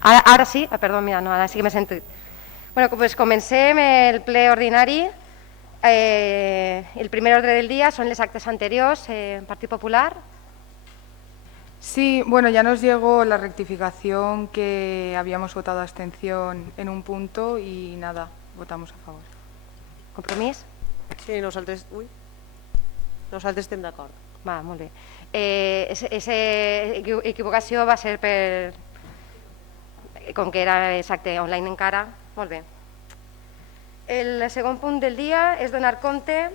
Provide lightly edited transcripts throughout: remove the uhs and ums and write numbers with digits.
Ara sí? Perdó, mira, no, ara sí que m'he sentit. Bueno, doncs comencem el ple ordinari. El primer ordre del día son los actos anteriores. Partido Popular. Sí, bueno, ya nos llegó la rectificación que habíamos votado abstención en un punto y nada, votamos a favor. Compromís? Sí, nosaltres estem d'acord. Va, molt bé. Esa equivocació va ser per... com que era exacte online encara. Molt bé. El segon punt del dia és donar compte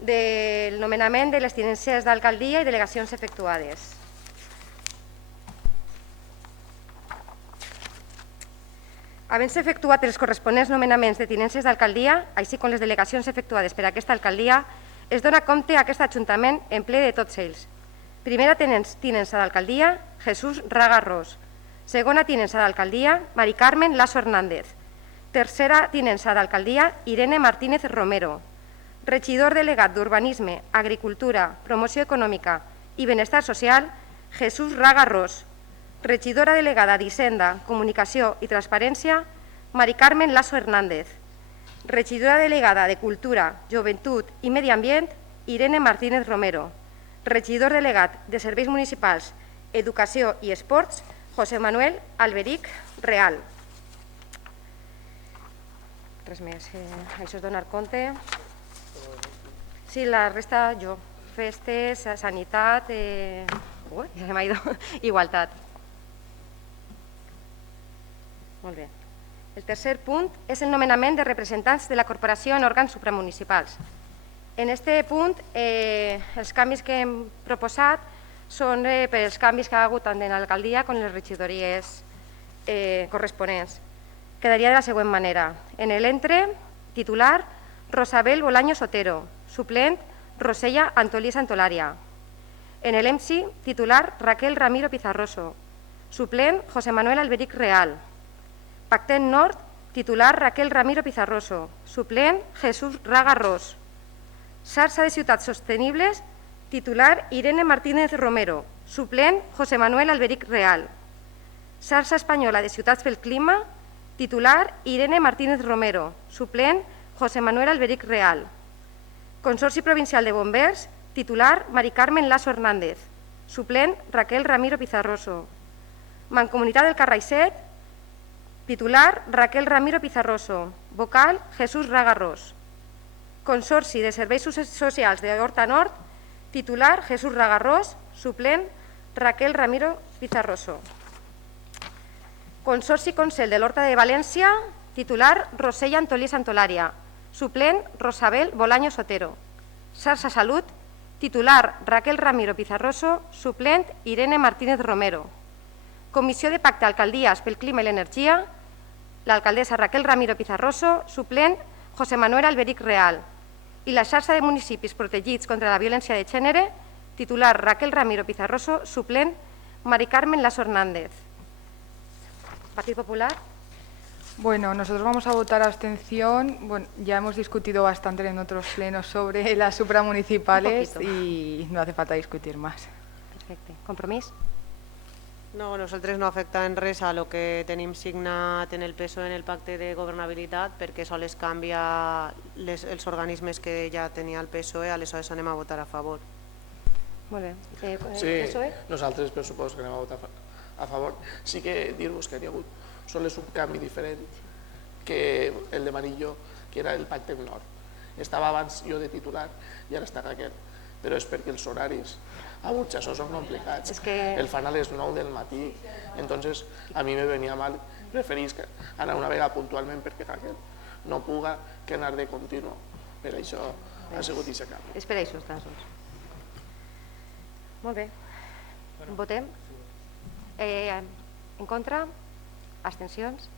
del nomenament de les tinències d'alcaldia i delegacions efectuades. Havent-se efectuat els corresponents nomenaments de tinències d'alcaldia, així com les delegacions efectuades per a aquesta alcaldia, es dona compte a aquest Ajuntament en ple de tots ells. Primera tinença d'alcaldia, Jesús Raga Ros. Segona tinença d'alcaldia, Mari Carmen Lasso Hernández. Tercera tinença d'alcaldia, Irene Martínez Romero. Regidor delegat d'Urbanisme, Agricultura, Promoció Econòmica i Benestar Social, Jesús Raga Ros. Regidora delegada d'Hisenda, Comunicació i Transparència, Mari Carmen Lasso Hernández. Regidora delegada de Cultura, Joventut i Medi Ambient, Irene Martínez Romero. Regidor delegat de Serveis Municipals, Educació i Esports, José Manuel Alberic Real. Res més, això és donar compte. Sí, la resta jo. Festes, sanitat, ja se m'ha ido, igualtat. Molt bé. El tercer punt és el nomenament de representants de la corporació en òrgans supramunicipals. En aquest punt, els canvis que hem proposat són per els canvis que ha hagut tant en l'alcaldia com en les regidories corresponents. Quedaria de la següent manera. En l'entre, titular, Rosabel Bolaño Sotero, suplent, Rosella Antolí Santolària. En l'EMSI, titular, Raquel Ramiro Pizarroso, suplent, José Manuel Alberic Real. Pactent Nord, titular Raquel Ramiro Pizarroso, suplent Jesús Raga Ros. Xarxa de Ciutats Sostenibles, titular Irene Martínez Romero, suplent José Manuel Alberic Real. Xarxa Espanyola de Ciutats pel Clima, titular Irene Martínez Romero, suplent José Manuel Alberic Real. Consorci Provincial de Bombers, titular Mari Carmen Lasso Hernández, suplent Raquel Ramiro Pizarroso. Mancomunitat del Carraixet, titular Raquel Ramiro Pizarroso, vocal Jesús Raga Ros. Consorci de Serveis Socials de Horta Nord, titular Jesús Raga Ros, suplent Raquel Ramiro Pizarroso. Consorci Consell de l'Horta de València, titular Rosella Antolí Santolària, suplent Rosabel Bolaño Sotero. Xarxa Salut, titular Raquel Ramiro Pizarroso, suplent Irene Martínez Romero. Comissió de Pacte Alcaldies pel Clima i l'Energia, l'alcaldessa Raquel Ramiro Pizarroso, suplent José Manuel Alberic Real. I la xarxa de municipis protegits contra la violència de gènere, titular Raquel Ramiro Pizarroso, suplent Mari Carmen Lasso Hernández. Partido Popular. Bueno, nosotros vamos a votar abstención. Bueno, ya hemos discutido bastante en otros plenos sobre las supramunicipales y no hace falta discutir más. Perfecte. Compromís? No, nosaltres no afecta en res a lo que tenim signat en el PSOE en el pacte de governabilitat perquè sols canvia els organismes que ja tenia el PSOE, aleshores anem a votar a favor. Molt bé. Sí, PSOE? nosaltres per suposo que anem a votar a favor. Sí que dir-vos que hi ha hagut sols un canvi diferent que el de Marillo, que era el pacte nord. Estava abans jo de titular i ara està Raquel, però és perquè els horaris a Burxassó són complicats. El fan a les 9 del matí, entonces a mi me venia mal. Preferís anar una vegada puntualment perquè Raquel no puga que anar de continu. Per això ha sigut aquest canvi. És per això, casos. Molt bé. Votem. En contra? Abstencions?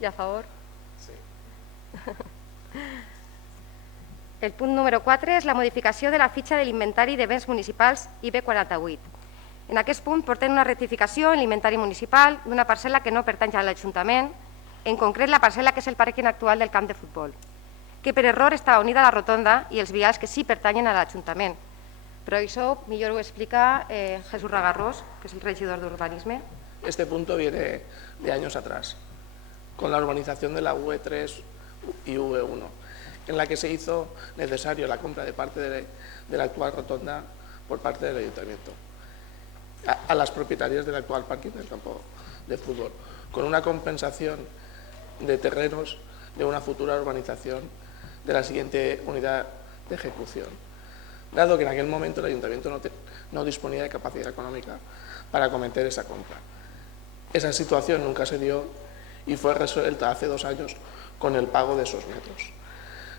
I a favor? Sí. El punt número 4 és la modificació de la fitxa de l'Inventari de Béns Municipals IB48. En aquest punt portem una rectificació en l'inventari municipal d'una parcel·la que no pertany a l'Ajuntament, en concret la parcel·la que és el pàrquing actual del camp de futbol, que per error està unida a la rotonda i els vials que sí pertanyen a l'Ajuntament. Però això millor ho explica Jesús Ragarros, que es el regidor de urbanismo. Este punto viene de años atrás, con la urbanización de la UE3 y UE1, en la que se hizo necesario la compra de parte de la actual rotonda por parte del ayuntamiento a las propietarias del actual parking del campo de fútbol, con una compensación de terrenos de una futura urbanización de la siguiente unidad de ejecución, dado que en aquel momento el ayuntamiento no disponía de capacidad económica para acometer esa compra. Esa situación nunca se dio y fue resuelta hace 2 años con el pago de esos metros.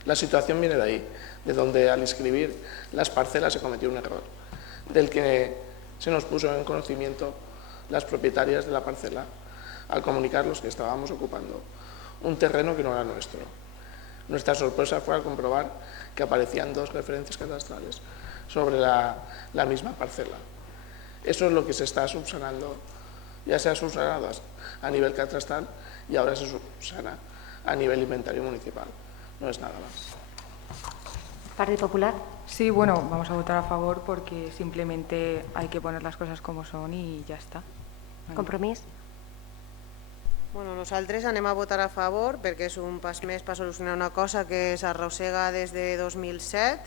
La situación viene de ahí, de donde al inscribir las parcelas se cometió un error, del que se nos puso en conocimiento las propietarias de la parcela al comunicarlos que estábamos ocupando un terreno que no era nuestro. Nuestra sorpresa fue al comprobar que aparecían 2 referencias cadastrales sobre la misma parcela. Eso es lo que se está subsanando, ya se ha subsanado a nivel catastral y ahora se subsana a nivel inventario municipal. No es nada más. Partido Popular. Sí, bueno, vamos a votar a favor porque simplemente hay que poner las cosas como son y ya está. Compromís. Bueno, nosaltres anem a votar a favor perquè és un pas més per solucionar una cosa que s'arrossega des de 2007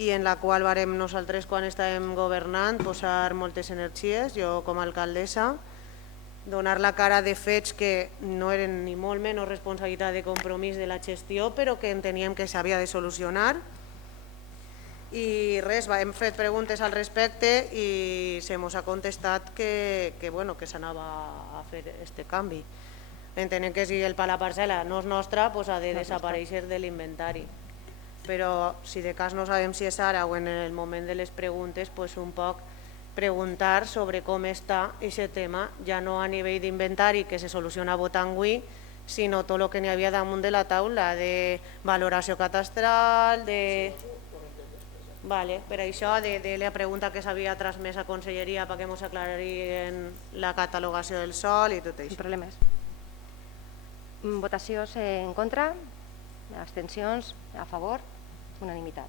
i en la qual varem nosaltres, quan estàvem governant, posar moltes energies, jo com a alcaldessa, donar la cara de fets que no eren ni molt menys responsabilitat de Compromís de la gestió, però que enteníem que s'havia de solucionar. I res, hem fet preguntes al respecte i se mos ha contestat que s'anava a fer aquest canvi. Entenem que si la parcel·la no és nostra, ha de desaparèixer de l'inventari. Però si de cas no sabem si és ara o en el moment de les preguntes, un poc preguntar sobre com està aquest tema, ja no a nivell d'inventari que se soluciona votant avui, sinó tot el que n'hi havia damunt de la taula, de valoració catastral, de... Vale, per això de la pregunta que s'havia transmès a Conselleria perquè ens aclararien la catalogació del sòl i tot això. Sin problemes. Votacions en contra, abstencions, a favor, unanimitat.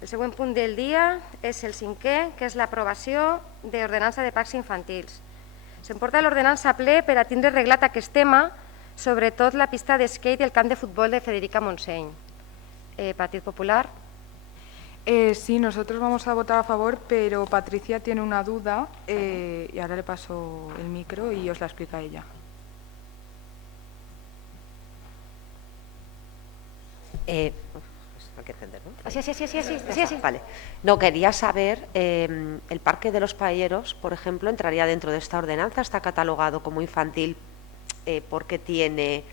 El següent punt del dia és el 5è, que és l'aprovació d'ordenança de parcs infantils. S'emporta l'ordenança a ple per a tindre arreglat aquest tema, sobretot la pista d'esquate i el camp de futbol de Federica Montseny. Partit Popular. Sí, nosotros vamos a votar a favor, pero Patricia tiene una duda y ahora le paso el micro y os la explica ella. Hay que entender, ¿no? Sí. Vale. No, quería saber, el Parque de los Payeros, por ejemplo, entraría dentro de esta ordenanza, está catalogado como infantil porque tiene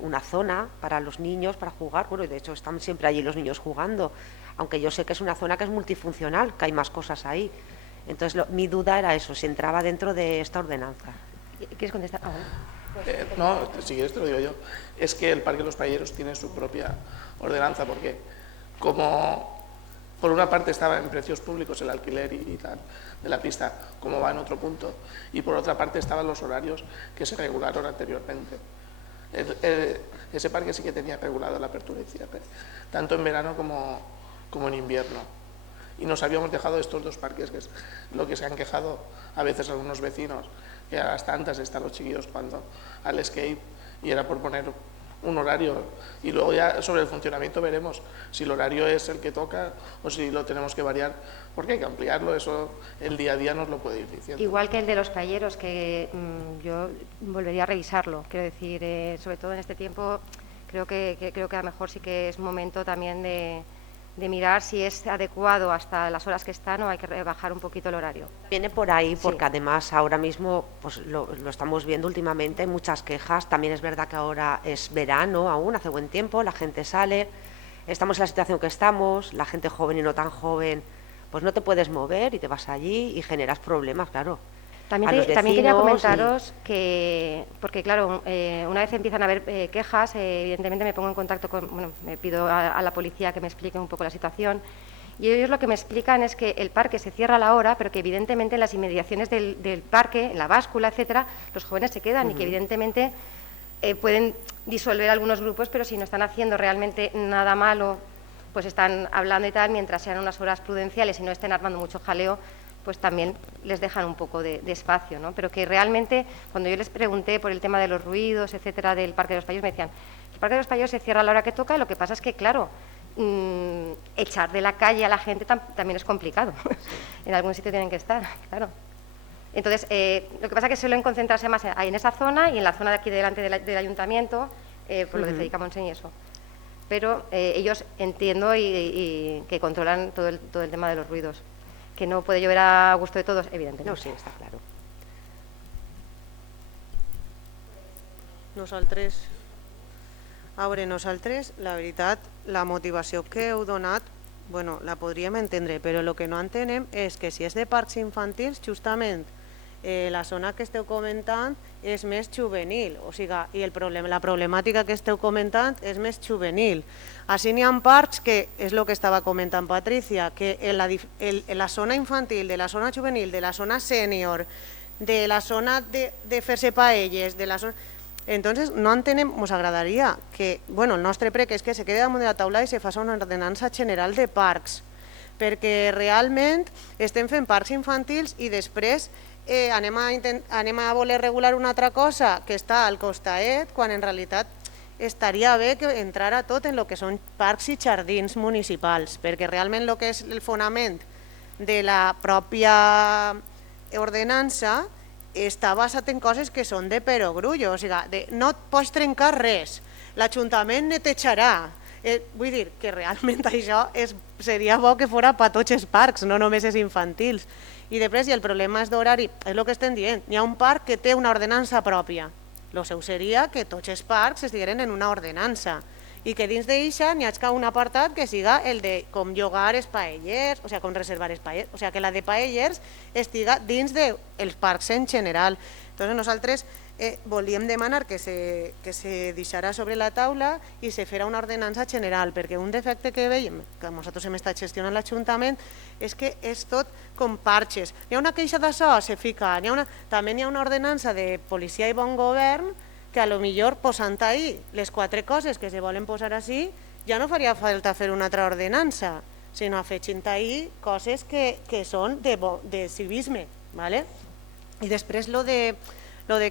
una zona para los niños para jugar, bueno, y de hecho están siempre allí los niños jugando, aunque yo sé que es una zona que es multifuncional, que hay más cosas ahí. Entonces mi duda era eso, si entraba dentro de esta ordenanza. ¿Quieres contestar? No, si quieres te lo digo yo. Es que el Parque de los Payeros tiene su propia ordenanza, porque como por una parte estaba en precios públicos el alquiler y tal de la pista, como va en otro punto, y por otra parte estaban los horarios que se regularon anteriormente. Ese parque sí que tenía regulado la apertura y cierre, tanto en verano como en invierno. Y nos habíamos dejado estos 2 parques, que es lo que se han quejado a veces algunos vecinos, que a las tantas están los chiquillos jugando al skate, y era por poner un horario, y luego ya sobre el funcionamiento veremos si el horario es el que toca o si lo tenemos que variar, porque hay que ampliarlo, eso el día a día nos lo puede ir diciendo. Igual que el de los payeros, que yo volvería a revisarlo, quiero decir, sobre todo en este tiempo, creo que a lo mejor sí que es momento también de mirar si es adecuado hasta las horas que están o hay que rebajar un poquito el horario. Viene por ahí porque Sí. además ahora mismo lo estamos viendo últimamente, hay muchas quejas. También es verdad que ahora es verano aún, hace buen tiempo, la gente sale, estamos en la situación que estamos, la gente joven y no tan joven, pues no te puedes mover y te vas allí y generas problemas, claro. También quería comentaros que, porque claro, una vez empiezan a haber quejas, evidentemente me pongo en contacto me pido a la policía que me explique un poco la situación, y ellos lo que me explican es que el parque se cierra a la hora, pero que evidentemente en las inmediaciones del parque, en la báscula, etcétera, los jóvenes se quedan y que evidentemente pueden disolver algunos grupos, pero si no están haciendo realmente nada malo pues están hablando y tal, mientras sean unas horas prudenciales y no estén armando mucho jaleo, pues también les dejan un poco de espacio, ¿no? Pero que realmente, cuando yo les pregunté por el tema de los ruidos, etcétera, del Parque de los Payos, me decían, el Parque de los Payos se cierra a la hora que toca, lo que pasa es que, claro, echar de la calle a la gente también es complicado. En algún sitio tienen que estar, claro. Entonces, lo que pasa es que suelen concentrarse más ahí en esa zona y en la zona de aquí delante del ayuntamiento, por lo de Federica Montseny y eso. Pero ellos entiendo y que controlan todo el tema de los ruidos. Que no puede llover a gusto de todos, evidentemente. No, sí, està clar. Nosaltres, la veritat, la motivació que heu donat, bueno, la podríem entendre, però el que no entenem és que si és de parcs infantils, justament la zona que esteu comentant és més juvenil, o sigui, i la problemàtica que esteu comentant és més juvenil. Així n'hi ha parcs que, és el que estava comentant Patricia, que en la zona infantil, de la zona juvenil, de la zona sènior, de la zona de fer-se paelles, de la zona... Entonces, no entenem, ens agradaria que, bueno, el nostre prec és que se quedi damunt de la taula i se faci una ordenança general de parcs, perquè realment estem fent parcs infantils i després anem a voler regular una altra cosa que està al costaet, quan en realitat estaria bé que entrara tot en el que són parcs i jardins municipals, perquè realment el que és el fonament de la pròpia ordenança està basat en coses que són de perogrullo, o sigui, no et pots trencar res, l'Ajuntament netejarà. Vull dir que realment això seria bo que fos per tots els parcs, no només els infantils. I després, i el problema és d'horari, és el que estem dient, hi ha un parc que té una ordenança pròpia. El seu seria que tots els parcs estigueren en una ordenança i que dins d'això n'hi hagi un apartat que siga el de com llogar els paellers, o sigui, com reservar els paellers, o sigui, que la de paellers estiga dins dels parcs en general. Entonces, nosaltres volíem demanar que se deixara sobre la taula i se fera una ordenança general, perquè un defecte que veiem, que nosaltres hem estat gestionant l'Ajuntament, és que és tot com parxes. Hi ha una queixa d'això, se fica. També hi ha una ordenança de policia i bon govern que potser posant ahí les 4 coses que se volen posar així, ja no faria falta fer una altra ordenança, sinó afegint ahí coses que són de civisme. I després lo de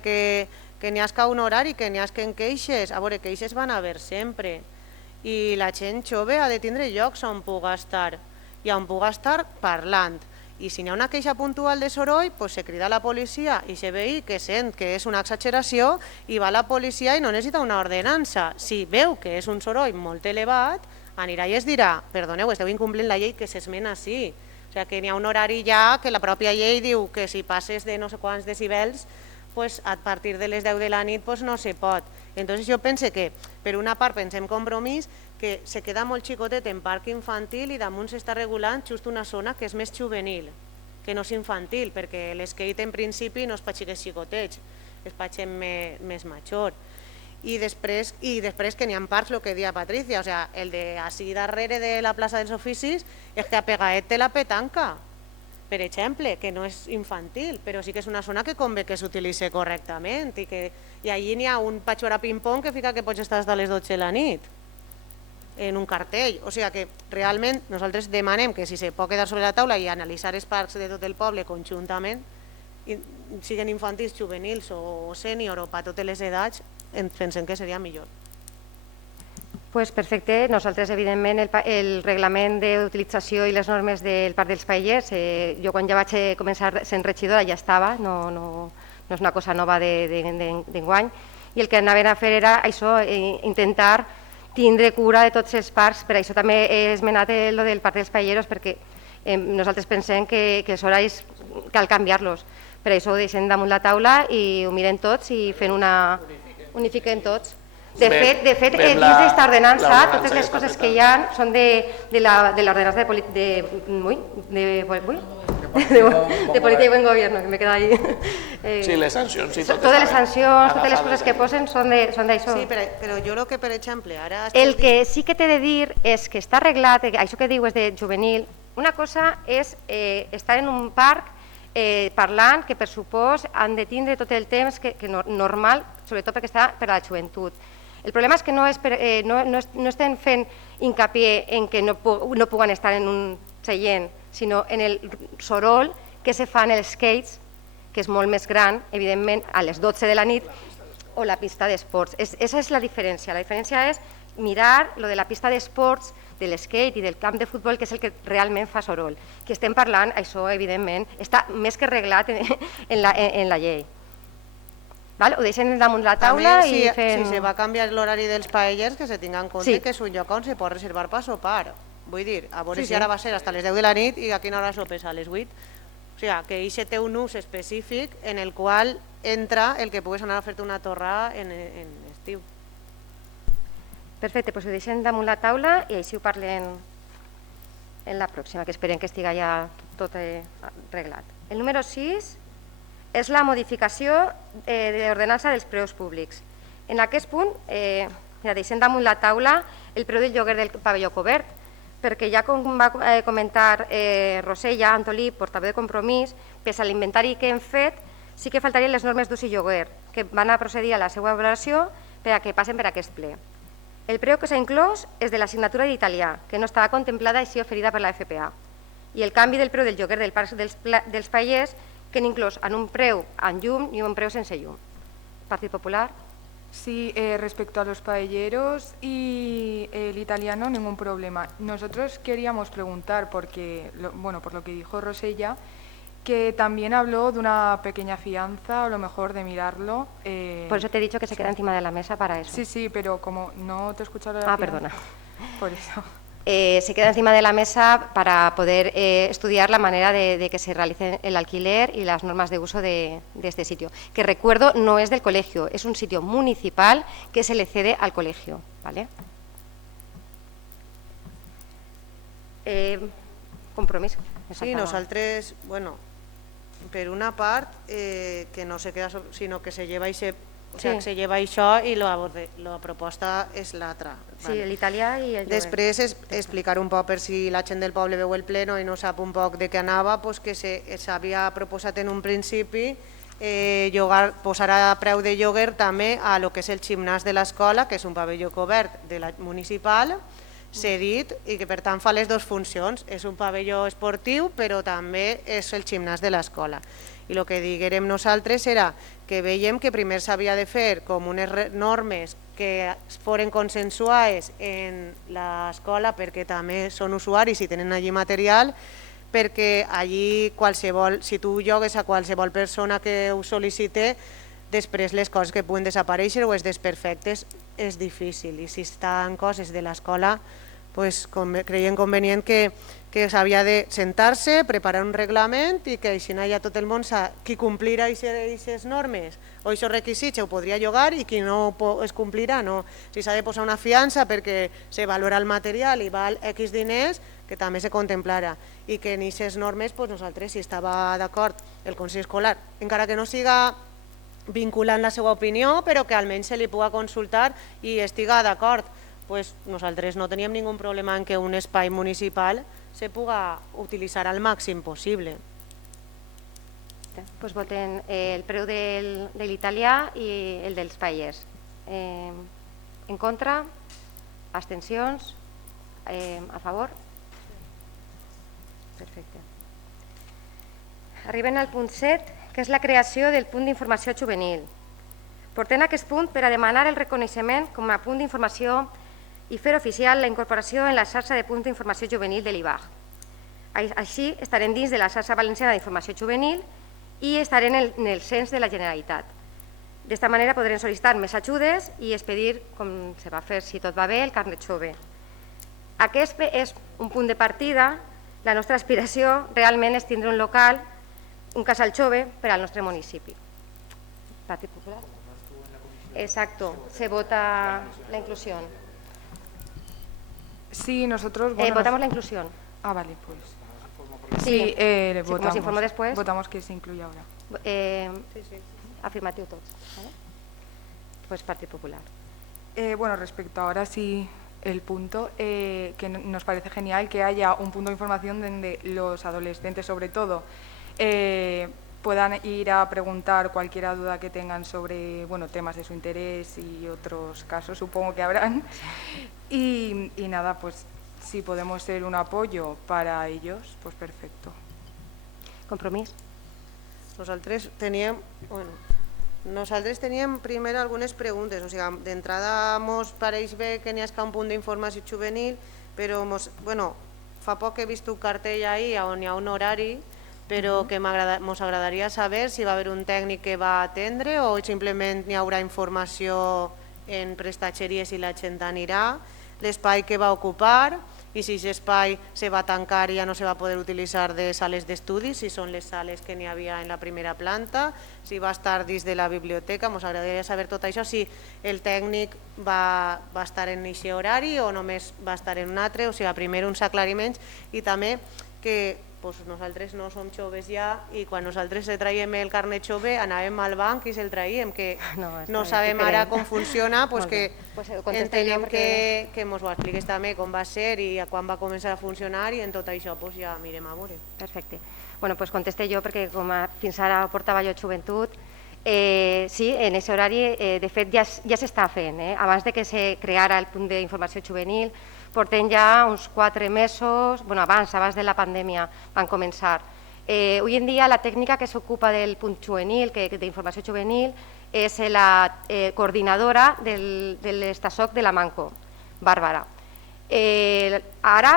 que n'hi hagi un horari, que n'hi hagi queixes, a veure, queixes van haver sempre, i la gent jove ha de tindre llocs on puga estar, i on puga estar parlant. I si n'hi ha una queixa puntual de soroll, se crida a la policia i se veí que sent que és una exageració i va a la policia i no necessita una ordenança. Si veu que és un soroll molt elevat, anirà i es dirà, perdoneu, esteu incomplint la llei que s'esmena així. O sigui, que n'hi ha un horari ja que la pròpia llei diu que si passes de no sé quants decibels, a partir de les 10 de la nit no se pot. Entonces jo pense que, per una part, pensem compromís, que se queda molt xicotet en parc infantil i damunt s'està regulant just una zona que és més juvenil, que no és infantil, perquè l'skate en principi no és per xiquets xicotets, és per gent més major. I després que n'hi ha parcs, el que deia Patricia, o sigui, el de així darrere de la plaça dels Oficis és que a pegaet té la petanca, per exemple, que no és infantil, però sí que és una zona que convé que s'utilitzi correctament i allí n'hi ha un patxora ping-pong que fica que pots estar fins a les 12 de la nit en un cartell. O sigui que realment nosaltres demanem que si se pot quedar sobre la taula i analitzar els parcs de tot el poble conjuntament, siguin infantils, juvenils o sènior o per totes les edats, pensem que seria millor. Pues perfecte. Nosaltres, evidentment, el reglament d'utilització i les normes del Parc dels Paellers, jo quan ja vaig començar sent regidora ja estava, no és una cosa nova d'enguany, i el que anaven a fer era això, intentar tindre cura de tots els parcs. Per això també he esmenat el del Parc dels Paelleros, perquè nosaltres pensem que els horaris cal canviar-los. Per això ho deixem damunt la taula i ho miren tots i unifiquen tots. De fet, dins d'esta ordenança, totes les coses que hi ha són de l'ordenança de política i buen gobierno, que me queda ahí. Sí, les sancions. Totes les sancions, totes les coses que posen són d'això. Sí, però jo el que, per exemple, ara... El que sí que t'he de dir és que està arreglat, això que diu és de juvenil. Una cosa és estar en un parc parlant, que per supost han de tindre tot el temps normal, sobretot perquè està per a la joventut. El problema és que no estem fent hincapié en que no puguen estar en un seient, sinó en el soroll que se fa en els skates, que és molt més gran, evidentment, a les 12 de la nit, o la pista d'esports. Esa és la diferència. La diferència és mirar lo de la pista d'esports, de l'skate i del camp de futbol, que és el que realment fa soroll. Que estem parlant, això, evidentment, està més que reglat en la llei. Ho deixem damunt la taula i fem... Si se va canviar l'horari dels paellers, que se tinga en compte que és un lloc on se pot reservar per sopar. Vull dir, a veure si ara va ser fins a les 10 de la nit i a quina hora sopes, a les 8. O sigui, que això té un ús específic en el qual entra el que pugues anar a fer-te una torrada en estiu. Perfecte, doncs ho deixem damunt la taula i així ho parlem en la pròxima, que esperem que estigui ja tot arreglat. El número 6 és la modificació de l'ordenança dels preus públics. En aquest punt, deixem damunt la taula el preu del lloguer del pavelló cobert, perquè ja com va comentar Rosella Antolí, portaveu de Compromís, pese a l'inventari que hem fet, sí que faltarien les normes d'ús i lloguer, que van a procedir a la seva valoració per a que passen per aquest ple. El preu que s'ha inclòs és de l'assignatura d'italià, que no estava contemplada així oferida per la FPA, i el canvi del preu del lloguer del parc dels paellers, que han inclòs en un preu amb llum i un preu sense llum. Partit Popular. Sí, respecto a los paelleros y el italiano, ningún problema. Nosotros queríamos preguntar, porque, bueno, por lo que dijo Rosella, que también habló de una pequeña fianza, o a lo mejor de mirarlo. Por eso te he dicho que se queda encima de la mesa para eso. Sí, sí, pero como no te he escuchado la fianza, perdona. Por eso. Se queda encima de la mesa para poder estudiar la manera de que se realice el alquiler y las normas de uso de este sitio, que recuerdo no es del colegio, es un sitio municipal que se le cede al colegio. ¿Vale? Compromís. Sí, nosaltres, bueno, per una part, que no se queda, sinó que se lleva això i la proposta és l'altra. Sí, l'italià i el lloguer. Després, explicar un poc, per si la gent del poble veu el pleno i no sap un poc de què anava, que s'havia proposat en un principi posar a preu de lloguer també a lo que és el gimnàs de l'escola, que és un pavelló cobert municipal, cedit, i que per tant fa les dues funcions. És un pavelló esportiu, però també és el gimnàs de l'escola. I el que diguérem nosaltres era que veiem que primer s'havia de fer com unes normes que foren consensuades en l'escola, perquè també són usuaris i tenen allí material, perquè allí si tu llogues a qualsevol persona que ho sol·licite, després les coses que puguen desaparèixer o els desperfectes és difícil, i si estan coses de l'escola, creiem convenient que s'havia de sentar-se, preparar un reglament i que així ja tot el món sap qui complirà aquestes normes o aquests requisits ho podria llogar i qui no es complirà no. Si s'ha de posar una fiança perquè se valora el material i val X diners, que també se contemplarà, i que en aquestes normes nosaltres, si estava d'acord el Consell Escolar, encara que no siga vinculant la seva opinió, però que almenys se li pugui consultar i estiga d'acord, nosaltres no teníem ningun problema en que un espai municipal se pugui utilitzar al màxim possible. Voten el preu de l'italià i el dels paellers. En contra? Abstencions? A favor? Perfecte. Arribem al punt 7, que és la creació del punt d'informació juvenil. Portem aquest punt per a demanar el reconeixement com a punt d'informació i fer oficial la incorporació en la xarxa de punts d'informació juvenil de l'IBAG. Així estarem dins de la xarxa valenciana d'informació juvenil i estarem en el cens de la Generalitat. D'esta manera podrem sol·licitar més ajudes i expedir, com se va fer si tot va bé, el carnet jove. Aquest és un punt de partida. La nostra aspiració realment és tindre un local, un casal jove per al nostre municipi. Partit Popular? Exacto, se vota la inclusión. Sí, nosotros... Votamos la inclusión. Ah, vale, pues... Sí, votamos. Como se informó después. Votamos que se incluya ahora. Afirmativo todos. Pues Partido Popular. Bueno, respecto ahora sí el punto, que nos parece genial que haya un punto de información donde los adolescentes, sobre todo, puedan ir a preguntar cualquier duda que tengan sobre temas de su interés y otros casos, supongo que habrán. Y nada, pues si podemos ser un apoyo para ellos, pues perfecto. Compromís? Nosaltres teníem primer algunes preguntes, o sigui, d'entrada mos pareix bé que n'hi ha un punt d'informació juvenil, però fa poc he vist un cartell ahí on hi ha un horari, però que mos agradaria saber si va haver un tècnic que va atendre o simplement hi haurà informació en prestatgeries i la gent anirà, l'espai que va ocupar i si aquest espai se va tancar i ja no se va poder utilitzar de sales d'estudi, si són les sales que n'hi havia en la primera planta, si va estar dins de la biblioteca, ens agradaria saber tot això, si el tècnic va estar en aquest horari o només va estar en un altre, o sigui, primer uns aclariments i també que nosaltres no som joves ja i quan nosaltres traiem el carnet jove anàvem al banc i se'l traiem, que no sabem ara com funciona, que entenem que ens ho expliqués també com va ser i quan va començar a funcionar i en tot això ja mirem a veure. Perfecte. Doncs conteste jo perquè com fins ara portava jo joventut, sí, en aquest horari de fet ja s'està fent. Abans de que se creara el punt d'informació juvenil portem ja uns 4 mesos, abans de la pandèmia van començar. Avui en dia la tècnica que s'ocupa del punt juvenil, d'informació juvenil, és la coordinadora de l'Estasoc de la Manco, Bàrbara. Ara,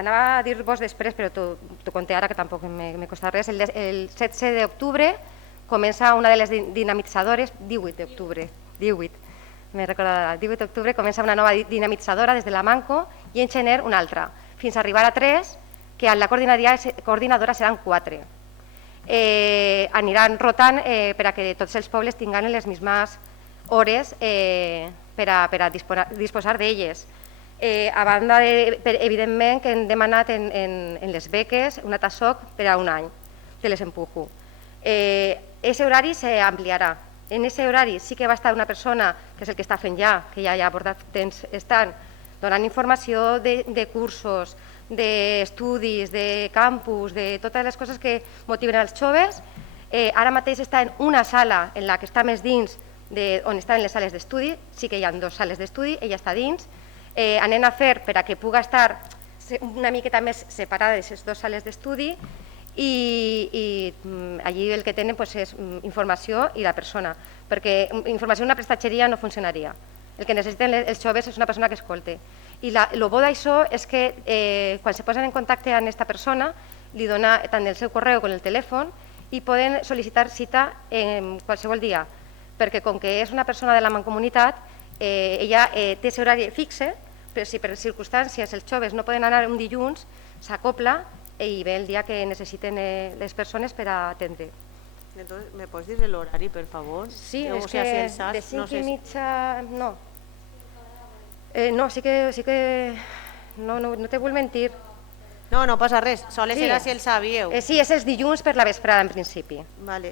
anava a dir-vos després, però t'ho conté ara que tampoc me costa res, el 16 d'octubre comença una de les dinamitzadores, 18 d'octubre, 18, m'he recordat, el 18 d'octubre comença una nova dinamitzadora des de la Manco i en gener una altra, fins a arribar a 3, que en la coordinadora seran 4. Aniran rotant per a que tots els pobles tinguin les mismes hores per a disposar d'elles. A banda, evidentment, que hem demanat en les beques una TASOC per a un any, te les empujo. Aquest horari s'ampliarà. En aquest horari sí que va estar una persona, que és el que està fent ja, que ja ha portat temps estant, donant informació de cursos, d'estudis, de campus, de totes les coses que motiven els joves. Ara mateix està en una sala en la que està més dins on estan les sales d'estudi, sí que hi ha 2 sales d'estudi, ella està dins. Anem a fer per a que pugui estar una miqueta més separada d'aquestes 2 sales d'estudi i allí el que tenen és informació i la persona, perquè informació en una prestatgeria no funcionaria. El que necessiten els joves és una persona que escolte. I el bo d'això és que quan se posen en contacte amb aquesta persona li dona tant el seu correu com el telèfon i poden sol·licitar cita en qualsevol dia, perquè com que és una persona de la mancomunitat, ella té aquest horari fixe, però si per circumstàncies els joves no poden anar un dilluns, s'acopla i ve el dia que necessiten les persones per a atendre. Entonces, ¿me puedes dir l'horari, per favor? Sí, és que de 5:30 no. No, sí que... No te vull mentir. No passa res, sols era si el sabíeu. Sí, és els dilluns per la vesprada, en principi.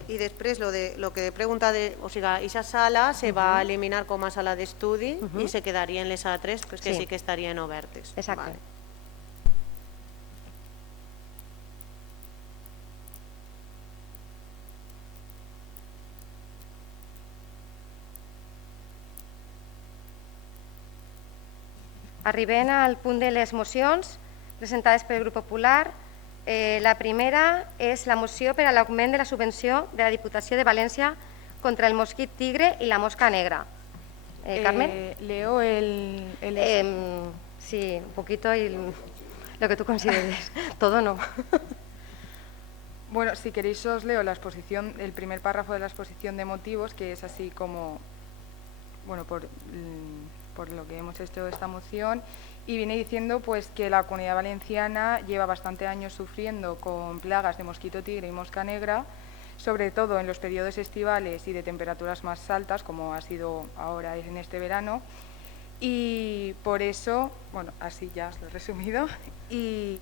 I després, lo que pregunta, o sigui, aquesta sala se va eliminar com a sala d'estudi i se quedarien les altres que sí que estarien obertes. Exacte. Arribem al punt de les mocions presentades pel Grup Popular. La primera és la moció per a l'augment de la subvenció de la Diputació de València contra el mosquit tigre i la mosca negra. Carmen? Leo sí, un poquito y lo que tú consideres. Todo no. Bueno, si queréis os leo la exposición, el primer párrafo de la exposición de motivos, que es así como, por lo que hemos hecho esta moción, y viene diciendo pues que la Comunidad Valenciana lleva bastante años sufriendo con plagas de mosquito tigre y mosca negra, sobre todo en los periodos estivales y de temperaturas más altas, como ha sido ahora en este verano, y por eso, así ya os lo he resumido, y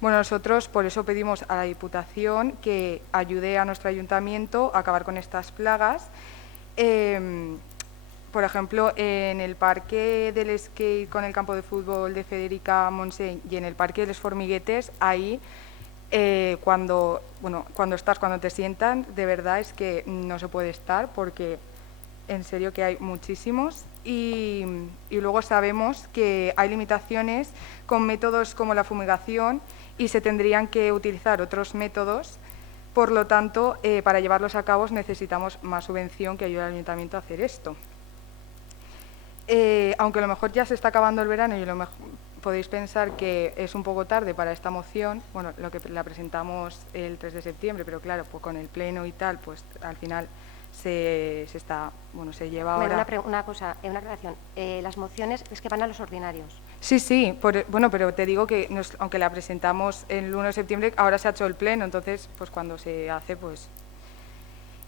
nosotros por eso pedimos a la Diputación que ayude a nuestro ayuntamiento a acabar con estas plagas. Por ejemplo, en el parque del skate con el campo de fútbol de Federica Montseny y en el parque de los Formiguetes, ahí cuando te sientan, de verdad es que no se puede estar porque en serio que hay muchísimos y luego sabemos que hay limitaciones con métodos como la fumigación y se tendrían que utilizar otros métodos. Por lo tanto, para llevarlos a cabo necesitamos más subvención que ayude al ayuntamiento a hacer esto. Aunque a lo mejor ya se está acabando el verano y podéis pensar que es un poco tarde para esta moción, bueno, lo que la presentamos el 3 de septiembre, pero claro, pues con el pleno y tal, pues al final se lleva ahora... Una cosa, una aclaración. Las mociones es que van a los ordinarios. Sí, pero te digo que aunque la presentamos el 1 de septiembre, ahora se ha hecho el pleno, entonces pues cuando se hace, pues...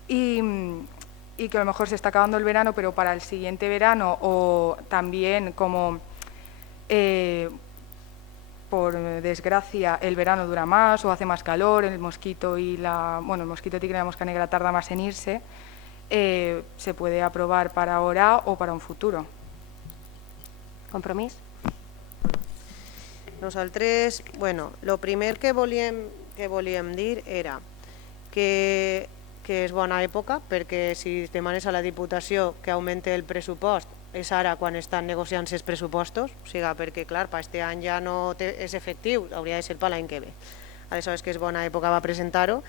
Y que a lo mejor se está acabando el verano, pero para el siguiente verano o también como... por desgracia el verano dura más o hace más calor, el mosquito tigre y la mosca negra tarda más en irse, se puede aprobar para ahora o para un futuro. Compromís? Nosaltres, el primer que volíem dir era que és bona època, perquè si demanes a la Diputació que augmenti el pressupost és ara quan estan negociant els pressupostos, o sigui, perquè clar, per aquest any ja no és efectiu, hauria de ser per l'any que ve. Aleshores que és bona època va presentar-ho.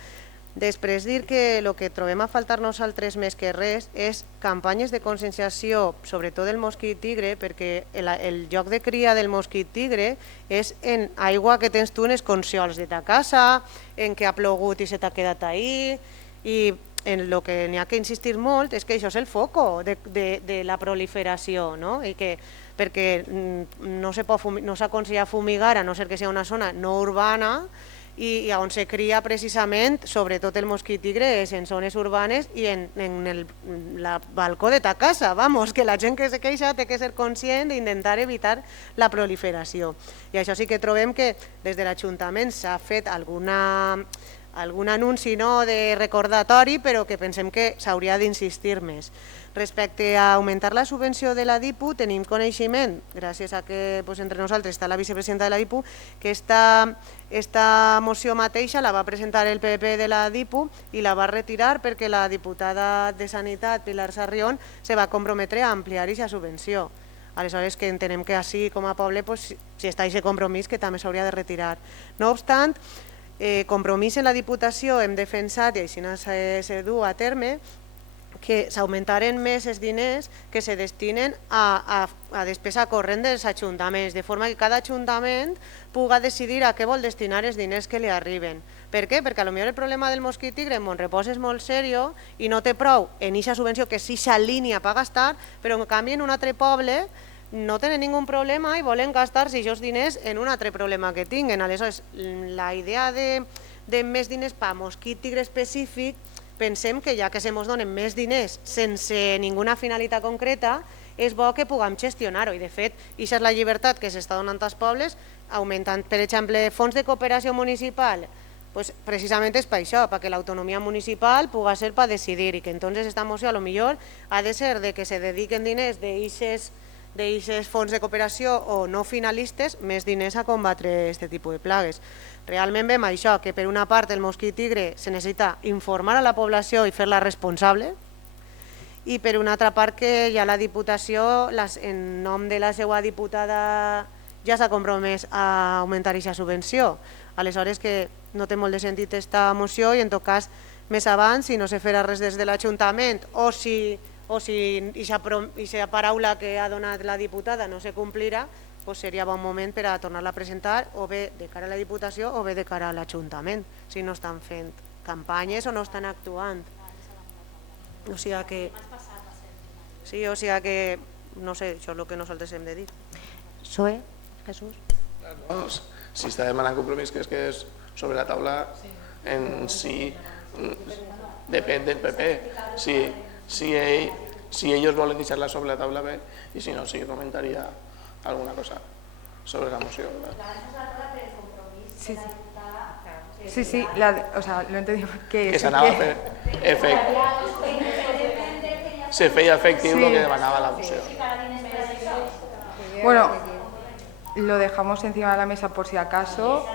Després dir que el que trobem a faltar nosaltres més que res és campanyes de conscienciació, sobretot del mosquit tigre, perquè el lloc de cria del mosquit tigre és en aigua que tens tu en els consols de ta casa, en que ha plogut i se t'ha quedat ahí, i en el que n'hi ha que insistir molt és que això és el foco de la proliferació, no? I que perquè no s'aconsella fumigar a no ser que sigui una zona no urbana i on se cria precisament, sobretot el mosquit tigre, és en zones urbanes i en el balcó de ta casa, vamos, que la gent que se queixa té que ser conscient d'intentar evitar la proliferació. I això sí que trobem que des de l'Ajuntament s'ha fet algun anunci de recordatori, però que pensem que s'hauria d'insistir més. Respecte a augmentar la subvenció de la DIPU, tenim coneixement, gràcies a que entre nosaltres està la vicepresidenta de la DIPU, que esta moció mateixa la va presentar el PP de la DIPU i la va retirar perquè la diputada de Sanitat, Pilar Sarrión, se va comprometre a ampliar aquesta subvenció. Aleshores que entenem que així com a poble, si està aquest compromís, que també s'hauria de retirar. No obstant, compromís en la Diputació hem defensat, i així se du a terme, que s'augmentaren més els diners que se destinen a despesa corrent dels ajuntaments, de forma que cada ajuntament puga decidir a què vol destinar els diners que li arriben. Per què? Perquè potser el problema del mosquit tigre en Montrepòs és molt seriós i no té prou en aquesta subvenció que sí s'alinea per gastar, però en canvi en un altre poble no tenen ningú problema i volen gastar-se aquests diners en un altre problema que tinguen. Aleshores, la idea de més diners per mosquit tigre específic, pensem que ja que se ens donen més diners sense ninguna finalitat concreta, és bo que puguem gestionar-ho. I de fet, aquesta és la llibertat que s'està donant als pobles, augmentant, per exemple, fons de cooperació municipal. Precisament és per això, perquè l'autonomia municipal pugui ser per decidir i que entonces esta moció potser ha de ser de que se dediquen diners d'aquests fons de cooperació o no finalistes, més diners a combatre aquest tipus de plagues. Realment veiem això, que per una part el mosquit tigre se necessita informar a la població i fer-la responsable, i per una altra part que ja la Diputació, en nom de la seva diputada, ja s'ha compromès a augmentar aquesta subvenció. Aleshores que no té molt de sentit aquesta moció i en tot cas més abans, si no se farà res des de l'Ajuntament o si aquesta paraula que ha donat la diputada no se complirà, seria bon moment per a tornar-la a presentar o bé de cara a la Diputació o bé de cara a l'Ajuntament, si no estan fent campanyes o no estan actuant. O sigui que... Sí, o sigui que... No sé, això és el que nosaltres hem de dir. PSOE, Jesús. Si està demanant compromís, que és sobre la taula en si... Depèn del PP. Si ells volen deixar-la sobre la taula bé, i si no, sí que comentaria alguna cosa sobre la moció. Sí, o sea, lo he entendido que s'anava a fer se feia efectiu el que demanava la moció. Bueno, lo dejamos encima de la mesa por si acaso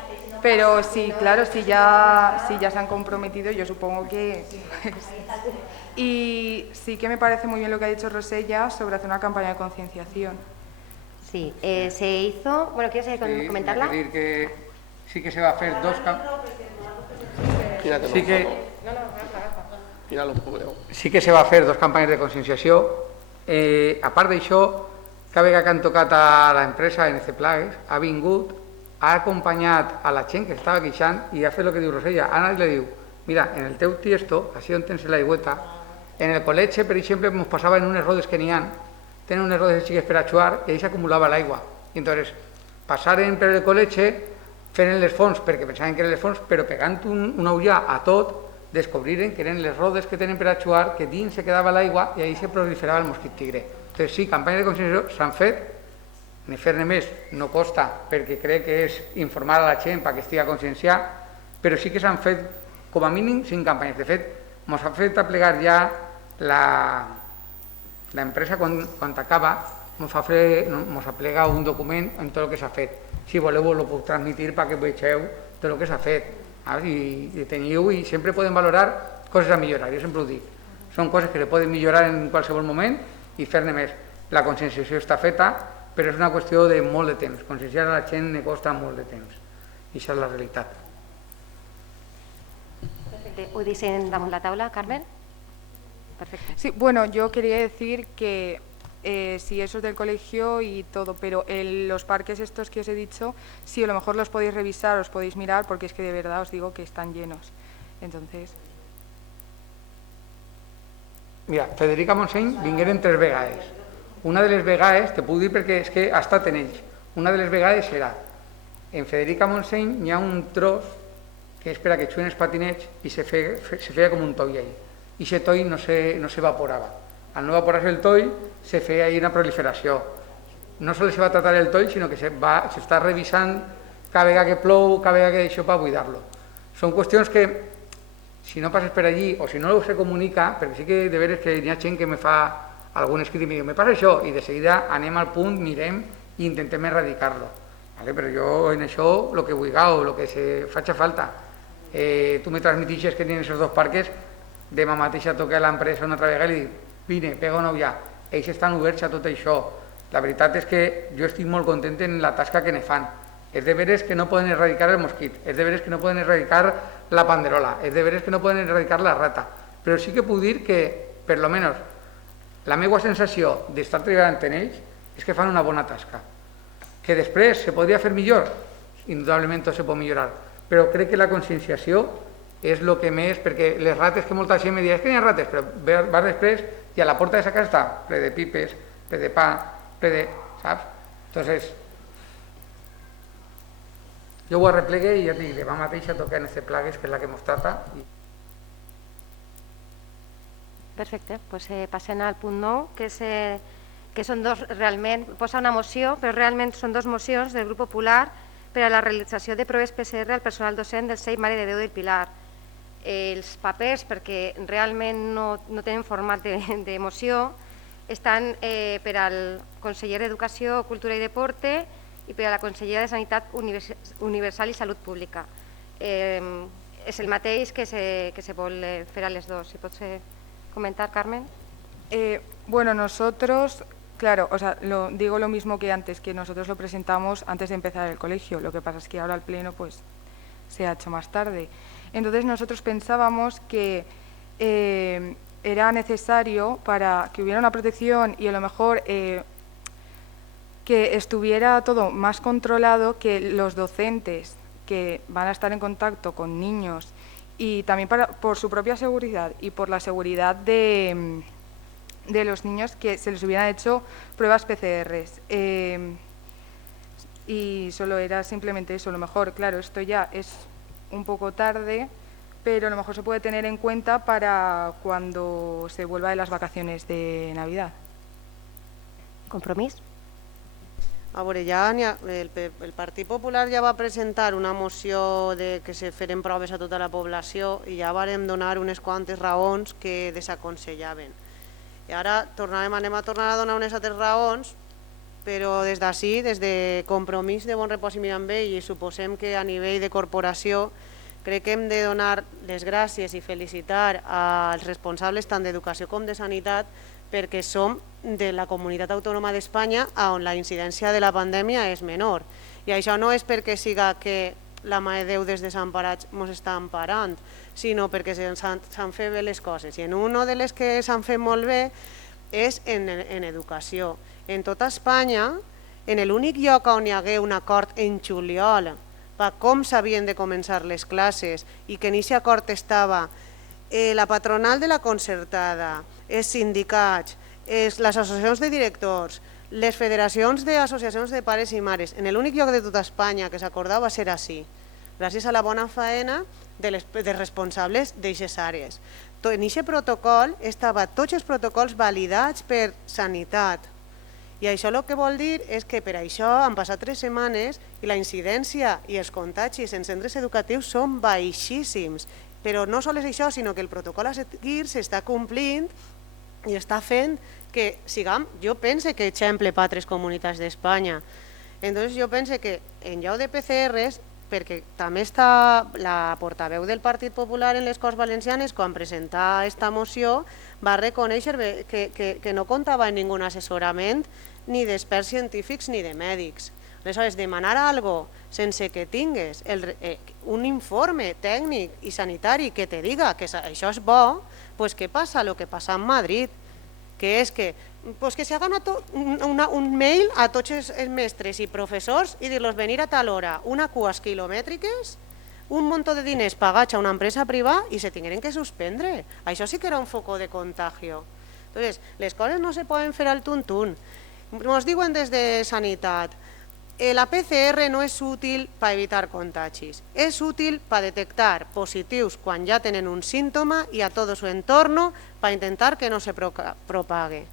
Pero sí, claro, si ya se han comprometido, yo supongo que... Y sí que me parece muy bien lo que ha dicho Rosella sobre hacer una campaña de concienciación. Sí, se hizo... Bueno, ¿quieres comentarla? Sí, decir que sí que se va a hacer Gírate-lo, sí que... Gíralo un poc, Sí que se va a fer dos campanyes de conscienciació. A part d'això, cada vegada que han tocat a l'empresa NC Plagues, ha vingut, ha acompanyat a la gent que estava queixant i ha fet el que diu Rosella. Ha anat i li diu, mira, en el teu tiesto, així on tens l'aigüeta, en el col·legi, per exemple, ens passaven unes rodes que n'hi ha, tenen unes rodes xiques per a xuar i ahí s'acumulava l'aigua. I entonces, passaren per el col·legi, fent les fonts, perquè pensaven que eren les fonts, però pegant una ullà a tot, descobriren que eren les rodes que tenen per a xuar, que dins se quedava l'aigua i ahí se proliferava el mosquit tigre. Entonces, sí, campanyes de conscienciació s'han fet, ni fer-ne més no costa, perquè crec que és informar a la gent perquè estigui conscienciat, però sí que s'han fet, com a mínim, 5 campanyes. De fet, ens ha fet aplegar ja l'empresa quan acaba, ens aplega un document amb tot el que s'ha fet. Si voleu, ho puc transmitir perquè vegeu tot el que s'ha fet. I teniu, i sempre podem valorar coses a millorar, jo sempre ho dic. Són coses que se poden millorar en qualsevol moment i fer-ne més. La conscienciació està feta, però és una qüestió de molt de temps. Conscienciar a la gent ne costa molt de temps. I això és la realitat. Perfecte. Ho deixem damunt la taula, Carmen? Perfecte. Sí, bueno, yo quería decir que sí, eso es del colegio y todo, pero los parques estos que os he dicho, sí, a lo mejor los podéis revisar, os podéis mirar, porque es que de verdad os digo que están llenos. Entonces... Mira, Federica Montseny vingueren 3 vegades. Una de les vegades, te puc dir perquè és que ha estat en ells, una de les vegades era, en Federica Montseny hi ha un tros que és per a que xuen els patinets i se feia com un toll ahí. I aquest toll no s'evaporava. Al no evaporar-se el toll, se feia ahí una proliferació. No sols se va tratar el toll, sinó que s'està revisant cada vegada que plou, cada vegada que això per buidar-lo. Són qüestions que, si no passes per allí o si no se comunica, perquè sí que de veres que hi ha gent que me fa algun escrit i em diu, me passa això, i de seguida anem al punt, mirem i intentem erradicar-lo. Però jo en això, el que vulgueu, el que faci falta, tu me transmitixes que tenen aquests 2 parques, demà mateix a tocar a l'empresa una altra vegada i li dic, vine, pega una ullà, ells estan oberts a tot això. La veritat és que jo estic molt content en la tasca que ne fan. És de veres que no poden erradicar el mosquit, és de veres que no poden erradicar la panderola, és de veres que no poden erradicar la rata, però sí que puc dir que, per lo menos, la meva sensació d'estar treballant en ells és que fan una bona tasca. Que després se podria fer millor, indudablement tot se pot millorar, però crec que la conscienciació és el que més, perquè les rates que molta gent me diu, és que hi ha rates, però vas després i a la porta de sa casa està ple de pipes, ple de pa, ple de... saps? Entonces, jo ho arreplegué i ja et dic, demà mateix a tocar NC Plagues, que és la que mos trata. Perfecte, doncs passem al punt 9, que són dos, realment, posa una moció, però realment són 2 mocions del grup popular per a la realització de proves PCR al personal docent del CEIP Mare de Déu del Pilar. Els papers, perquè realment no tenen format de moció, estan per al conseller d'Educació, Cultura i Deporte i per a la consellera de Sanitat Universal i Salut Pública. És el mateix que se vol fer a les 2. Si pots comentar, Carmen. Bueno, nosotros, claro, o sea, digo lo mismo que antes, que nosotros lo presentamos antes de empezar el colegio. Lo que pasa es que ahora el pleno pues se ha hecho más tarde. Entonces nosotros pensábamos que era necesario para que hubiera una protección y a lo mejor que estuviera todo más controlado, que los docentes que van a estar en contacto con niños y también por su propia seguridad y por la seguridad de los niños, que se les hubieran hecho pruebas PCRs. Y solo era simplemente eso. A lo mejor, claro, esto ya es un poco tarde, pero a lo mejor se puede tener en cuenta para cuando se vuelva de las vacaciones de Navidad. Compromís? A veure, ja el Partit Popular ja va presentar una moció de que se feren proves a tota la població i ja vàrem donar unes quantes raons que desaconsellaven. I ara anem a tornar a donar unes altres raons però des d'ací, des de Compromís de Bon Repòs i Mirambell, i suposem que a nivell de corporació, crec que hem de donar les gràcies i felicitar als responsables tant d'educació com de sanitat, perquè som de la comunitat autònoma d'Espanya on la incidència de la pandèmia és menor. I això no és perquè siga que la Mare de Déu des de Sant Parats ens està emparant, sinó perquè s'han fet bé les coses. I en una de les que s'han fet molt bé és en educació. En tota Espanya, en l'únic lloc on hi hagué un acord en juliol per com s'havien de començar les classes i que en aquest acord estava la patronal de la concertada, els sindicats, les associacions de directors, les federacions d'associacions de pares i mares, en l'únic lloc de tota Espanya que s'acordava va ser així, gràcies a la bona faena dels responsables d'aquestes àrees. En aquest protocol estaven tots els protocols validats per Sanitat. I això el que vol dir és que per això han passat 3 setmanes i la incidència i els contagis en centres educatius són baixíssims. Però no sols això, sinó que el protocol a seguir s'està complint i està fent que siguem, jo penso que exemple per altres comunitats d'Espanya. Entonces jo penso que en lloc de PCRs, perquè també està la portaveu del Partit Popular en les Corts Valencianes, quan presentava aquesta moció, va reconèixer que no comptava en ningú assessorament ni d'experts científics ni de mèdics. Aleshores, demanar alguna cosa sense que tingues un informe tècnic i sanitari que te diga que això és bo, doncs què passa? El que passa a Madrid, que és que s'hagan un mail a tots els mestres i professors i dir-los venir a tal hora, una cues quilomètriques, un munt de diners pagats a una empresa privada i se tingueren que suspendre. Això sí que era un foco de contagio. Entonces, les coses no se poden fer al tuntún. Ens diuen des de Sanitat, la PCR no és útil per evitar contagis, és útil per detectar positius quan ja tenen un símptoma i a tot su entorno per intentar que no se propague.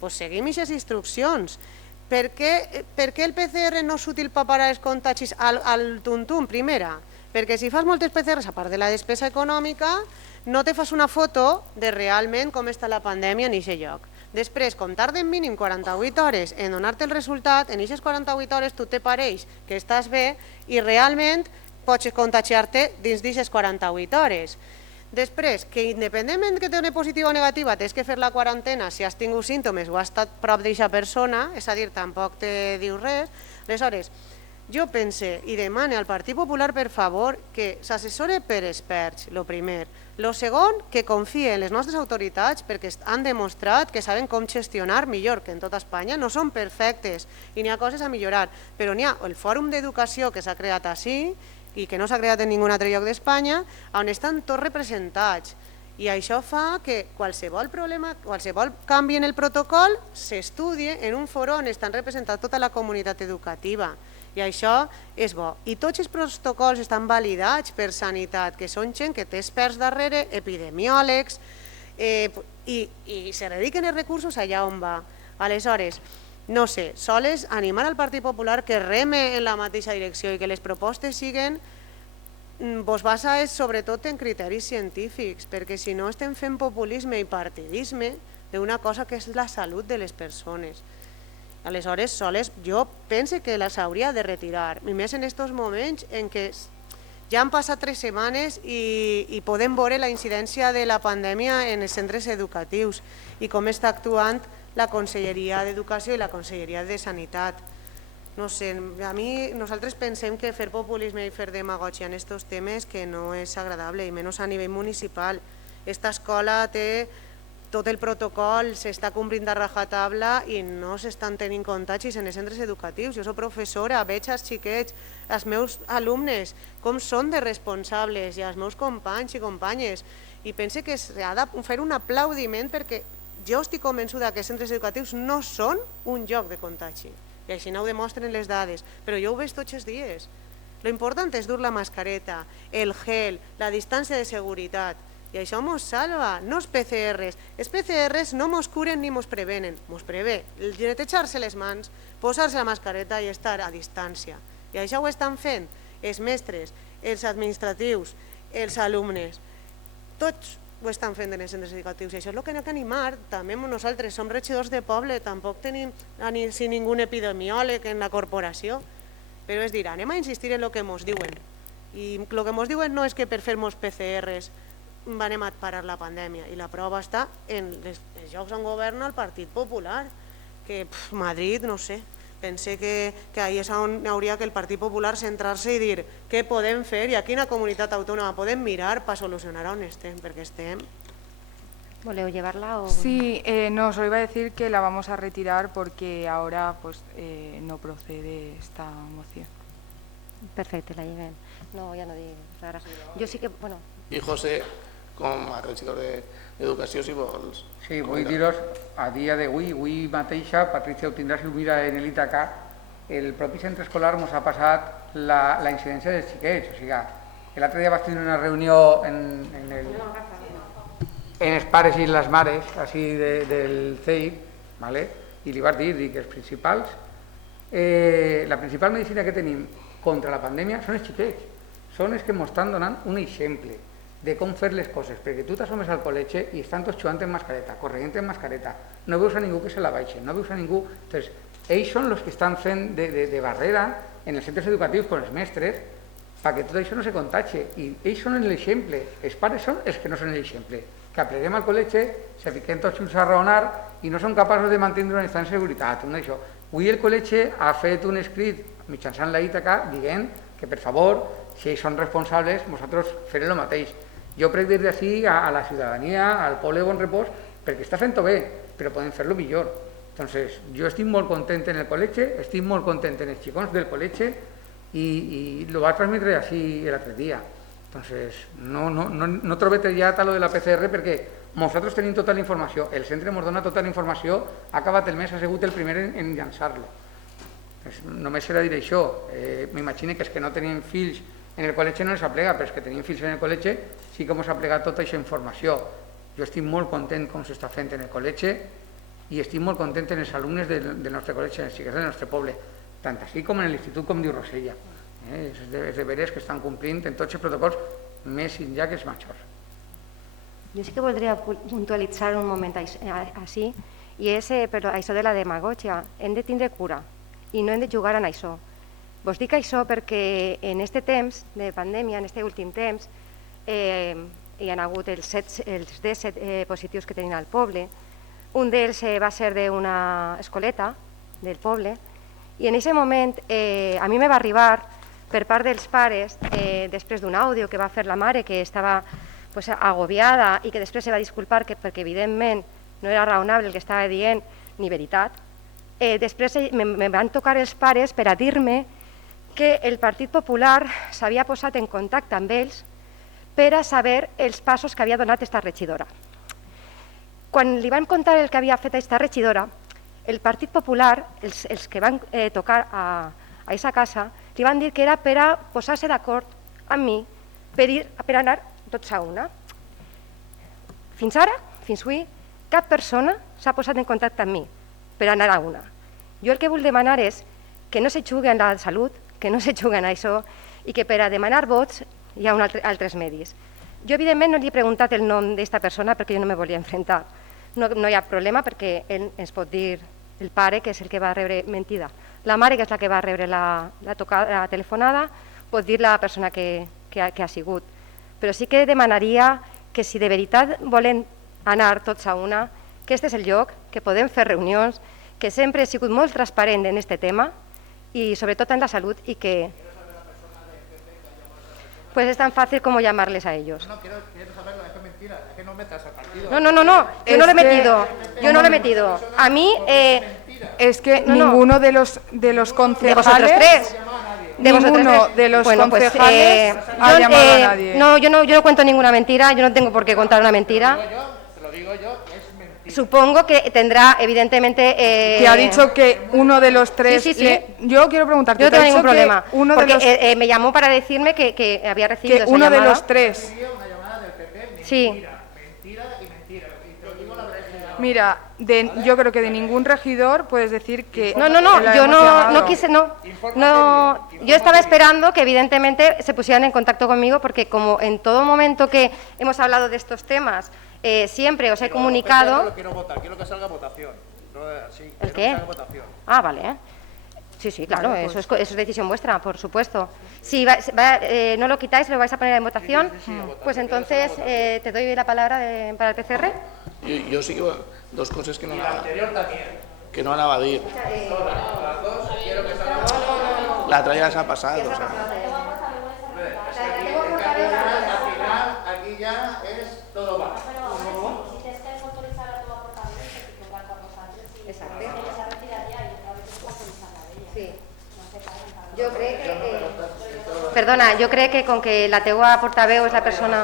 Pues seguim aquestes instruccions. Per què el PCR no és útil per parar els contagis al tuntún? Primera, perquè si fas moltes PCRs, a part de la despesa econòmica, no te fas una foto de realment com està la pandèmia en aquest lloc. Després, com tarden mínim 48 hores en donar-te el resultat, en aquestes 48 hores tu te pareix que estàs bé i realment pots contagiar-te dins d'aquestes 48 hores. Després, que independentment que tingui positiva o negativa, tens que fer la quarantena si has tingut símptomes o has estat prop d'aquesta persona, és a dir, tampoc te diu res. Aleshores, jo pense i demane al Partit Popular, per favor, que s'assessore per experts, el primer. El segon, que confie en les nostres autoritats perquè han demostrat que saben com gestionar millor que en tota Espanya. No són perfectes i n'hi ha coses a millorar, però n'hi ha el Fòrum d'Educació que s'ha creat així i que no s'ha creat en ningun altre lloc d'Espanya, on estan tots representats. I això fa que qualsevol problema, qualsevol canvi en el protocol s'estudie en un fòrum on estan representats tota la comunitat educativa. I això és bo. I tots els protocols estan validats per Sanitat, que són gent que té experts darrere, epidemiòlegs, i se dediquen els recursos allà on va. Aleshores, no sé, sols animar al Partit Popular que reme en la mateixa direcció i que les propostes siguin basades sobretot en criteris científics, perquè si no estem fent populisme i partidisme d'una cosa que és la salut de les persones. Aleshores, sols jo penso que la s'hauria de retirar, i més en aquests moments en què ja han passat 3 setmanes i podem veure la incidència de la pandèmia en els centres educatius i com està actuant la Conselleria d'Educació i la Conselleria de Sanitat. No sé, nosaltres pensem que fer populisme i fer demagògia en aquests temes que no és agradable, i menys a nivell municipal. Esta escola té tot el protocol, s'està complint a rajatabla i no s'estan tenint contagis en els centres educatius. Jo soc professora, veig els xiquets, els meus alumnes, com són de responsables, i els meus companys i companyes, i penso que s'ha de fer un aplaudiment perquè jo estic convençuda que els centres educatius no són un lloc de contagi, i així no ho demostren les dades, però jo ho veig tots els dies. L'important és dur la mascareta, el gel, la distància de seguretat, i això mos salva, no els PCRs. Els PCRs no mos curen ni mos prevenen, mos prevé el netejar-se les mans, posar-se la mascareta i estar a distància. I això ho estan fent els mestres, els administratius, els alumnes. Tots ho estan fent en els centres educatius. I això és el que hem d'animar. També nosaltres som regidors de poble, tampoc tenim ningú epidemiòleg en la corporació, però és dir, anem a insistir en el que ens diuen. I el que ens diuen no és que per fer-nos PCRs anem a parar la pandèmia, i la prova està en els llocs on governa el Partit Popular, que Madrid, no sé, pense que ahí és on hauria que el Partit Popular centrar-se i dir què podem fer i a quina comunitat autònoma podem mirar per solucionar on estem, perquè estem... ¿Voleu llevarla o...? Sí, no, solo iba a decir que la vamos a retirar porque ahora pues no procede esta moción. Perfecte, la llevem. No, ja no dic res. Jo sí que, bueno... I José, com a regidor d'Educació, si vols... Sí, vull dir-vos, a dia d'avui, avui mateixa, Patricia ho tindrà si ho mira en l'ITAK, el propi centre escolar ens ha passat la incidència dels xiquets. O sigui, l'altre dia vaig tenir una reunió en els pares i les mares així del CEIP, ¿vale? I li vaig dir que els principals, la principal medicina que tenim contra la pandèmia són els xiquets, són els que ens estan donant un exemple de com fer les coses, perquè tu t'assomes al col·legi i estan tots jugant en mascareta, corrent en mascareta, no veus a ningú que se la baixi, no veus a ningú... Entonces, ells són els que estan fent de barrera en els centres educatius amb els mestres perquè tot això no se contagi, i ells són l'exemple, els pares són els que no són l'exemple, que apleguem al col·legi, se fiquem tots junts a raonar i no són capaços de mantenir una distància de seguretat. Avui el col·legi ha fet un escrit mitjançant la ITAK dient que, per favor, si ells són responsables, nosaltres farem el mateix. Jo prec des d'ací a la ciutadania, al poble de Bon Repòs, perquè està fent-ho bé, però podem fer-lo millor. Entonces, jo estic molt content en el col·legi, estic molt content en els xicons del col·legi i lo vaig transmetre així l'altre dia. Entonces, no trobé triat a lo de la PCR perquè nosaltres tenim tota la informació, el centre ens dona tota la informació, ha acabat el mes, ha sigut el primer en llançar-lo. Només serà dir això, m'imagino que els que no tenim fills en el col·legi no els aplega, però els que tenim fills en el col·legi sí que ens ha plegat tota aquesta informació. Jo estic molt content com s'està fent en el col·legi i estic molt content en els alumnes del nostre col·legi, els xiquets del nostre poble, tant així com en l'institut com diu Rosella. Els deberes que estan complint en tots els protocols més enllà que els majors. Jo sí que voldria puntualitzar un moment així, i és però això de la demagògia. Hem de tindre cura i no hem de jugar en això. Vos dic això perquè en aquest temps de pandèmia, en aquest últim temps, hi ha hagut els 17 positius que tenim al poble. Un d'ells va ser d'una escoleta del poble i en aquest moment a mi me va arribar per part dels pares, després d'un àudio que va fer la mare que estava agobiada i que després se va disculpar perquè evidentment no era raonable el que estava dient ni veritat. Després me van tocar els pares per a dir-me que el Partit Popular s'havia posat en contacte amb ells per a saber els passos que havia donat aquesta regidora. Quan li van contar el que havia fet aquesta regidora, el Partit Popular, els que van tocar a aquesta casa, li van dir que era per a posar-se d'acord amb mi per anar tots a una. Fins ara, fins avui, cap persona s'ha posat en contacte amb mi per anar a una. Jo el que vull demanar és que no se jugui en la salut, que no se jugui en això i que per a demanar vots hi ha altres medis. Jo, evidentment, no li he preguntat el nom d'aquesta persona perquè jo no me volia enfrontar. No hi ha problema perquè ell ens pot dir el pare, que és el que va rebre mentida. La mare, que és la que va rebre la telefonada, pot dir la persona que ha sigut. Però sí que demanaria que si de veritat volen anar tots a una, que aquest és el lloc, que podem fer reunions, que sempre he sigut molt transparent en aquest tema y sobre todo en la salud y que pues es tan fácil como llamarles a ellos. No, quiero saberlo, es que es mentira, es que no metas al partido. No, yo no lo he metido, A mí es que ninguno de los concejales, de vosotros tres, ninguno de los concejales ha llamado a nadie. No, yo no cuento ninguna mentira, yo no tengo por qué contar una mentira. Te lo digo yo, es mentira. Supongo que tendrá, evidentemente... Te ha dicho que uno de los tres... Sí. Yo quiero preguntarte... Yo no tengo ningún problema, porque me llamó para decirme que había recibido esa uno llamada. De los tres... Una llamada del PP, mentira, sí. Mentira y mentira. Y te lo digo la verdad. Mira, yo creo que de ningún regidor puedes decir que... No, yo no quise, no. Yo estaba esperando que evidentemente se pusieran en contacto conmigo porque como en todo momento que hemos hablado de estos temas, siempre os he comunicado... No quiero votar, quiero que salga votación. Sí, ¿El quiero qué? que salga votación. Ah, vale. Sí, claro, eso es decisión vuestra, por supuesto. Si no lo quitáis, lo vais a poner en votación, pues entonces te doy la palabra para el PCR. Jo sí que dos coses que no anava a dir. L'altra ja s'ha passat. O sea. Al final, aquí ya es todo va. Jo crec que... Perdona, jo crec que com que la teua portaveu és la persona...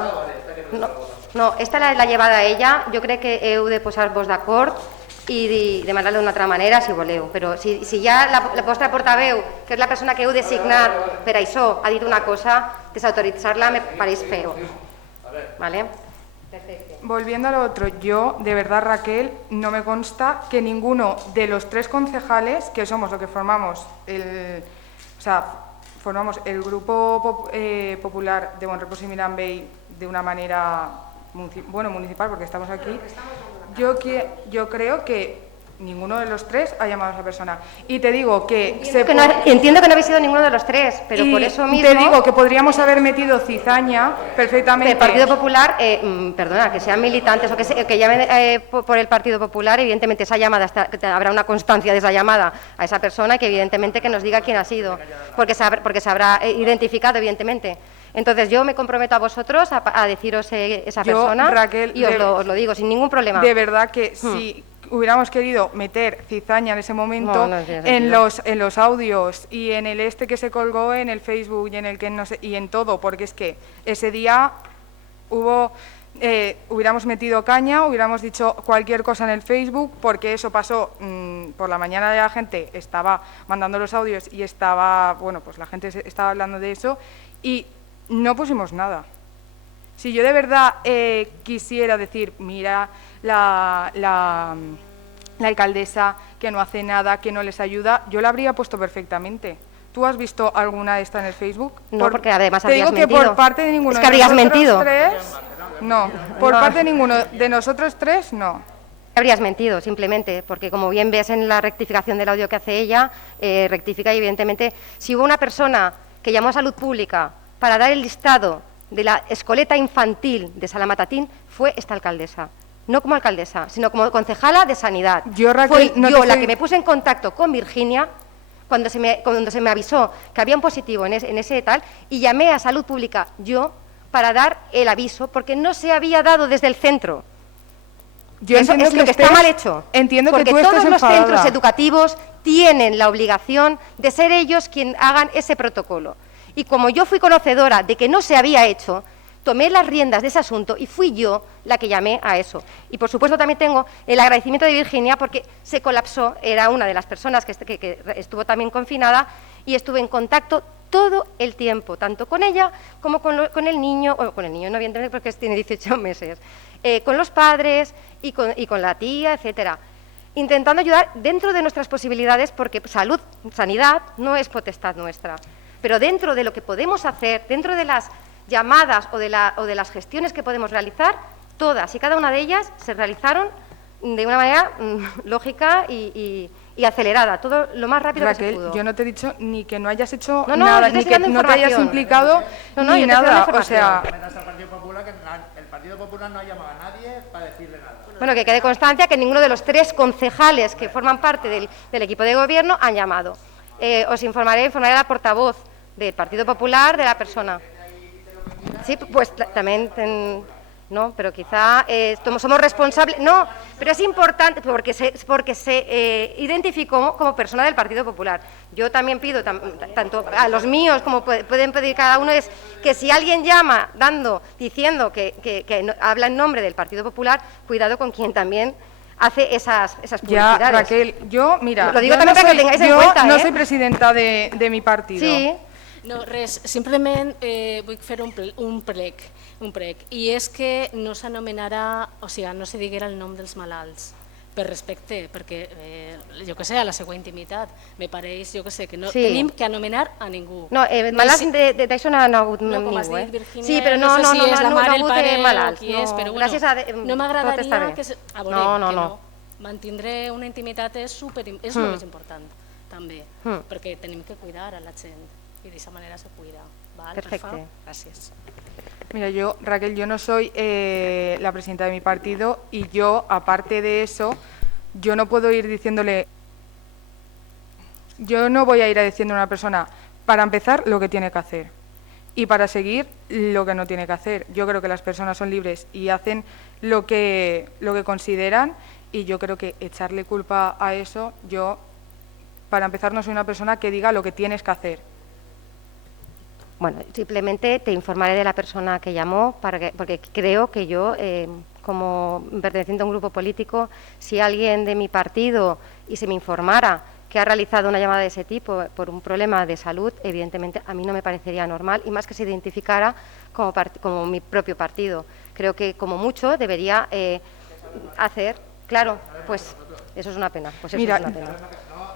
No, esta l'ha llevada ella, jo crec que heu de posar-vos d'acord i demanar-la d'una altra manera, si voleu. Però si ja la vostra portaveu, que és la persona que heu designat per això, ha dit una cosa, desautoritzar-la me pareix feo. ¿Vale? Perfecto. Volviendo a lo otro, yo, de verdad, Raquel, no me consta que ninguno de los 3 concejales, que somos lo que formamos formamos el grupo popular de Bonrepòs y Mirambell de una manera municipal, porque estamos aquí, yo creo que ninguno de los 3 ha llamado a esa persona. Y te digo que... Entiendo que no habéis sido ninguno de los 3, pero por eso mismo... Te digo que podríamos haber metido cizaña perfectamente... El Partido Popular, perdona, que sean militantes o que llamen por el Partido Popular, evidentemente esa llamada, habrá una constancia de esa llamada a esa persona y que evidentemente que nos diga quién ha sido, porque se habrá identificado, evidentemente. Entonces yo me comprometo a vosotros a deciros esa persona, Raquel, y os lo digo sin ningún problema. De verdad que si hubiéramos querido meter cizaña en ese momento en los audios y en el que se colgó en el Facebook y en el que no sé, y en todo, porque es que ese día hubiéramos metido caña, hubiéramos dicho cualquier cosa en el Facebook, porque eso pasó por la mañana, la gente estaba mandando los audios y estaba, pues la gente estaba hablando de eso y no pusimos nada. Si yo de verdad quisiera decir, mira, la alcaldesa que no hace nada, que no les ayuda, yo la habría puesto perfectamente. ¿Tú has visto alguna de esta en el Facebook? No, porque además te habrías digo mentido. Que por parte de ninguno es que habrías mentido. Parte de ninguno de nosotros 3, no. Habrías mentido, simplemente, porque como bien ves en la rectificación del audio que hace ella, rectifica y evidentemente, si hubo una persona que llamó a Salud Pública para dar el listado de la escoleta infantil de Salamatatín, fue esta alcaldesa. No como alcaldesa, sino como concejala de Sanidad. Fui yo la que me puse en contacto con Virginia cuando se me avisó que había un positivo en ese tal y llamé a Salud Pública yo para dar el aviso porque no se había dado desde el centro. Eso es lo que está mal hecho. Entiendo porque que tú estés todos los enfadada. centros educativos tienen la obligación de ser ellos quienes hagan ese protocolo. Y como yo fui conocedora de que no se había hecho, tomé las riendas de ese asunto y fui yo la que llamé a eso. Y por supuesto también tengo el agradecimiento de Virginia porque se colapsó, era una de las personas que estuvo también confinada y estuve en contacto todo el tiempo, tanto con ella como con el niño, no evidentemente porque tiene 18 meses, con los padres y con la tía, etcétera, intentando ayudar dentro de nuestras posibilidades porque sanidad no es potestad nuestra, pero dentro de lo que podemos hacer, dentro de las llamadas o de las gestiones que podemos realizar, todas y cada una de ellas se realizaron de una manera lógica y acelerada, todo lo más rápido Raquel, que se pudo. Yo no te he dicho ni que no hayas hecho No, nada, yo te ni estoy que dando no te hayas información. implicado ni yo te estoy dando nada. O información. sea, Metas al Partido Popular, que el Partido Popular no ha llamado a nadie para decirle nada. Bueno, que quede constancia que ninguno de los 3 concejales que forman parte del equipo de gobierno han llamado. Os informaré a la portavoz del Partido Popular de la persona. Sí, pues también... No, pero quizá somos responsables... No, pero es importante porque se identificó como persona del Partido Popular. Yo también pido, tanto a los míos como pueden pedir cada uno, es que si alguien llama diciendo que habla en nombre del Partido Popular, cuidado con quien también hace esas publicidades. ya, Raquel, yo, mira... Lo digo yo también no para que soy- lo tengáis en yo cuenta, no ¿eh? soy presidenta de mi partido. Sí, No, res, simplement vull fer un prec, i és que no s'anomenarà, o sigui, no se diguera el nom dels malalts. per respecte, perquè, jo què sé, a la seva intimitat, me pareix, jo què sé, que no Sí. tenim que anomenar a ningú. No, malalts d'això no ha hagut No, com has ningú, dit, Virginia, Sí, però no sé si és la no mare, ha el hagut pare malalts. o qui és, però bueno, gràcies a no tot està m'agradaria bé. que... A veure, No, que no. no. Mantindre una intimitat és el més important, també, perquè tenim que cuidar a la gent i d'aquesta manera se cuida. Val, Perfecte. Rafa? Gràcies. Mira, Raquel, yo no soy la presidenta de mi partido y yo, aparte de eso, yo no puedo ir diciéndole, yo no voy a ir a diciendo a una persona, para empezar, lo que tiene que hacer y para seguir lo que no tiene que hacer. Yo creo que las personas son libres y hacen lo que consideran y yo creo que echarle culpa a eso, yo, para empezar, no soy una persona que diga lo que tienes que hacer. Bueno, simplemente te informaré de la persona que llamó, porque creo que yo, como perteneciente a un grupo político, si alguien de mi partido y se me informara que ha realizado una llamada de ese tipo por un problema de salud, evidentemente a mí no me parecería normal, y más que se identificara como mi propio partido. Creo que como mucho debería hacer, claro, pues eso es una pena. Pues eso Mira, es una pena. No,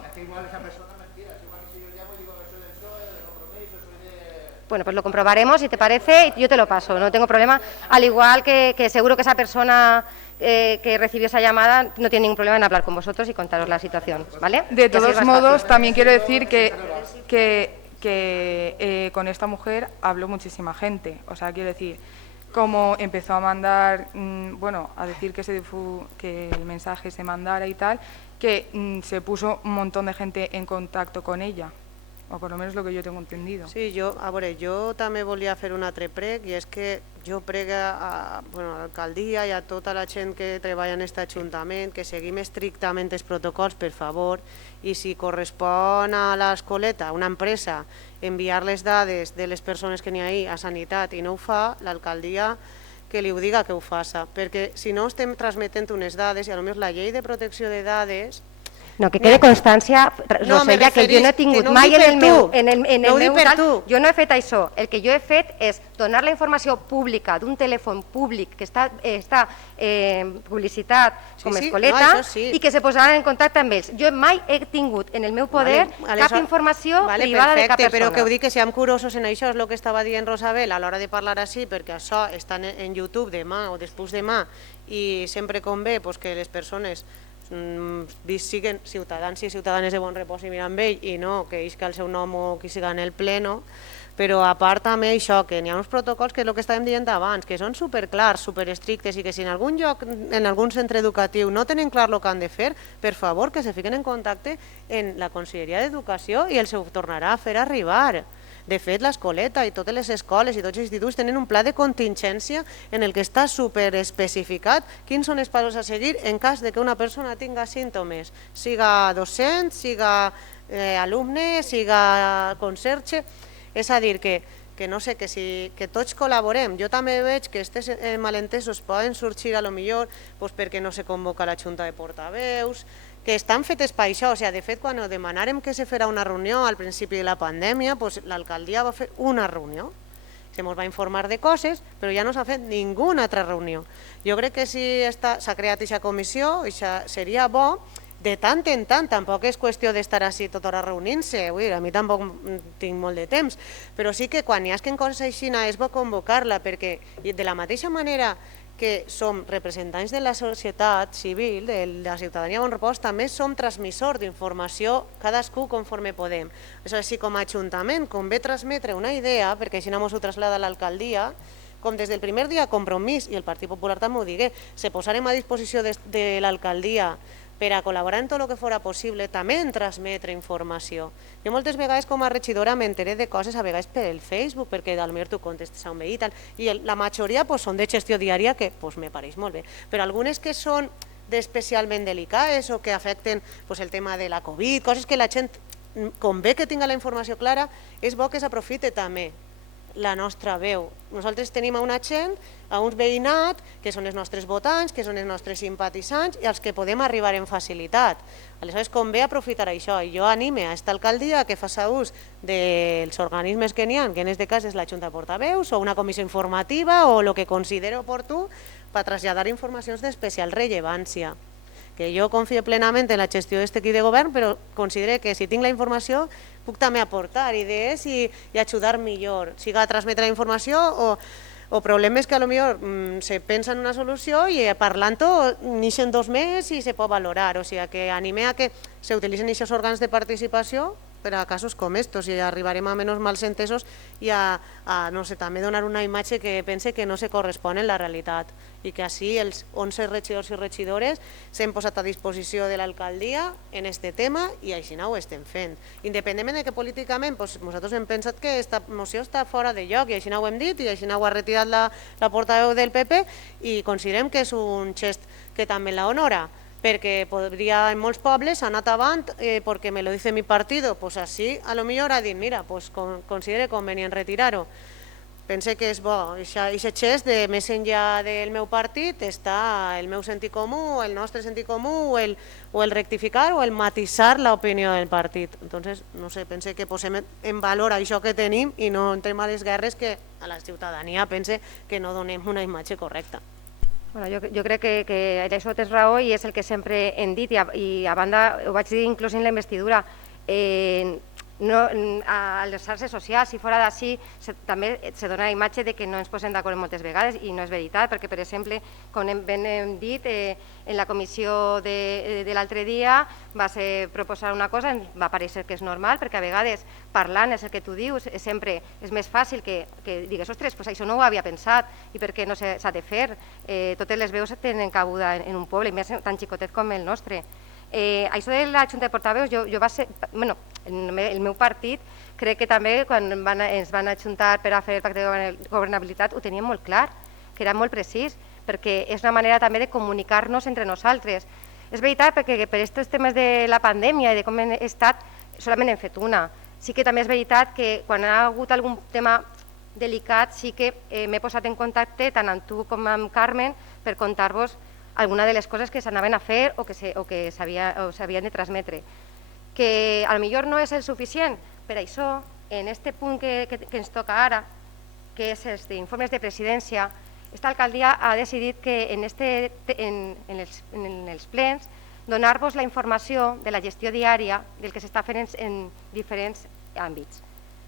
es que igual esa persona es mentira. Es igual que si yo llamo y digo que soy del PSOE, de Compromiso, soy de... Bueno, pues lo comprobaremos, si te parece, y yo te lo paso, no tengo problema. Al igual que seguro que esa persona que recibió esa llamada no tiene ningún problema en hablar con vosotros y contaros la situación, ¿vale? De Y así es todos más modos, fácil. también quiero decir que con esta mujer habló muchísima gente. O sea, quiero decir, como empezó a mandar, a decir que el mensaje se mandara y tal, que se puso un montón de gente en contacto con ella, o por lo menos lo que yo tengo entendido. Sí, jo també volia fer un altre prec, i és que jo prega a l'alcaldia i a tota la gent que treballa en aquest ajuntament que seguim estrictament els protocols, per favor, i si correspon a l'escoleta, a una empresa, enviar les dades de les persones que n'hi ha ahí a Sanitat i no ho fa, l'alcaldia que li ho diga que ho faça, perquè si no estem transmetent unes dades i potser la llei de protecció de dades... No, que quede constància, No, me Rosella, que jo no he referís- tingut que no ho mai dic per en el meu... tu. En el No ho dic meu per tal, tu. jo no he fet això. El que jo he fet és donar la informació pública d'un telèfon públic que està publicitat com Sí, sí, escoleta no, això sí. i que se posaran en contacte amb ells. Jo mai he tingut en el meu poder cap informació privada de cap persona. Però que ho dic que siguem curosos en això, és el que estava dient Rosabel a l'hora de parlar així, perquè això està en YouTube demà o després demà, i sempre convé que les persones siguin ciutadans i ciutadanes de bon repòs i mirar amb ell, i no que isca el seu nom o qui siga en el pleno. Però a part també això, que n'hi ha uns protocols que és el que estàvem dient abans, que són superclars, superestrictes, i que si en algun lloc, en algun centre educatiu no tenen clar el que han de fer, per favor que se fiquen en contacte en la Conselleria d'Educació i els ho tornarà a fer arribar. De fet, l'escoleta i totes les escoles i tots els instituts tenen un pla de contingència en el que està superespecificat quins són els passos a seguir en cas de que una persona tinga símptomes, siga docent, siga alumne, siga conserge. És a dir, que no sé, que tots col·laborem. Jo també veig que aquests malentesos poden sorgir a lo millor perquè no se convoca la Junta de Portaveus, que estan fetes per això. O sigui, de fet, quan demanàrem que se farà una reunió al principi de la pandèmia, l'alcaldia va fer una reunió. Se ens va informar de coses, però ja no s'ha fet ninguna altra reunió. Jo crec que si s'ha creat aquesta comissió, seria bo, de tant en tant, tampoc és qüestió d'estar així tota hora reunint-se, a mi tampoc tinc molt de temps, però sí que quan hi ha coses així és bo convocar-la, perquè de la mateixa manera que som representants de la societat civil, de la ciutadania bon repòs, també som transmissors d'informació cadascú conforme podem. Així com a ajuntament convé transmetre una idea, perquè així no ens ho trasllada l'alcaldia, com des del primer dia Compromís, i el Partit Popular també ho digué, se posarem a disposició de l'alcaldia per a col·laborar en tot el que fora possible, també en transmetre informació. Jo moltes vegades com a regidora m'enteré de coses a vegades per el Facebook, perquè potser tu contestes a un veí i tal, i la majoria són de gestió diària, que me pareix molt bé, però algunes que són d'especialment delicades o que afecten el tema de la Covid, coses que la gent convé que tinga la informació clara, és bo que s'aprofite també la nostra veu. Nosaltres tenim a una gent, a uns veïnat, que són els nostres votants, que són els nostres simpatitzants i als que podem arribar en facilitat. Aleshores convé aprofitar això, i jo anime a aquesta alcaldia que faci ús dels organismes que n'hi ha, que en aquest cas és la Junta de Portaveus o una comissió informativa o el que considero oportú per traslladar informacions d'especial rellevància. que jo confio plenament en la gestió d'aquest equip de govern, però considero que si tinc la informació puc també aportar idees i ajudar millor, siga a transmetre la informació o problemes que potser se pensa en una solució i parlant-ho neixen 2 mesos i se pot valorar, o sigui que anime a que s'utilitzen aquests òrgans de participació per a casos com estos i arribarem a menys malsentesos i a no sé, també donar una imatge que pense que no se correspon en la realitat i que així els 11 regidors i regidores s'han posat a disposició de l'alcaldia en aquest tema i així ho estem fent. Independentment de que políticament nosaltres hem pensat que aquesta moció està fora de lloc i així ho hem dit i així ho ha retirat la portaveu del PP i considerem que és un gest que també la honora, perquè podria en molts pobles ha anat avant perquè me lo dice mi partido, pues així a lo millor ha dit, mira, pues considere convenient retirar-ho. Pense que és bo, aquest gest de més enllà del meu partit està el meu sentit comú, el nostre sentit comú, o el rectificar o el matisar l'opinió del partit. Entonces, no sé, pense que posem en valor això que tenim i no entrem a les guerres que a la ciutadania pense que no donem una imatge correcta. Bueno, jo crec que això tens raó i és el que sempre hem dit i a banda ho vaig dir inclús en la investidura. A les xarxes socials, si fora d'ací, també se dona la imatge de que no ens posem d'acord moltes vegades i no és veritat, perquè, per exemple, com ben hem dit, en la comissió de l'altre dia va ser proposar una cosa, ens va parecer que és normal, perquè a vegades parlant és el que tu dius, sempre és més fàcil que digues, ostres, això no ho havia pensat i per què no s'ha de fer. Totes les veus tenen cabuda en un poble, i més tan xicotet com el nostre. Això de la Junta de Portaveus, el meu partit, crec que també quan ens van ajuntar per a fer el pacte de governabilitat ho teníem molt clar, que era molt precís, perquè és una manera també de comunicar-nos entre nosaltres. És veritat perquè per aquests temes de la pandèmia i de com hem estat, solament hem fet una. Sí que també és veritat que quan ha hagut algun tema delicat sí que m'he posat en contacte tant amb tu com amb Carmen per contar-vos alguna de les coses que s'anaven a fer o que s'havien de transmetre. Que potser no és el suficient, per això, en aquest punt que ens toca ara, que és els informes de presidència, aquesta alcaldia ha decidit que en els plens donar-vos la informació de la gestió diària del que s'està fent en diferents àmbits.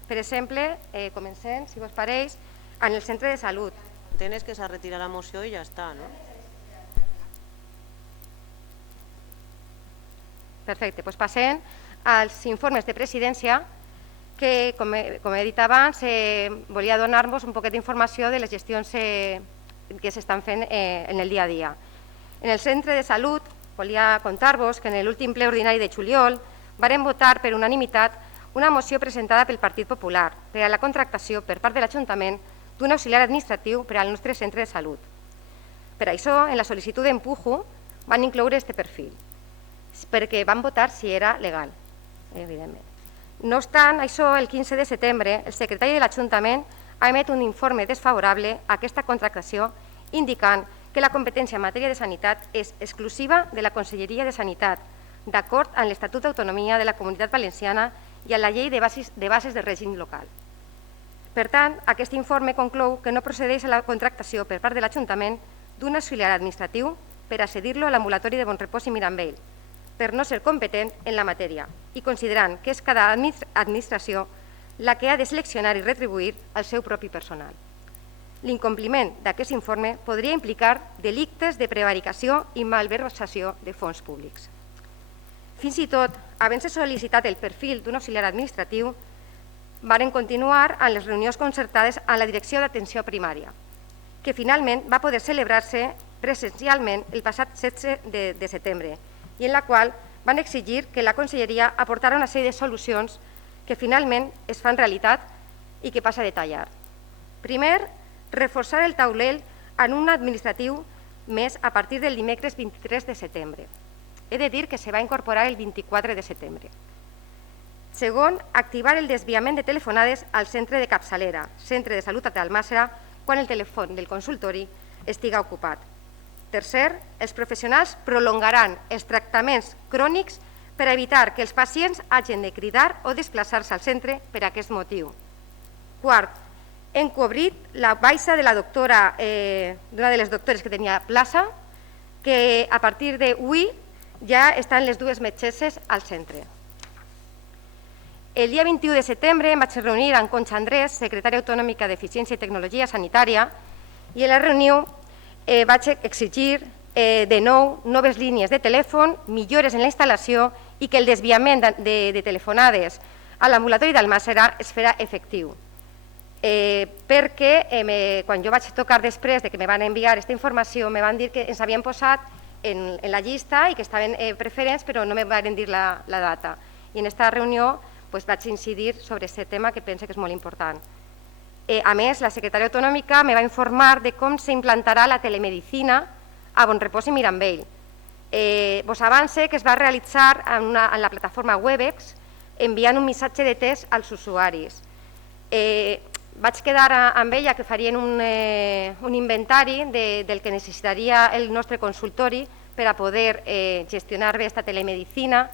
Per exemple, comencem, si vos pareix, en el centre de salut. Tens que s'ha retirat la moció i ja està, no? Perfecte, doncs passem als informes de presidència que, com he dit abans, volia donar-vos un poquet d'informació de les gestions que s'estan fent en el dia a dia. En el centre de salut volia contar-vos que en l'últim ple ordinari de juliol varen votar per unanimitat una moció presentada pel Partit Popular per a la contractació per part de l'Ajuntament d'un auxiliar administratiu per al nostre centre de salut. Per això, en la sol·licitud d'empujo van incloure aquest perfil, perquè van votar si era legal, evidentment. No obstant això, el 15 de setembre, el secretari de l'Ajuntament ha emet un informe desfavorable a aquesta contractació, indicant que la competència en matèria de sanitat és exclusiva de la Conselleria de Sanitat, d'acord amb l'Estatut d'Autonomia de la Comunitat Valenciana i amb la Llei de Bases de Règim Local. Per tant, aquest informe conclou que no procedeix a la contractació per part de l'Ajuntament d'un auxiliar administratiu per a cedir-lo a l'ambulatori de Bonrepòs i Mirambell, per no ser competent en la matèria i considerant que és cada administració la que ha de seleccionar i retribuir el seu propi personal. L'incompliment d'aquest informe podria implicar delictes de prevaricació i malversació de fons públics. Fins i tot, havent-se sol·licitat el perfil d'un auxiliar administratiu, varen continuar amb les reunions concertades amb la Direcció d'Atenció Primària, que finalment va poder celebrar-se presencialment el passat 16 de setembre, i en la qual van exigir que la Conselleria aportara una sèrie de solucions que finalment es fan realitat i que passa a detallar. Primer, reforçar el taulell en un administratiu més a partir del dimecres 23 de setembre. He de dir que se va incorporar el 24 de setembre. Segon, activar el desviament de telefonades al centre de capçalera, centre de salut d'Almàssera, quan el telèfon del consultori estiga ocupat. Tercer, els professionals prolongaran els tractaments crònics per evitar que els pacients hagin de cridar o desplaçar-se al centre per aquest motiu. Quart, encobrir la baixa de la doctora, d'una de les doctores que tenia plaça, que a partir d'avui ja estan les dues metgesses al centre. El dia 21 de setembre em vaig reunir amb Concha Andrés, secretària autonòmica d'Eficiència i Tecnologia Sanitària, i a la reunió vaig exigir de nou noves línies de telèfon, millores en la instal·lació i que el desviament de telefonades a l'ambulatori d'Almàssera es farà efectiu. Perquè quan jo vaig tocar després de que me van enviar aquesta informació, me van dir que ens havien posat en la llista i que estaven preferents, però no me van dir la data. I en aquesta reunió vaig incidir sobre aquest tema que penso que és molt important. A més, la secretària autonòmica me va informar de com s'implantarà la telemedicina a Bonrepòs i Mirambell. Vos avance que es va realitzar en la plataforma Webex enviant un missatge de test als usuaris. Vaig quedar amb ella que farien un inventari del que necessitaria el nostre consultori per a poder gestionar bé aquesta telemedicina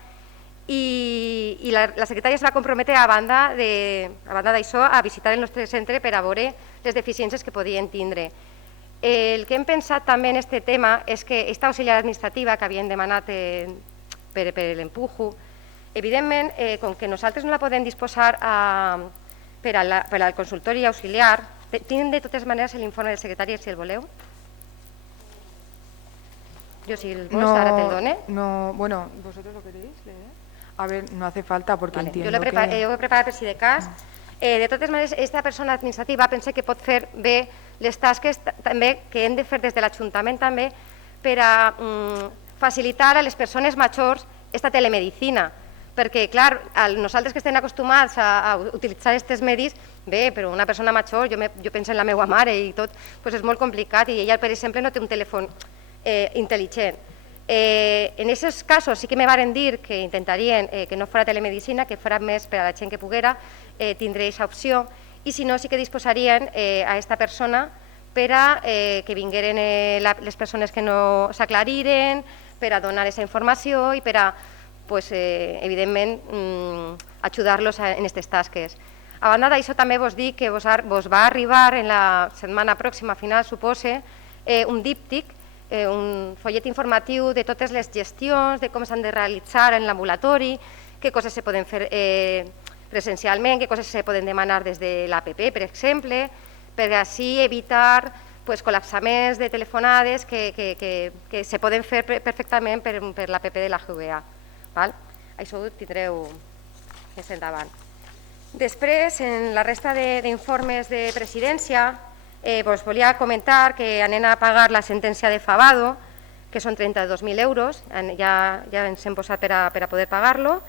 i la secretària es va comprometre a banda d'això a visitar el nostre centre per a veure les deficiències que podien tindre. El que hem pensat també en aquest tema és que aquesta auxiliar administrativa que havien demanat per l'empujo, evidentment, com que nosaltres no la podem disposar per al consultori auxiliar, tenen de totes maneres l'informe del secretari, si el voleu. Jo, si el vols, ara te'l done. No, bueno, ¿vosotros lo queréis leer? A ver, no hace falta porque entiendo jo ho he preparat per si de cas. De totes maneres, aquesta persona administrativa pensa que pot fer bé les tasques també que hem de fer des de l'Ajuntament també per a facilitar a les persones majors aquesta telemedicina. Perquè, clar, nosaltres que estem acostumats a utilitzar aquests medis, bé, però una persona major, jo penso en la meva mare i tot, és molt complicat i ella, per exemple, no té un telèfon intel·ligent. En aquests casos sí que me varen dir que intentarien que no fora telemedicina, que fora més per a la gent que poguera tindre aquesta opció, i si no sí que disposarien a aquesta persona per a que vingueren les persones que no s'aclariren, per a donar aquesta informació i per a, evidentment, ajudar-los en aquestes tasques. A banda d'això també vos dic que vos va arribar en la setmana pròxima, final, supose, un díptic, un follet informatiu de totes les gestions, de com s'han de realitzar en l'ambulatori, què coses se poden fer presencialment, què coses se poden demanar des de l'APP, per exemple, per així evitar col·lapsaments de telefonades que se poden fer perfectament per l'APP de la GVA. Això ho tindreu més endavant. Després, en la resta d'informes de presidència, volia comentar que anem a pagar la sentència de Fabado, que són 32.000 euros, ja ens hem posat per a poder pagar-lo.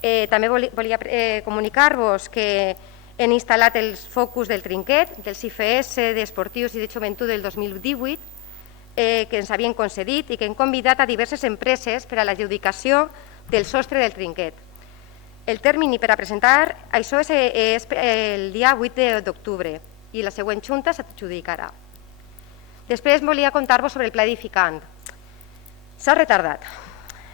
També volia comunicar-vos que hem instal·lat els focus del trinquet, dels IFS, d'Esportius i de Joventut del 2018, que ens havien concedit i que hem convidat a diverses empreses per a l'adjudicació del sostre del trinquet. El termini per a presentar això és el dia 8 d'octubre i la següent junta s'adjudicarà. Després volia contar-vos sobre el pla edificant. S'ha retardat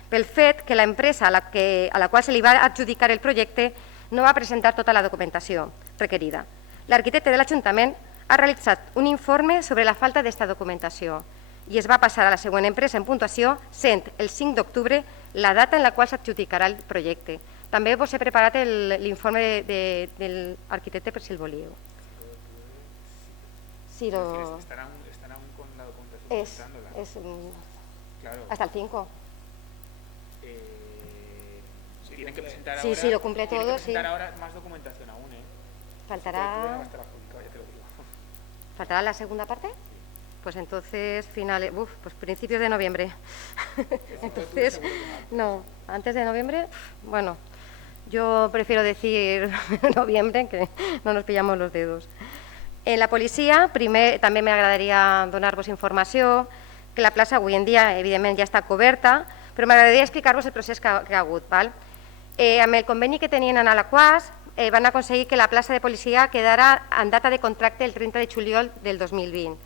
pel fet que l'empresa a la qual se li va adjudicar el projecte no va presentar tota la documentació requerida. L'arquitecte de l'Ajuntament ha realitzat un informe sobre la falta d'aquesta documentació i es va passar a la següent empresa en puntuació, sent el 5 d'octubre la data en la qual s'adjudicarà el projecte. També vos he preparat l'informe de l'arquitecte per si el volíeu. Sí, estará aún con la documentación hasta el 5. Tienen que presentar ahora. Sí, lo cumple todo. Tienen que presentar ahora más documentación aún, Faltará. ¿Faltará la segunda parte? Pues entonces principios de noviembre. Entonces, no, antes de noviembre, bueno, yo prefiero decir noviembre, que no nos pillamos los dedos. En la policia, primer també m'agradaria donar-vos informació que la plaça avui en dia, evidentment, ja està coberta, però m'agradaria explicar-vos el procés que ha hagut. Amb el conveni que tenien en Alaquàs, van aconseguir que la plaça de policia quedara en data de contracte el 30 de juliol del 2020,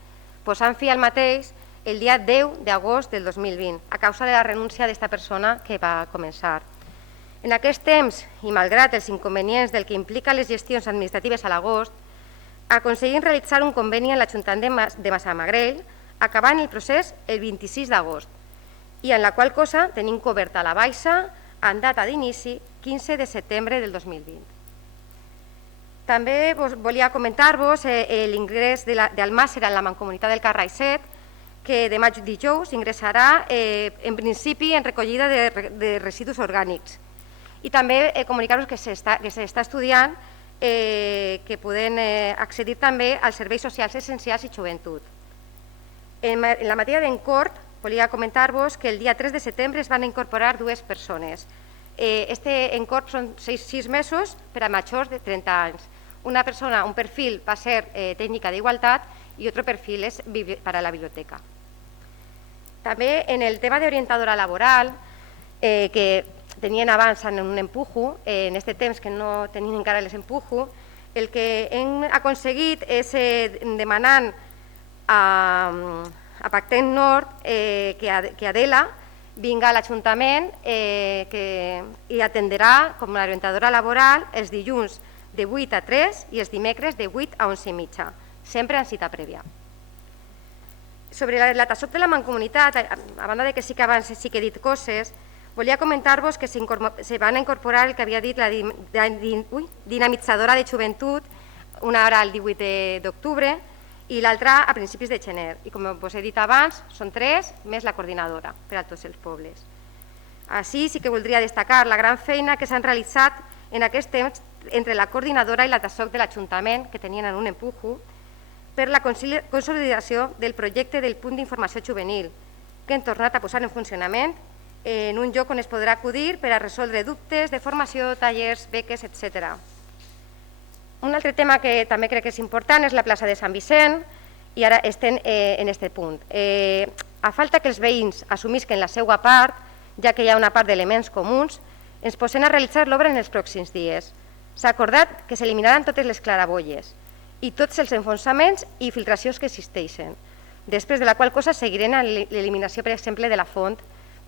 posant fi al mateix el dia 10 d'agost del 2020, a causa de la renúncia d'aquesta persona que va començar. En aquest temps, i malgrat els inconvenients del que implica les gestions administratives a l'agost, aconseguim realitzar un conveni amb l'Ajuntament de Massamagrell, acabant el procés el 26 d'agost. i en la qual cosa tenim coberta la baixa en data d'inici 15 de setembre del 2020. També volia comentar-vos l'ingrés del màster en la Mancomunitat del Carraixet, que demà dijous ingressarà en principi en recollida de residus orgànics. I també comunicar-vos que s'està estudiant que poden accedir també als serveis socials essencials i joventut. En la matèria d'Encort, volia comentar-vos que el dia 3 de setembre es van incorporar 2 persones. Este Encort són 6 mesos per a majors de 30 anys. Una persona, un perfil va ser tècnica d'igualtat i altre perfil és per a la biblioteca. També en el tema d'orientadora laboral, que tenien abans en un empujo, en aquest temps que no tenien encara les empujo, el que hem aconseguit és demanant a Pactem Nord que Adela vinga a l'Ajuntament i atendrà com a orientadora laboral els dilluns de 8 a 3 i els dimecres de 8 a 11 i mitja, sempre en cita prèvia. Sobre la TASOC de la Mancomunitat, a banda de que sí que abans sí que he dit coses, volia comentar-vos que se van incorporar el que havia dit la dinamitzadora de joventut, una hora el 18 d'octubre i l'altra a principis de gener. I com us he dit abans, són 3 més la coordinadora per a tots els pobles. Així sí que voldria destacar la gran feina que s'han realitzat en aquest temps entre la coordinadora i la TASOC de l'Ajuntament, que tenien en un empujo, per la consolidació del projecte del punt d'informació juvenil, que hem tornat a posar en funcionament en un lloc on es podrà acudir per a resoldre dubtes de formació, tallers, beques, etc. Un altre tema que també crec que és important és la plaça de Sant Vicent, i ara estem en aquest punt. A falta que els veïns assumisquen la seva part, ja que hi ha una part d'elements comuns, ens posem a realitzar l'obra en els pròxims dies. S'ha acordat que s'eliminaran totes les claraboies i tots els enfonsaments i filtracions que existeixen, després de la qual cosa seguirem l'eliminació, per exemple, de la font,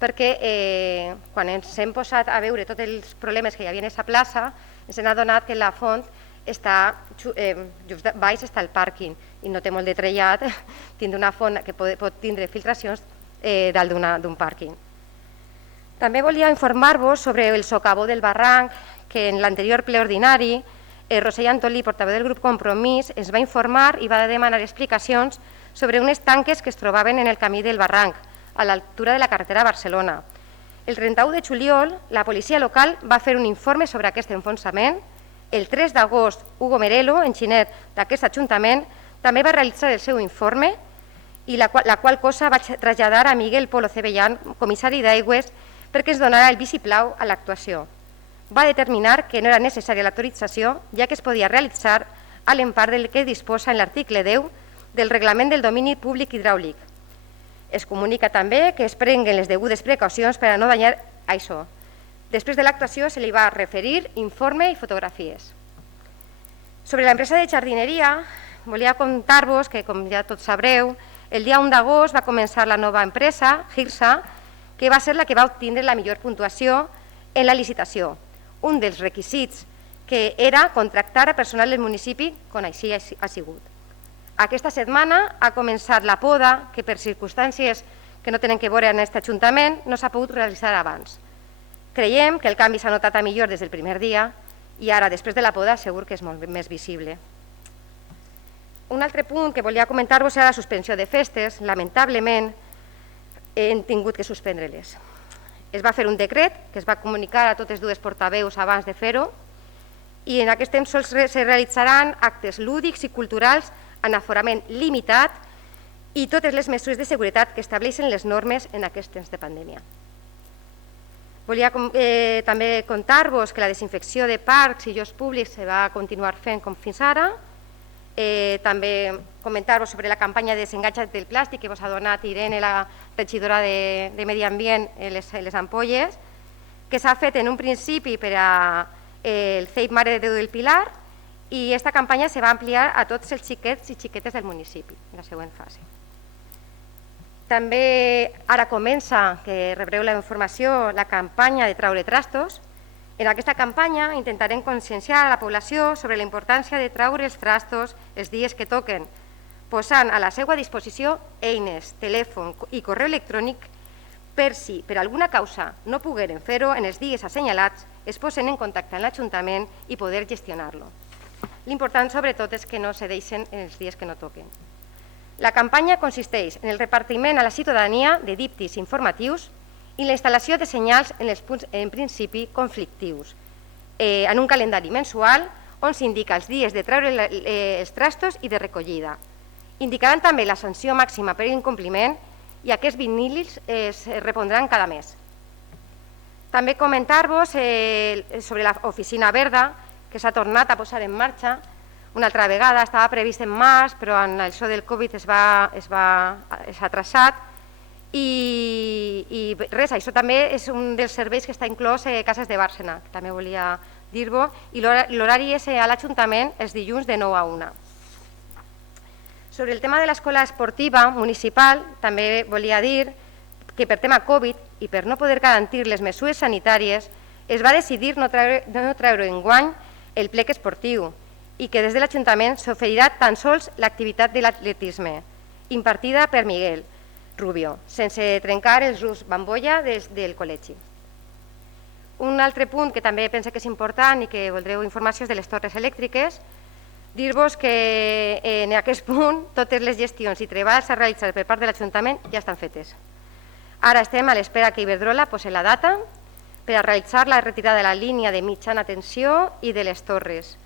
perquè quan ens hem posat a veure tots els problemes que hi havia en aquesta plaça, ens hem adonat que la font està just baix està el pàrquing i no té molt de trellat tindre una font que pot tindre filtracions dalt d'un pàrquing. També volia informar-vos sobre el socavó del barranc, que en l'anterior ple ordinari Roser Antolí, portaveu del grup Compromís, ens va informar i va demanar explicacions sobre unes tanques que es trobaven en el camí del barranc, a l'altura de la carretera a Barcelona. El 31 de juliol, la policia local va fer un informe sobre aquest enfonsament. El 3 d'agost, Hugo Merelo, enginyer d'aquest Ajuntament, també va realitzar el seu informe i la qual cosa va traslladar a Miguel Polo Cebellán, comissari d'Aigües, perquè es donara el vistiplau a l'actuació. Va determinar que no era necessària l'autorització, ja que es podia realitzar a l'empar del que disposa en l'article 10 del Reglament del Domini Públic Hidràulic. Es comunica també que es prenguen les degudes precaucions per a no danyar això. Després de l'actuació se li va referir informe i fotografies. Sobre l'empresa de jardineria, volia contar-vos que, com ja tots sabreu, el dia 1 d'agost va començar la nova empresa, Girsa, que va ser la que va obtindre la millor puntuació en la licitació. Un dels requisits que era contractar a personal del municipi, com així ha sigut. Aquesta setmana ha començat la poda, que per circumstàncies que no tenen que veure en aquest Ajuntament no s'ha pogut realitzar abans. Creiem que el canvi s'ha notat a millor des del primer dia i ara, després de la poda, segur que és molt més visible. Un altre punt que volia comentar-vos era la suspensió de festes. Lamentablement, hem tingut que suspendre-les. Es va fer un decret que es va comunicar a totes dues portaveus abans de fer-ho i en aquest temps sols se realitzaran actes lúdics i culturals en aforament limitat i totes les mesures de seguretat que estableixen les normes en aquest temps de pandèmia. Volia també contar-vos que la desinfecció de parcs i llocs públics se va continuar fent com fins ara. També comentar-vos sobre la campanya de desengatxat del plàstic que vos ha donat Irene, la regidora de Medi Ambient, les ampolles, que s'ha fet en un principi per al CEIP Mare de Déu del Pilar i aquesta campanya se va ampliar a tots els xiquets i xiquetes del municipi en la següent fase. També ara comença, que rebreu la informació, la campanya de traure trastos. En aquesta campanya intentarem conscienciar a la població sobre la importància de traure els trastos els dies que toquen, posant a la seva disposició eines, telèfon i correu electrònic per si per alguna causa no pogueren fer-ho en els dies assenyalats, es posen en contacte amb l'Ajuntament i poder gestionar-lo. L'important, sobretot, és que no se deixen en els dies que no toquen. La campanya consisteix en el repartiment a la ciutadania de díptics informatius i la instal·lació de senyals en els punts, en principi, conflictius, en un calendari mensual on s'indica els dies de treure els trastos i de recollida. Indicaran també la sanció màxima per incompliment i aquests vinílics es repondran cada mes. També comentar-vos sobre l'oficina verda, que s'ha tornat a posar en marxa una altra vegada. Estava previst en març, però amb això del Covid s'ha atrasat. I res, això també és un dels serveis que està inclòs a Cases de Bàrcena, que també volia dir-vos, i l'horari és a l'Ajuntament els dilluns de 9 a 1. Sobre el tema de l'escola esportiva municipal, també volia dir que per tema Covid i per no poder garantir les mesures sanitàries, es va decidir no treure enguany el plec esportiu i que des de l'Ajuntament s'oferirà tan sols l'activitat de l'atletisme, impartida per Miguel Rubio, sense trencar els grups bambolla del col·legi. Un altre punt que també penso que és important i que voldreu informació és de les torres elèctriques. Dir-vos que en aquest punt totes les gestions i treballs a realitzar per part de l'Ajuntament ja estan fetes. Ara estem a l'espera que Iberdrola posi la data per a realitzar la retirada de la línia de mitjana tensió i de les torres.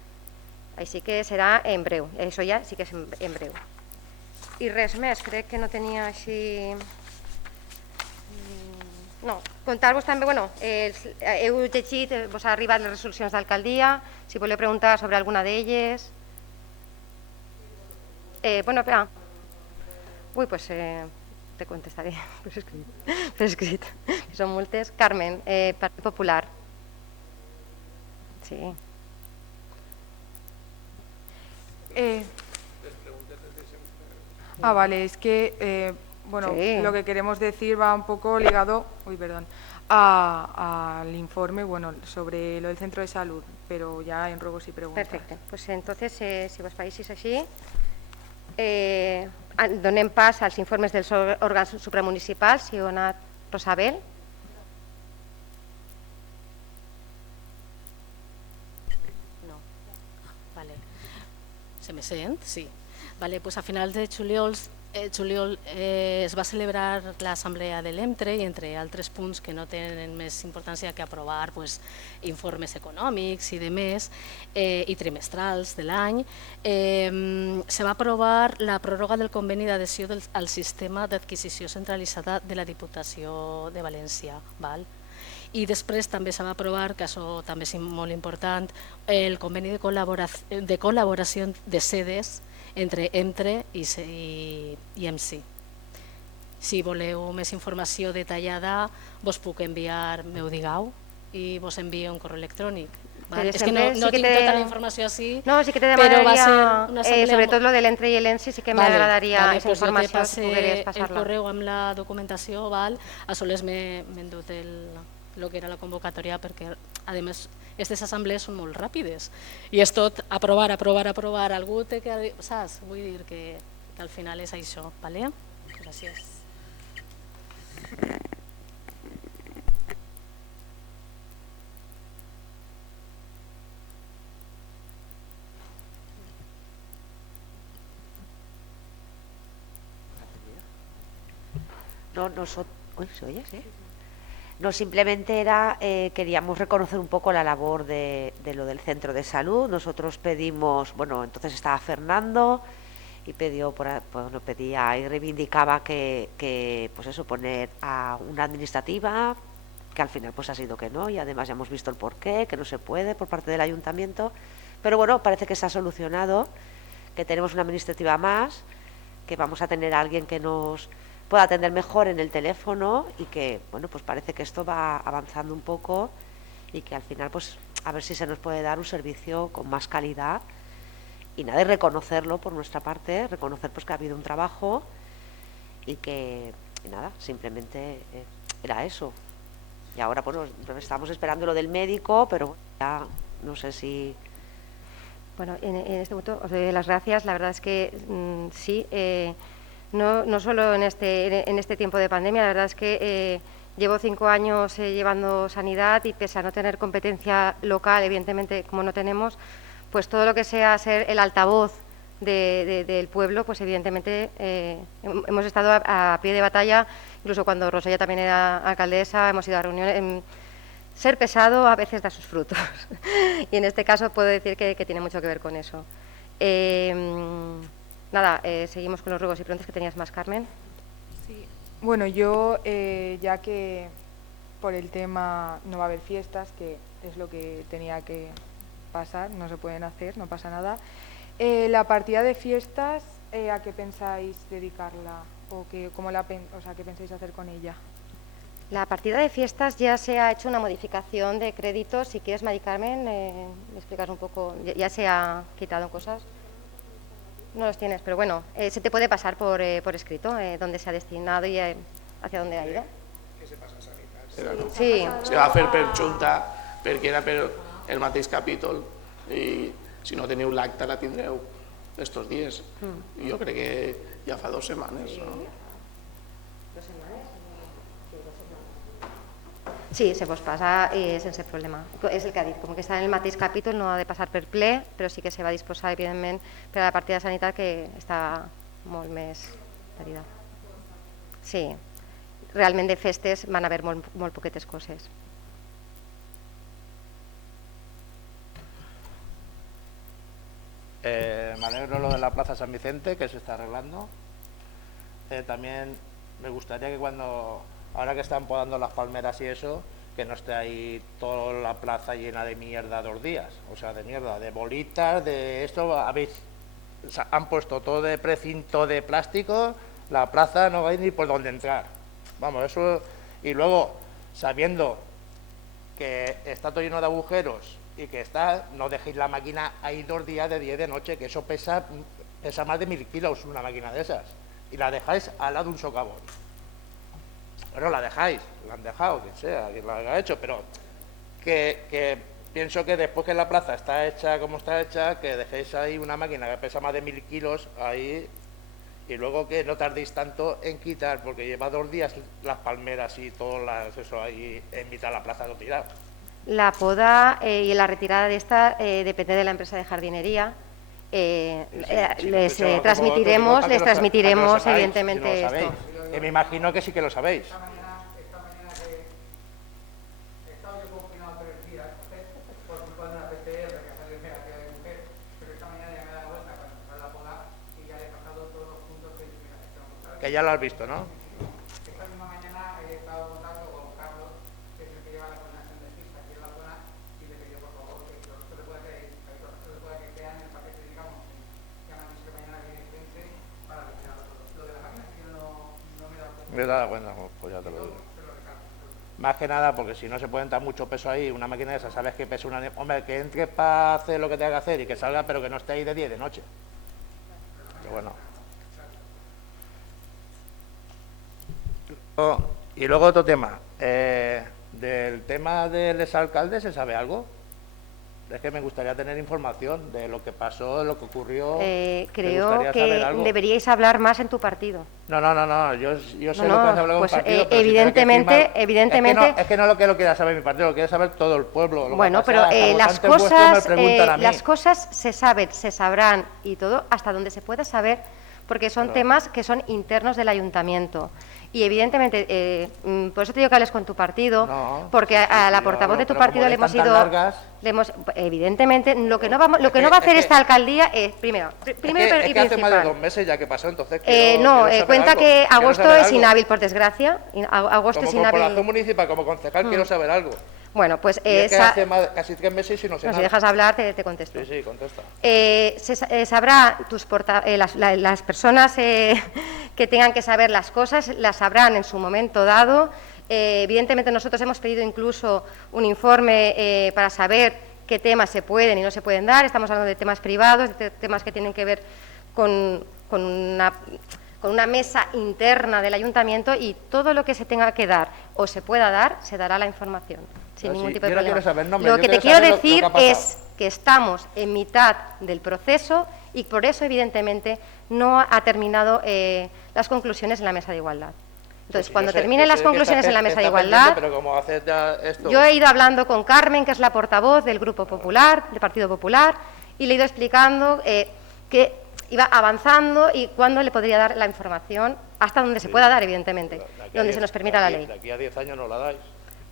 Així que serà en breu, això ja sí que és en breu. I res més, crec que no tenia així... No, contar-vos també, heu llegit, vos ha arribat les resolucions d'alcaldia, si voleu preguntar sobre alguna d'elles... te contestaré per escrit, que són moltes. Carmen, Partit Popular. Sí. Vale, es que, Sí. lo que queremos decir va un poco ligado, al informe, sobre lo del centro de salud, pero ya en ruegos y preguntas. Perfecte. Pues entonces, si vos pareixis així, donem pas als informes dels òrgans supramunicipals. Si ho ha anat Rosabel. No. Vale. Se me sent? Sí. Vale, pues a finals de juliol es va celebrar l'assemblea de l'EMTRE i entre altres punts que no tenen més importància que aprovar informes econòmics i demés i trimestrals de l'any, se va aprovar la pròrroga del conveni d'adhesió al sistema d'adquisició centralitzada de la Diputació de València. I després també se va aprovar, que això també és molt important, el conveni de col·laboració de sedes entre EMTRE i EMSI. Si voleu més informació detallada, vos puc enviar, m'ho digueu, i vos envio un correu electrònic. És que no tinc tota la informació així, No, sí que te però va ser demanaria, una assemblea... sobretot lo de l'ENTRE i l'ENSI, sí que m'agradaria aquesta informació, si pogueres el passar-la. correu amb la documentació, a soles m'he endut el que era la convocatòria, perquè a més aquestes assemblees són molt ràpides i és tot aprovar, algú té que... saps? Vull dir que al final és això. Gràcies. No, simplemente queríamos reconocer un poco la labor de lo del centro de salud. Nosotros pedimos, entonces estaba Fernando y pedía y reivindicaba que poner a una administrativa, que al final ha sido que no, y además ya hemos visto el porqué, que no se puede por parte del ayuntamiento, pero parece que se ha solucionado, que tenemos una administrativa más, que vamos a tener a alguien que nos pueda atender mejor en el teléfono y que, parece que esto va avanzando un poco y que al final, a ver si se nos puede dar un servicio con más calidad y nada, y reconocerlo por nuestra parte, reconocer que ha habido un trabajo y que, simplemente era eso. Y ahora, estamos esperando lo del médico, pero ya no sé si... En este punto os doy las gracias. La verdad es que sí, no solo en este tiempo de pandemia. La verdad es que llevo 5 años llevando sanidad y pese a no tener competencia local, evidentemente como no tenemos, pues todo lo que sea ser el altavoz del pueblo, pues evidentemente hemos estado a pie de batalla, incluso cuando Rosella también era alcaldesa, hemos ido a reuniones. Ser pesado a veces da sus frutos y en este caso puedo decir que tiene mucho que ver con eso. Nada, seguimos con los ruegos y preguntas que tenías más, Carmen. Sí. Bueno, yo, ya que por el tema no va a haber fiestas, que es lo que tenía que pasar, no se pueden hacer, no pasa nada. La partida de fiestas, ¿a qué pensáis dedicarla? ¿O qué pensáis hacer con ella? La partida de fiestas ya se ha hecho una modificación de créditos. Si quieres, Mari Carmen, me explicas un poco. Ya se ha quitado cosas. No los tienes, pero bueno, se te puede pasar por escrito dónde se ha destinado y hacia dónde ha ido. Que se passa a sanitat. Sí. Se va fer per junta perquè era per el mateix capítol i si no teniu l'acta la tindreu estos dies. Jo crec que ja fa 2 setmanes. No? Sí, se pospassa sense problema. És el que ha dit, com que està en el mateix capítol no ha de passar per ple, però sí que se va disposar, evidentment, per a la partida de sanitat que està molt més parida. Sí, realment de festes van haver molt poquetes coses. Me alegro lo de la Plaza San Vicente, que se está arreglando. También me gustaría que ahora que están podando las palmeras y eso, que no esté ahí toda la plaza llena de mierda 2 días. O sea, de mierda, de bolitas, de esto. Han puesto todo de precinto de plástico, la plaza no hay ni por dónde entrar. Vamos, eso. Y luego, sabiendo que está todo lleno de agujeros y que no dejéis la máquina ahí 2 días de 10 de noche, que eso pesa más de 1000 kilos una máquina de esas. Y la dejáis al lado de un socavón. Bueno, la dejáis, la han dejado, quien sea, quien la haya hecho, pero que pienso que después que la plaza está hecha como está hecha, que dejéis ahí una máquina que pesa más de 1000 kilos ahí y luego que no tardéis tanto en quitar, porque lleva 2 días las palmeras y todo eso ahí en mitad de la plaza no tirado. La poda y la retirada de esta depende de la empresa de jardinería. Les transmitiremos, evidentemente, esto. Me imagino que sí que lo sabéis. Esta mañana que he estado yo confinado 3 días por culpa de una PCR que ha salido negativa de mujer, pero esta mañana ya me he dado vuelta para empezar la poda y ya le he pasado todos los puntos que Que ya lo has visto, ¿no? Esta misma mañana he estado en contacto con Carlos, que es el que lleva la coordinación de pista aquí en la zona, y le pedí por favor que todo esto le pueda que quede en el paquete, digamos, que a mí que mañana viene gente para retirarlo todo. Lo de la máquina que yo no me he dado cuenta. Me he dado cuenta, pues ya te lo digo. Más que nada porque si no se puede entrar mucho peso ahí, una máquina de esas, sabes que pesa una... Hombre, que entre para hacer lo que tenga que hacer y que salga, pero que no esté ahí de 10 de noche. Pero bueno. Y luego otro tema. Del tema del exalcalde, ¿se sabe algo? Es que me gustaría tener información de lo que pasó, de lo que ocurrió. Creo que deberíais hablar más en tu partido. No, yo sé lo que has hablado pues, en partido. Evidentemente. Es que no lo que lo quiera saber mi partido, lo quiere saber todo el pueblo. Bueno, pero las cosas se sabrán y todo hasta donde se pueda saber, porque son temas que son internos del ayuntamiento. Y evidentemente, por eso te digo que hables con tu partido, porque a la portavoz de tu partido le hemos ido... evidentemente, lo que no va a hacer esta alcaldía es, primero y principal... hace más de 2 meses ya que pasó, entonces... cuenta que agosto es inhábil, por desgracia. Agosto es inhábil. Como corporación municipal, como concejal, quiero saber algo. Bueno, pues es que hace casi 3 meses y no sé nada. Si dejas hablar, te contesto. Sí, contesta. Sabrá las personas que tengan que saber las cosas, las sabrán en su momento dado. Evidentemente, nosotros hemos pedido incluso un informe para saber qué temas se pueden y no se pueden dar. Estamos hablando de temas privados, de temas que tienen que ver con una mesa interna del ayuntamiento, y todo lo que se tenga que dar o se pueda dar, se dará la información. Sin ningún tipo de problema. Lo que te quiero decir es que estamos en mitad del proceso y por eso, evidentemente, no ha terminado las conclusiones en la mesa de igualdad. Entonces, Pues cuando yo sé- terminen yo las sé que conclusiones está en la mesa de está pendiente, igualdad, pero como haces ya esto... yo he ido hablando con Carmen, que es la portavoz del Grupo Popular, del Partido Popular, y le he ido explicando que iba avanzando y cuándo le podría dar la información, hasta donde se pueda dar, evidentemente, De aquí y a donde 10 se nos permita la de ley. De aquí a 10 años no la dais.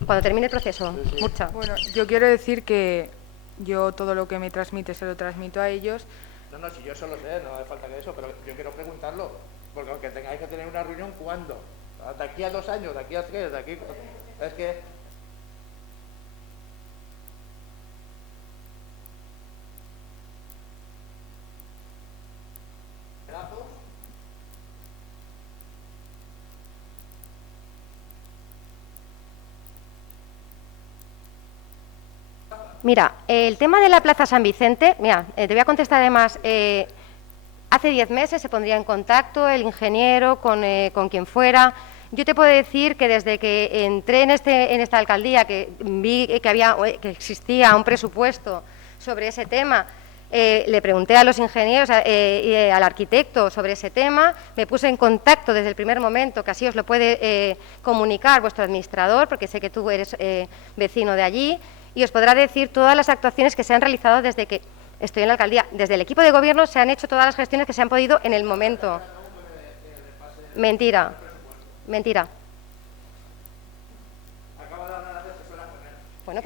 Cuando termine el proceso, Murcha. Bueno, yo quiero decir que yo todo lo que me transmite se lo transmito a ellos. No, si yo eso lo sé, no hace falta que eso, pero yo quiero preguntarlo, porque aunque tengáis que tener una reunión, ¿cuándo? ¿De aquí a 2 años? ¿De aquí a 3? ¿De aquí? Es que... Mira, el tema de la Plaza San Vicente, mira, te voy a contestar además, hace 10 meses se pondría en contacto el ingeniero con quien fuera. Yo te puedo decir que desde que entré en esta alcaldía, que vi que existía un presupuesto sobre ese tema, le pregunté a los ingenieros y al arquitecto sobre ese tema, me puse en contacto desde el primer momento, que así os lo puede comunicar vuestro administrador, porque sé que tú eres vecino de allí, y os podrá decir todas las actuaciones que se han realizado desde que estoy en la alcaldía. Desde el equipo de gobierno se han hecho todas las gestiones que se han podido en el momento. Mentira, mentira. Bueno,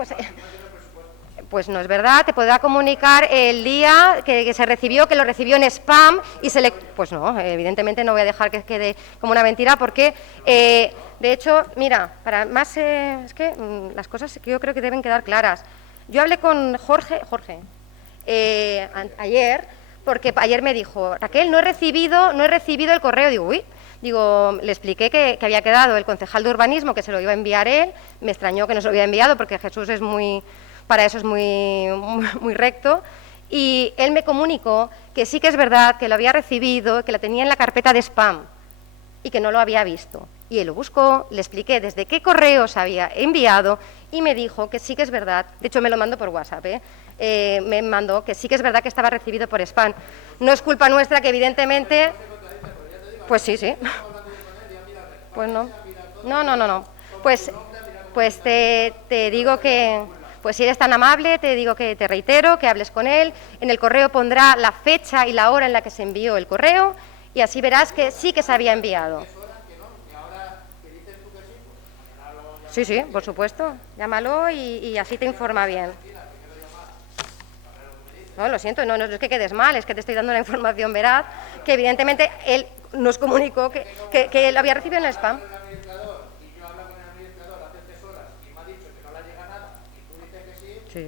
pues no es verdad, te podrá comunicar el día que se recibió, que lo recibió en spam y se le... Pues no, evidentemente no voy a dejar que quede como una mentira porque, de hecho, mira, para más, es que las cosas que yo creo que deben quedar claras. Yo hablé con Jorge, ayer, porque ayer me dijo, Raquel, no he recibido el correo, digo, uy. Digo, le expliqué que había quedado el concejal de urbanismo, que se lo iba a enviar él, me extrañó que no se lo había enviado porque Jesús es para eso es muy recto, y él me comunicó que sí que es verdad que lo había recibido, que la tenía en la carpeta de spam y que no lo había visto. Y él lo buscó, le expliqué desde qué correo se había enviado y me dijo que sí que es verdad, de hecho me lo mandó por WhatsApp, me mandó que sí que es verdad que estaba recibido por spam. No es culpa nuestra que evidentemente... Pues sí. Pues no. No. Pues te digo que... Pues si eres tan amable, te digo que te reitero, que hables con él. En el correo pondrá la fecha y la hora en la que se envió el correo y así verás que sí que se había enviado. Sí, por supuesto. Llámalo y así te informa bien. No, lo siento, no es que quedes mal, es que te estoy dando una información veraz, que evidentemente él nos comunicó que lo había recibido en el spam. Sí.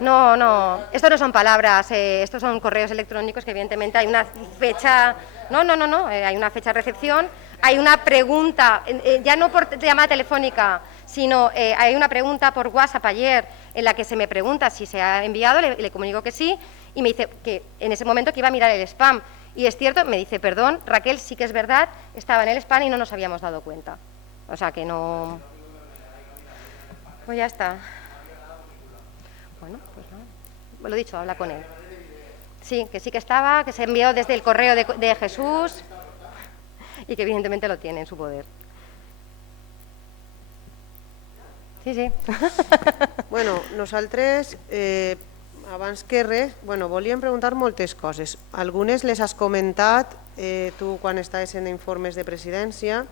No, esto no son palabras, estos son correos electrónicos que evidentemente hay una fecha, no, hay una fecha de recepción, hay una pregunta, ya no por llamada telefónica, sino hay una pregunta por WhatsApp ayer en la que se me pregunta si se ha enviado, le comunico que sí, y me dice que en ese momento que iba a mirar el spam, y es cierto, me dice, perdón, Raquel, sí que es verdad, estaba en el spam y no nos habíamos dado cuenta, o sea que no... Pues ya está. Bueno, pues no. Lo dicho, habla con él. Sí que estaba, que se envió desde el correo de Jesús y que evidentemente lo tiene en su poder. Sí. Bueno, nosaltres, abans que res, volíem preguntar moltes coses. Algunes les has comentat tu quan estaves en informes de presidència,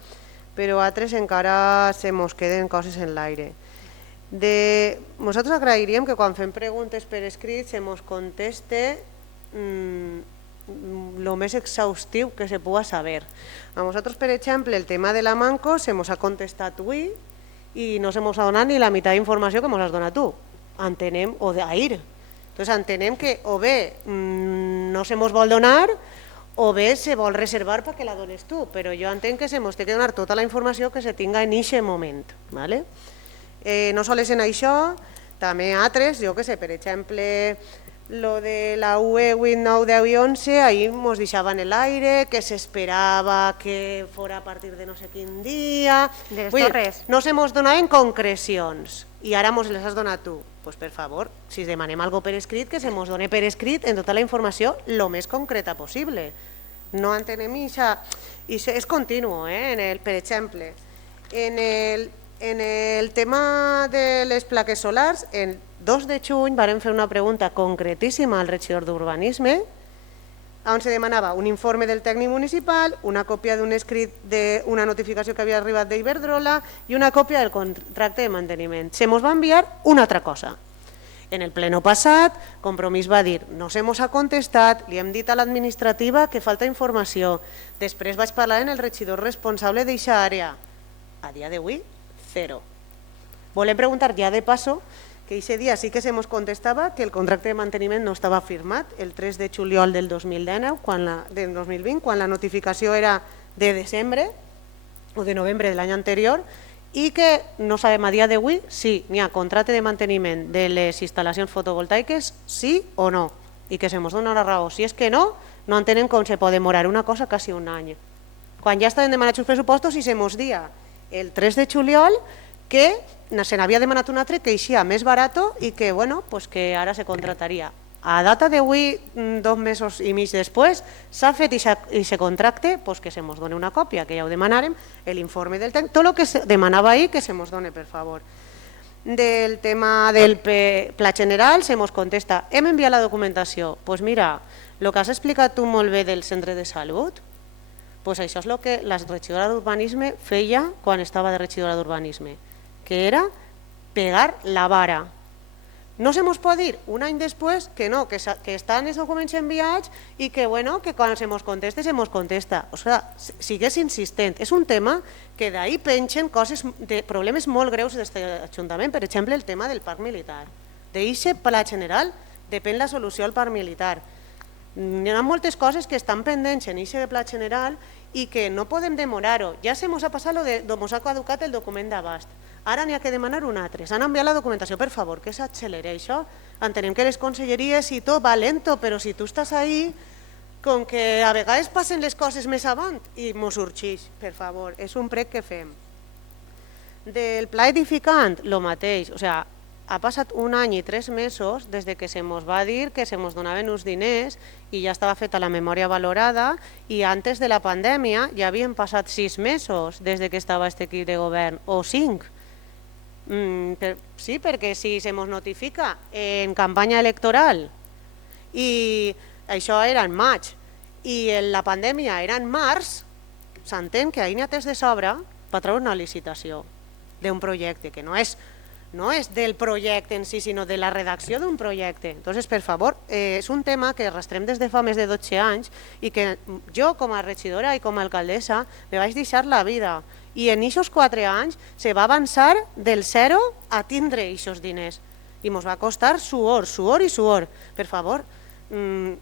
però altres encara se mos queden coses en l'aire. Nosaltres agrairíem que quan fem preguntes per escrit se mos conteste el més exhaustiu que se pugui saber. A nosaltres, per exemple, el tema de la Manco se mos ha contestat avui i no se mos ha donat ni la meitat d'informació que mos has donat tu. Entenem, o d'ahir. Entonces entenem que o bé no se mos vol donar o bé se vol reservar perquè la dones tu, però jo entenc que se mos té que donar tota la informació que se tinga en aquest moment. No sols en això, també altres, jo que sé, per exemple, lo de la UE 8, 9, 10 i 11, ahir mos deixaven en l'aire, que s'esperava que fora a partir de no sé quin dia... De les torres. No se mos donaven concrecions. i ara mos les has donat tu. Doncs per favor, si demanem alguna cosa per escrit, que se mos doni per escrit en tota la informació el més concreta possible. No entenem això. I és continu, per exemple, en el tema de les plaques solars, el 2 de juny vàrem fer una pregunta concretíssima al regidor d'Urbanisme, on se demanava un informe del tècnic municipal, una còpia d'un escrit d'una notificació que havia arribat d'Iberdrola i una còpia del contracte de manteniment. Se mos va enviar una altra cosa. En el pleno passat, Compromís va dir no se mos ha contestat, li hem dit a l'administrativa que falta informació. Després vaig parlar amb el regidor responsable d'eixa àrea. A dia d'avui, zero. Volem preguntar ja de passo que aquest dia sí que se mos contestava que el contracte de manteniment no estava firmat el 3 de juliol del 2020, quan la notificació era de desembre o de novembre de l'any anterior, i que no sabem a dia d'avui si n'hi ha contracte de manteniment de les instal·lacions fotovoltaiques, sí o no, i que se mos dona la raó. Si és que no, no entenem com se pot demorar una cosa quasi un any. Quan ja estaven demanats els pressupostos i se mos dia el 3 de juliol que se n'havia demanat un altre que eixia més barat i que, bueno, pues que ara se contrataria. A data d'avui, 2 mesos i mig després, s'ha fet aquest contracte, pues que se mos doni una còpia, que ja ho demanarem, l'informe del tècnic, tot el que se demanava ahir que se mos doni, per favor. Del tema del pla general se mos contesta, hem enviat la documentació. Doncs mira, el que has explicat tu molt bé del centre de salut, doncs això és el que la regidora d'Urbanisme feia quan estava de regidora d'Urbanisme, que era pegar la vara. No se mos pot dir un any després que no, que estan els documents enviats i que, bueno, que quan se mos contesta, se mos contesta. O sigui, sigues insistent. És un tema que d'ahir pengen problemes molt greus d'aquest Ajuntament, per exemple, el tema del parc militar. D'aquest pla general depèn la solució al parc militar. Hi ha moltes coses que estan pendents en aquest pla general i que no podem demorar-ho. Ja se mos ha passat, mos ha caducat el document d'abast. Ara n'hi ha que demanar un altre. S'han enviat la documentació, per favor, que s'accelere això. Entenem que les conselleries i tot va lento, però si tu estàs ahí, com que a vegades passen les coses més avant i mos urgeix, per favor, és un prec que fem. Del pla edificant, el mateix. O sigui, ha passat un any i 3 mesos des que se mos va dir que se mos donaven uns diners i ja estava feta la memòria valorada i antes de la pandèmia ja havien passat 6 mesos des que estava aquest equip de govern, o 5. Sí, perquè si se mos notifica en campanya electoral i això era en maig i la pandèmia era en març, s'entén que ahir n'hi ha temps de sobre per treure una licitació d'un projecte, que no és del projecte en si, sinó de la redacció d'un projecte. Entonces, per favor, és un tema que arrastrem des de fa més de 12 anys i que jo, com a regidora i com a alcaldessa, me vaig deixar la vida. I en aquests 4 anys se va avançar del 0 a tindre aquests diners. I ens va costar suor, suor i suor. Per favor,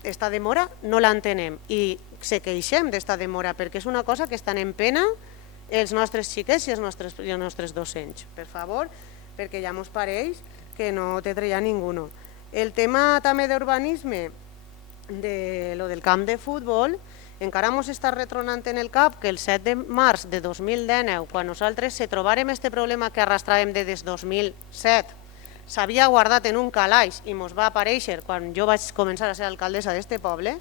esta demora no l'entenem. I se queixem d'esta demora perquè és una cosa que estan en pena els nostres xiquets i els nostres docents. Per favor, perquè ja ens pareix que no té treia ningú. El tema també d'urbanisme, del camp de futbol, encara ens està retronant en el cap que el 7 de març de 2019, quan nosaltres se trobàrem aquest problema que arrastràvem des de 2007, s'havia guardat en un calaix i ens va aparèixer quan jo vaig començar a ser alcaldessa d'aquest poble,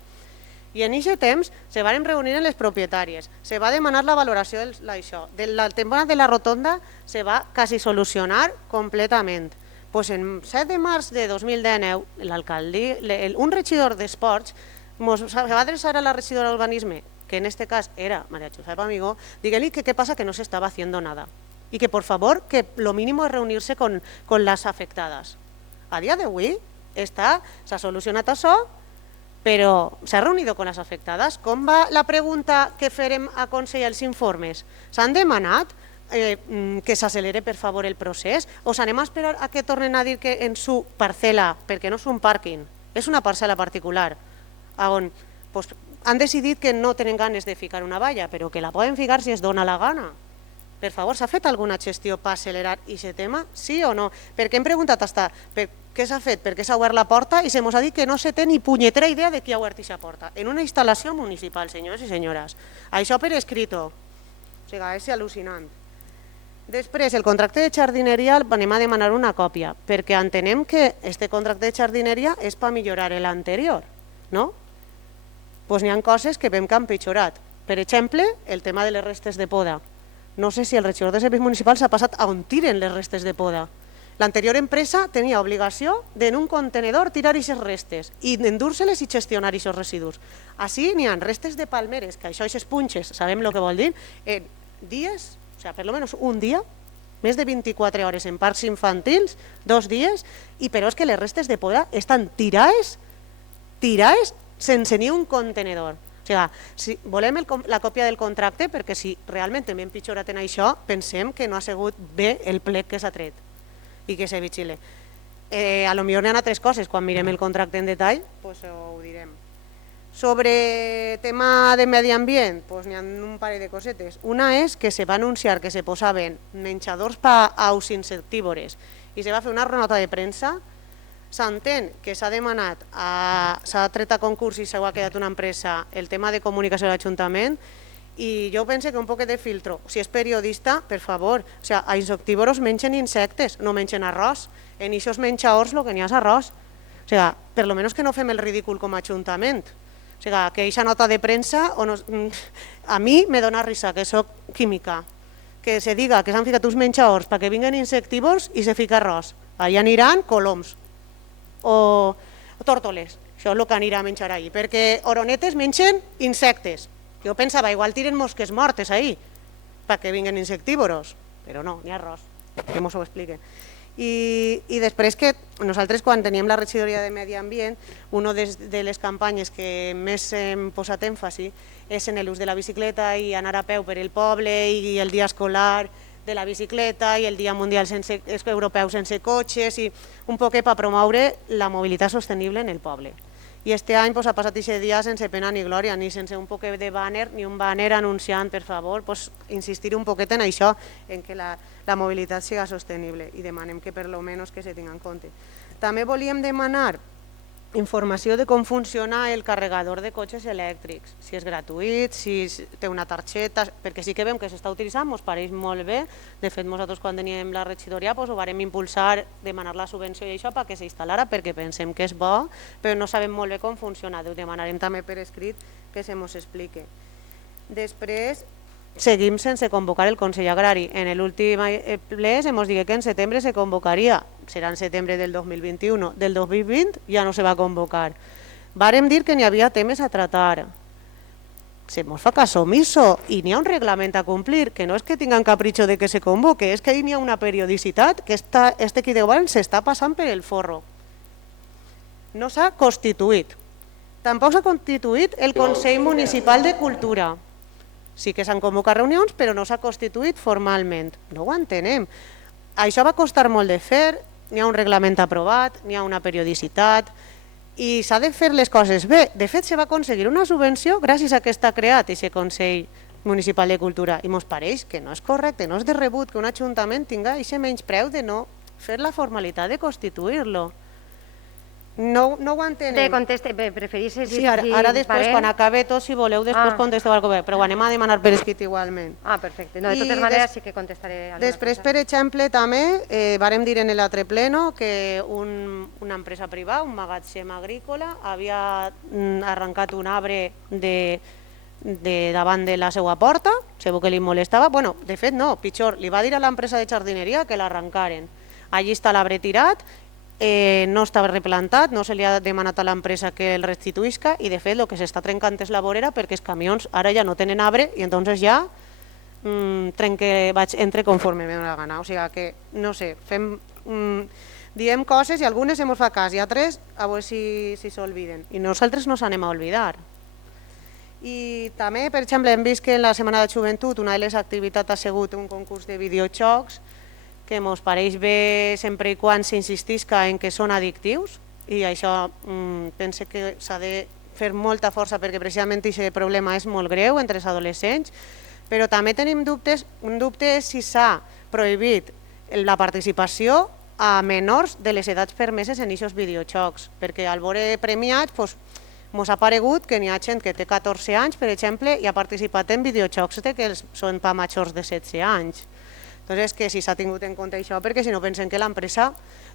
i en aquest temps se van reunir les propietàries, se va demanar la valoració d'això. El tema de la rotonda se va quasi solucionar completament. Doncs en 7 de març de 2019, un regidor d'esports se va adreçar a la regidora d'urbanisme, que en aquest cas era María Josepa Amigó, diguent-li que què passa que no se estava haciendo nada y que por favor que lo mínimo es reunirse con las afectadas. A dia d'avui s'ha solucionat això, però s'ha reunido con les afectades. Com va la pregunta que farem a Consell als informes? S'han demanat que s'accelere per favor el procés o s'anem a esperar a que tornen a dir que en su parcel·la, perquè no és un pàrquing, és una parcel·la particular, on han decidit que no tenen ganes de ficar una valla, però que la poden ficar si es dona la gana. Per favor, s'ha fet alguna gestió per accelerar aquest tema? Sí o no? Perquè hem preguntat què s'ha fet, per què s'ha obert la porta i se mos ha dit que no se té ni punyetera idea de qui ha obert aquesta porta. En una instal·lació municipal, senyors i senyores. Això per escrito. O sigui, és al·lucinant. Després, el contracte de jardineria anem a demanar una còpia, perquè entenem que este contracte de jardineria és per millorar l'anterior, no? Doncs n'hi ha coses que veiem que han empitjorat. Per exemple, el tema de les restes de poda. No sé si el regidor de serveis municipals ha passat a on tiren les restes de poda. L'anterior empresa tenia obligació d'en un contenedor tirar aquestes restes i endur-se-les i gestionar aquests residus. Així n'hi ha restes de palmeres, que això, aquestes punxes, sabem el que vol dir, en dies, o sigui, per almenys un dia, més de 24 hores en parcs infantils, 2 dies, però és que les restes de poda estan tirades sense ni un contenedor. O sigui, si volem la còpia del contracte, perquè si realment hem empitjorat en això, pensem que no ha sigut bé el plec que s'ha tret i que se vigile. A lo millor n'hi ha altres coses, quan mirem el contracte en detall, doncs ho direm. Sobre tema de medi ambient, doncs n'hi ha un parell de cosetes. Una és que se va anunciar que se posaven menjadors per aus insectívores i se va fer una nota de premsa. S'entén que s'ha demanat, s'ha tret a concurs i s'ha quedat una empresa el tema de comunicació de l'Ajuntament i jo penso que un poquet de filtro. Si és periodista, per favor, o sigui, els insectívoros mengen insectes, no mengen arròs. En aquests menjadors el que n'hi ha és arròs. O sigui, per lo menos que no fem el ridícul com a Ajuntament. O sigui, que aquesta nota de premsa, a mi me dona risa, que soc química, que se diga que s'han ficat uns menjadors perquè vinguen insectívors i se fica arròs. Allà aniran coloms o tórtoles, això és el que anirà a menjar allà, perquè oronetes mengen insectes. Jo pensava, igual tiren mosques mortes ahí, perquè vinguen insectívoros, però no, n'hi ha arròs, que mos ho expliquen. I després que nosaltres quan teníem la regidoria de Medi Ambient, una de les campanyes que més hem posat èmfasi és en l'ús de la bicicleta i anar a peu per el poble i el dia escolar de la bicicleta i el dia mundial europeu sense cotxes i un poc per promoure la mobilitat sostenible en el poble. I este any ha passat aquest dia sense pena ni glòria, ni sense un poquet de banner, ni un banner anunciant, per favor, insistir un poquet en això, en que la mobilitat siga sostenible i demanem que per lo menos que se tinga en compte. També volíem demanar informació de com funciona el carregador de cotxes elèctrics, si és gratuït, si té una targeta, perquè sí que veiem que s'està utilitzant, ens pareix molt bé. De fet, nosaltres quan teníem la regidoria ho vam impulsar, demanar la subvenció i això perquè s'instal·lara, perquè pensem que és bo, però no sabem molt bé com funciona. Ho demanarem també per escrit que se mos explique. Després, seguim sense convocar el Consell Agrari. En l'últim ple se mos digué que en setembre se convocaria, serà en setembre del 2021, del 2020 ja no se va convocar. Vàrem dir que n'hi havia temes a tratar. Se mos fa cas omiso i n'hi ha un reglament a complir, que no és que tinguin capritxo de que se convoque, és que n'hi ha una periodicitat que este equip de govern s'està passant per el forro. No s'ha constituït. Tampoc s'ha constituït el Consell Municipal de Cultura. Sí que s'han convocat reunions, però no s'ha constituït formalment. No ho entenem. Això va costar molt de fer, n'hi ha un reglament aprovat, n'hi ha una periodicitat i s'ha de fer les coses bé. De fet, se va aconseguir una subvenció gràcies a que està creat aquest Consell Municipal de Cultura i ens pareix que no és correcte, no és de rebut que un ajuntament tinga aquest menyspreu de no fer la formalitat de constituir-lo. No ho entenem. Preferís... Sí, ara després, quan acabe tot, si voleu, després contesteu alguna cosa, però ho anem a demanar per escrit igualment. Perfecte. De totes maneres sí que contestaré alguna cosa. Després, per exemple, també vàrem dir en l'altre pleno que una empresa privada, un magatzem agrícola, havia arrencat un arbre davant de la seva porta, segur que li molestava. Bueno, de fet no, pitjor, li va dir a l'empresa de jardineria que l'arrencaren. Allí està l'arbre tirat, no està replantat, no se li ha demanat a l'empresa que el restituïsca i de fet el que s'està trencant és la vorera perquè els camions ara ja no tenen arbre i entonces ja entre conforme me dóna la gana. O sigui que, no sé, diem coses i algunes se mos fa cas i altres a veure si s'olviden i nosaltres no s'anem a oblidar. I també, per exemple, hem vist que en la Setmana de Joventut una de les activitats ha sigut un concurs de videojocs que ens pareix bé sempre i quan s'insistisca en que són addictius i això pense que s'ha de fer molta força perquè precisament aquest problema és molt greu entre els adolescents, però també tenim dubtes, un dubte és si s'ha prohibit la participació a menors de les edats permeses en aquests videojocs, perquè al veure premiats ens ha paregut que n'hi ha gent que té 14 anys, per exemple, i ha participat en videojocs que són per majors de 16 anys. Entonces, que si s'ha tingut en compte això, perquè si no pensem que l'empresa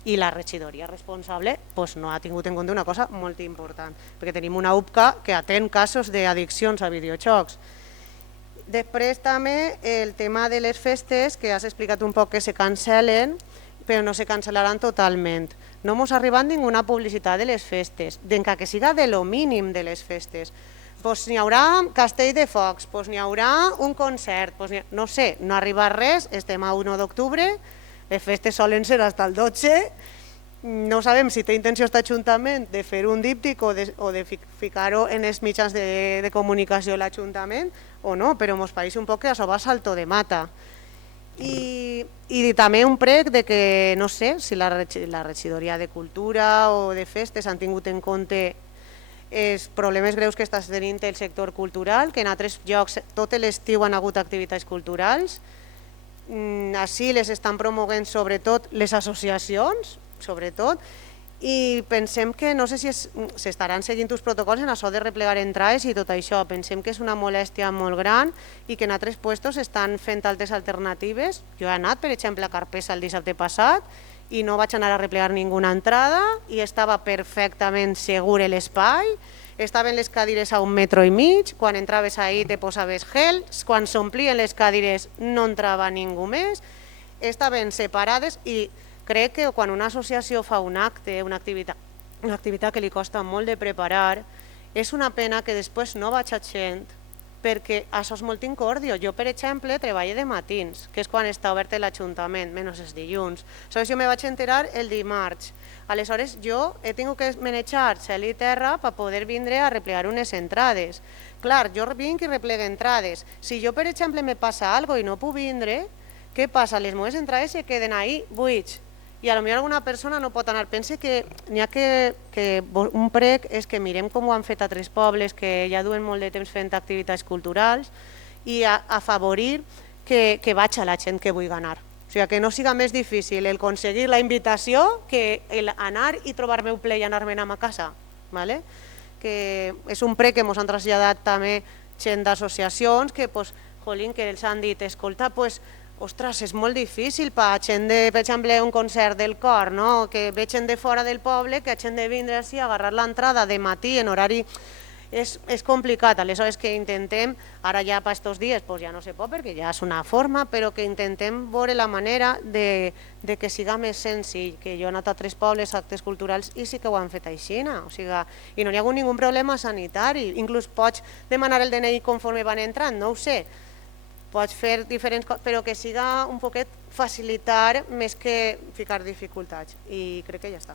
i la regidoria responsable no ha tingut en compte una cosa molt important, perquè tenim una UPCA que atén casos d'addiccions a videojocs. Després també el tema de les festes, que has explicat un poc que se cancel·len, però no se cancel·laran totalment. No ens ha arribat ninguna publicitat de les festes, d'encara que siga de lo mínim de les festes. Doncs n'hi haurà castell de focs, doncs n'hi haurà un concert, no sé, no ha arribat res, estem a 1 d'octubre, les festes solen ser fins al 12, no sabem si té intenció aquest Ajuntament de fer un díptic o de ficar-ho en els mitjans de comunicació de l'Ajuntament o no, però ens pareix un poc que això va salto de mata. I també un prec de que, no sé, si la regidoria de Cultura o de Festes han tingut en compte els problemes greus que està tenint el sector cultural, que en altres llocs tot l'estiu han hagut activitats culturals. Així les estan promovent sobretot les associacions, sobretot, i pensem que, no sé si s'estaran seguint els protocols en això de replegar entrades i tot això, pensem que és una molèstia molt gran i que en altres llocs estan fent altres alternatives. Jo he anat, per exemple, a Carpesa el dissabte passat i no vaig anar a replegar ninguna entrada i estava perfectament segur l'espai, estaven les cadires a 1,5 metres, quan entraves ahí te posaves gel, quan s'omplien les cadires no entrava ningú més, estaven separades i crec que quan una associació fa un acte, una activitat que li costa molt de preparar, és una pena que després no vaig gent, perquè això és molt incordio. Jo, per exemple, treballo de matins, que és quan està obert l'Ajuntament, menys els dilluns. Aleshores, jo me vaig enterar el dimarts. Aleshores, jo he tingut que manejar cel i terra per poder vindre a replegar unes entrades. Clar, jo vinc i replegue entrades. Si jo, per exemple, me passa alguna cosa i no puc vindre, què passa? Les meves entrades se queden ahí buits. I potser alguna persona no pot anar. Pense que n'hi ha que un prec és que mirem com ho han fet altres pobles que ja duen molt de temps fent activitats culturals i afavorir que vagi la gent que vulgui anar. O sigui, que no siga més difícil el aconseguir la invitació que anar i trobar-me un ple i anar-me'n a ma casa. Que és un prec que ens han traslladat també gent d'associacions que els han dit, escolta, ostres, és molt difícil per gent de, per exemple, un concert del cor, que ve gent de fora del poble, que hagin de vindre així a agarrar l'entrada de matí en horari... És complicat, aleshores que intentem, ara ja per aquests dies ja no se pot perquè ja és una forma, però que intentem veure la manera de que siga més senzill, que jo he anat a 3 pobles, actes culturals, i sí que ho han fet així, i no hi ha hagut ningú problema sanitari, inclús pots demanar el DNI conforme van entrant, no ho sé, pots fer diferents coses, però que siga un poquet facilitar més que ficar dificultats, i crec que ja està.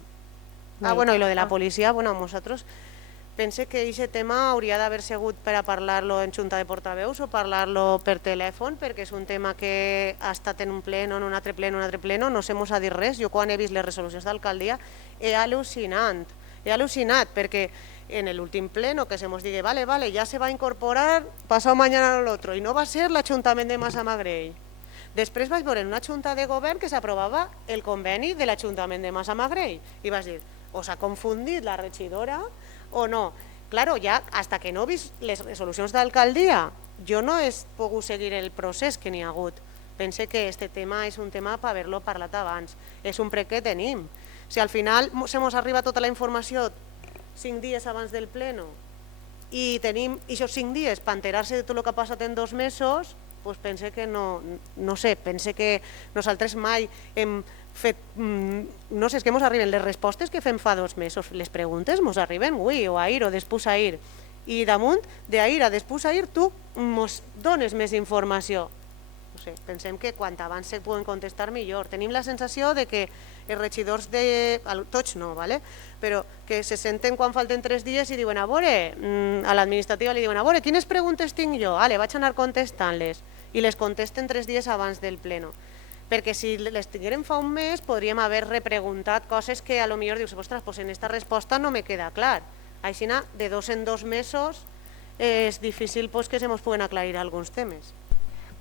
I lo de la policia, nosaltres pense que aquest tema hauria d'haver sigut per a parlar-lo en junta de portaveus o parlar-lo per telèfon, perquè és un tema que ha estat en un pleno, en un altre pleno, no se mos ha dit res. Jo quan he vist les resolucions d'alcaldia he al·lucinat, perquè en l'últim pleno que se mos digui, vale, ja se va a incorporar pasado mañana o l'altre, i no va ser l'Ajuntament de Massamagrell. Després vaig veure en una junta de govern que s'aprovava el conveni de l'Ajuntament de Massamagrell i vaig dir, o s'ha confundit la regidora o no. Claro, ja, hasta que no he vist les resolucions d'alcaldia, jo no he pogut seguir el procés que n'hi ha hagut. Pense que aquest tema és un tema per haver-lo parlat abans. És un prec que tenim. Si al final se mos arriba tota la informació 5 dies abans del pleno i tenim aquests 5 dies per enterar-se de tot el que ha passat en 2 mesos, doncs pense que no sé, pense que nosaltres mai hem fet, no sé, és que ens arriben les respostes que fem fa 2 mesos, les preguntes ens arriben avui o ahir o després ahir, i damunt d'ahir a després ahir tu ens dones més informació. No sé, pensem que quan abans se poden contestar millor. Tenim la sensació de que els regidors tots no, però que se senten quan falten 3 dies i diuen, a l'administrativa li diuen, a veure, quines preguntes tinc jo? Vaig anar contestant-les, i les contesten 3 dies abans del pleno. Perquè si les tinguérem fa un mes podríem haver repreguntat coses que potser dius, ostres, en aquesta resposta no me queda clar. Així, de 2 en 2 mesos és difícil que se ens puguen aclarir alguns temes.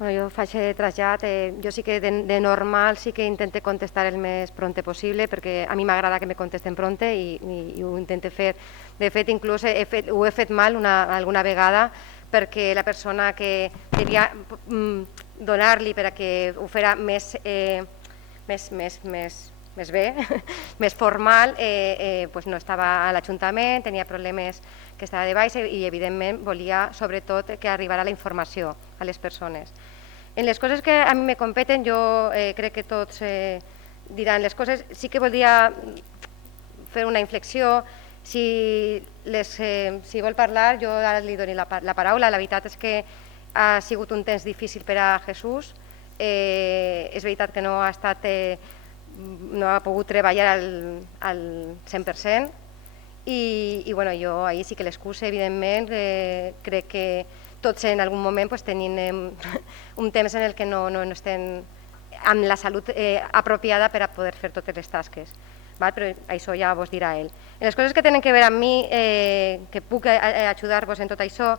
Jo faig trasllat, jo sí que de normal sí que intento contestar el més pronte possible, perquè a mi m'agrada que me contesten pronte i ho intento fer. De fet, inclús ho he fet mal alguna vegada, perquè la persona que devia donar-li per a que ho fera més bé, més formal, pues no estava a l'Ajuntament, tenia problemes que estava de baixa i evidentment volia sobretot que arribara la informació a les persones. En les coses que a mi me competen, jo crec que tots diran les coses, sí que voldria fer una inflexió. Si vol parlar, jo ara li dono la paraula. La veritat és que ha sigut un temps difícil per a Jesús. És veritat que no ha pogut treballar al 100% i bueno, jo ahir sí que l'excuse, evidentment. Crec que tots en algun moment tenim un temps en el que no estem amb la salut apropiada per a poder fer totes les tasques. Però això ja vos dirà ell. En les coses que tenen que veure amb mi, que puc ajudar-vos en tot això,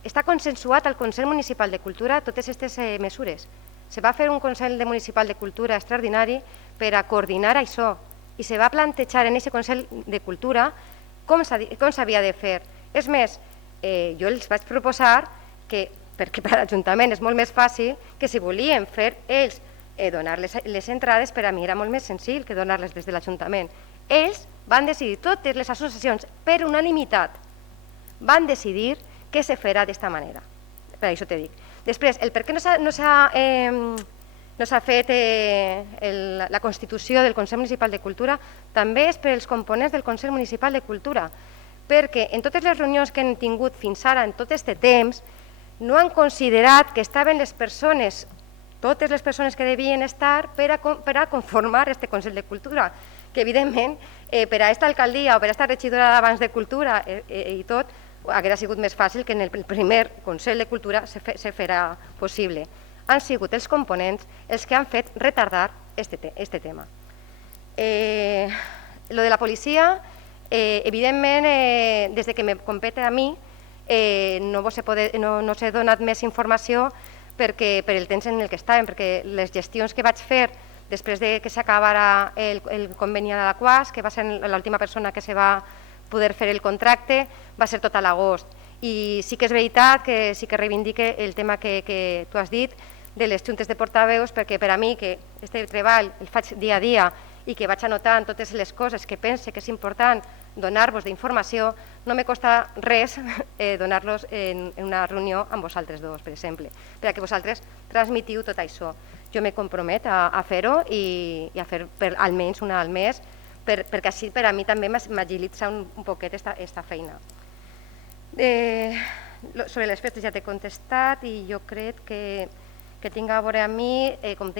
està consensuat al Consell Municipal de Cultura totes aquestes mesures. Se va fer un Consell Municipal de Cultura extraordinari per a coordinar això i se va plantejar en aquest Consell de Cultura com s'havia de fer. És més, jo els vaig proposar que, perquè per a l'Ajuntament és molt més fàcil, que si volien fer ells donar les entrades, per a mi era molt més senzill que donar-les des de l'Ajuntament. Ells van decidir, totes les associacions, per unanimitat, van decidir que se farà d'esta manera. Per això t'he dit. Després, el per què no s'ha fet la constitució del Consell Municipal de Cultura també és per als components del Consell Municipal de Cultura, perquè en totes les reunions que hem tingut fins ara, en tot aquest temps, no han considerat que estaven les persones, totes les persones que devien estar per a conformar aquest Consell de Cultura, que evidentment per a aquesta alcaldia o per a aquesta regidora d'abans de Cultura i tot, hauria sigut més fàcil que en el primer Consell de Cultura se farà possible. Han sigut els components els que han fet retardar aquest tema. Lo de la policia, evidentment, des que me compete a mi, no s'ha donat més informació per el temps en el que estàvem, perquè les gestions que vaig fer després que s'acabara el conveni a l'Aquas, que va ser l'última persona que se va poder fer el contracte, va ser tot a l'agost. I sí que és veritat que sí que reivindique el tema que tu has dit de les juntes de portaveus, perquè per a mi que aquest treball el faig dia a dia i que vaig anotant totes les coses que pense que és important donar-vos d'informació, no me costa res donar-los en una reunió amb vosaltres dos, per exemple, perquè vosaltres transmitiu tot això. Jo me compromet a fer-ho i a fer almenys una al mes, perquè així per a mi també m'agilitza un poquet aquesta feina. Sobre les festes ja t'he contestat i jo crec que tinc a veure amb mi,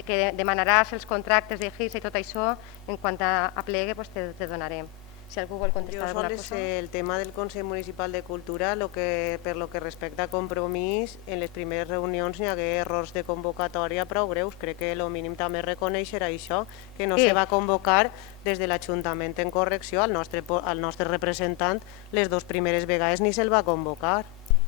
que demanaràs els contractes de GIS i tot això, en quant a plegue te donarem. Si algú vol contestar alguna cosa. El tema del Consell Municipal de Cultura, per lo que respecta a Compromís, en les primeres reunions hi hagué errors de convocatòria prou greus. Crec que el mínim també reconèixer això, que no se va convocar des de l'Ajuntament en correcció al nostre representant les dues primeres vegades ni se'l va convocar.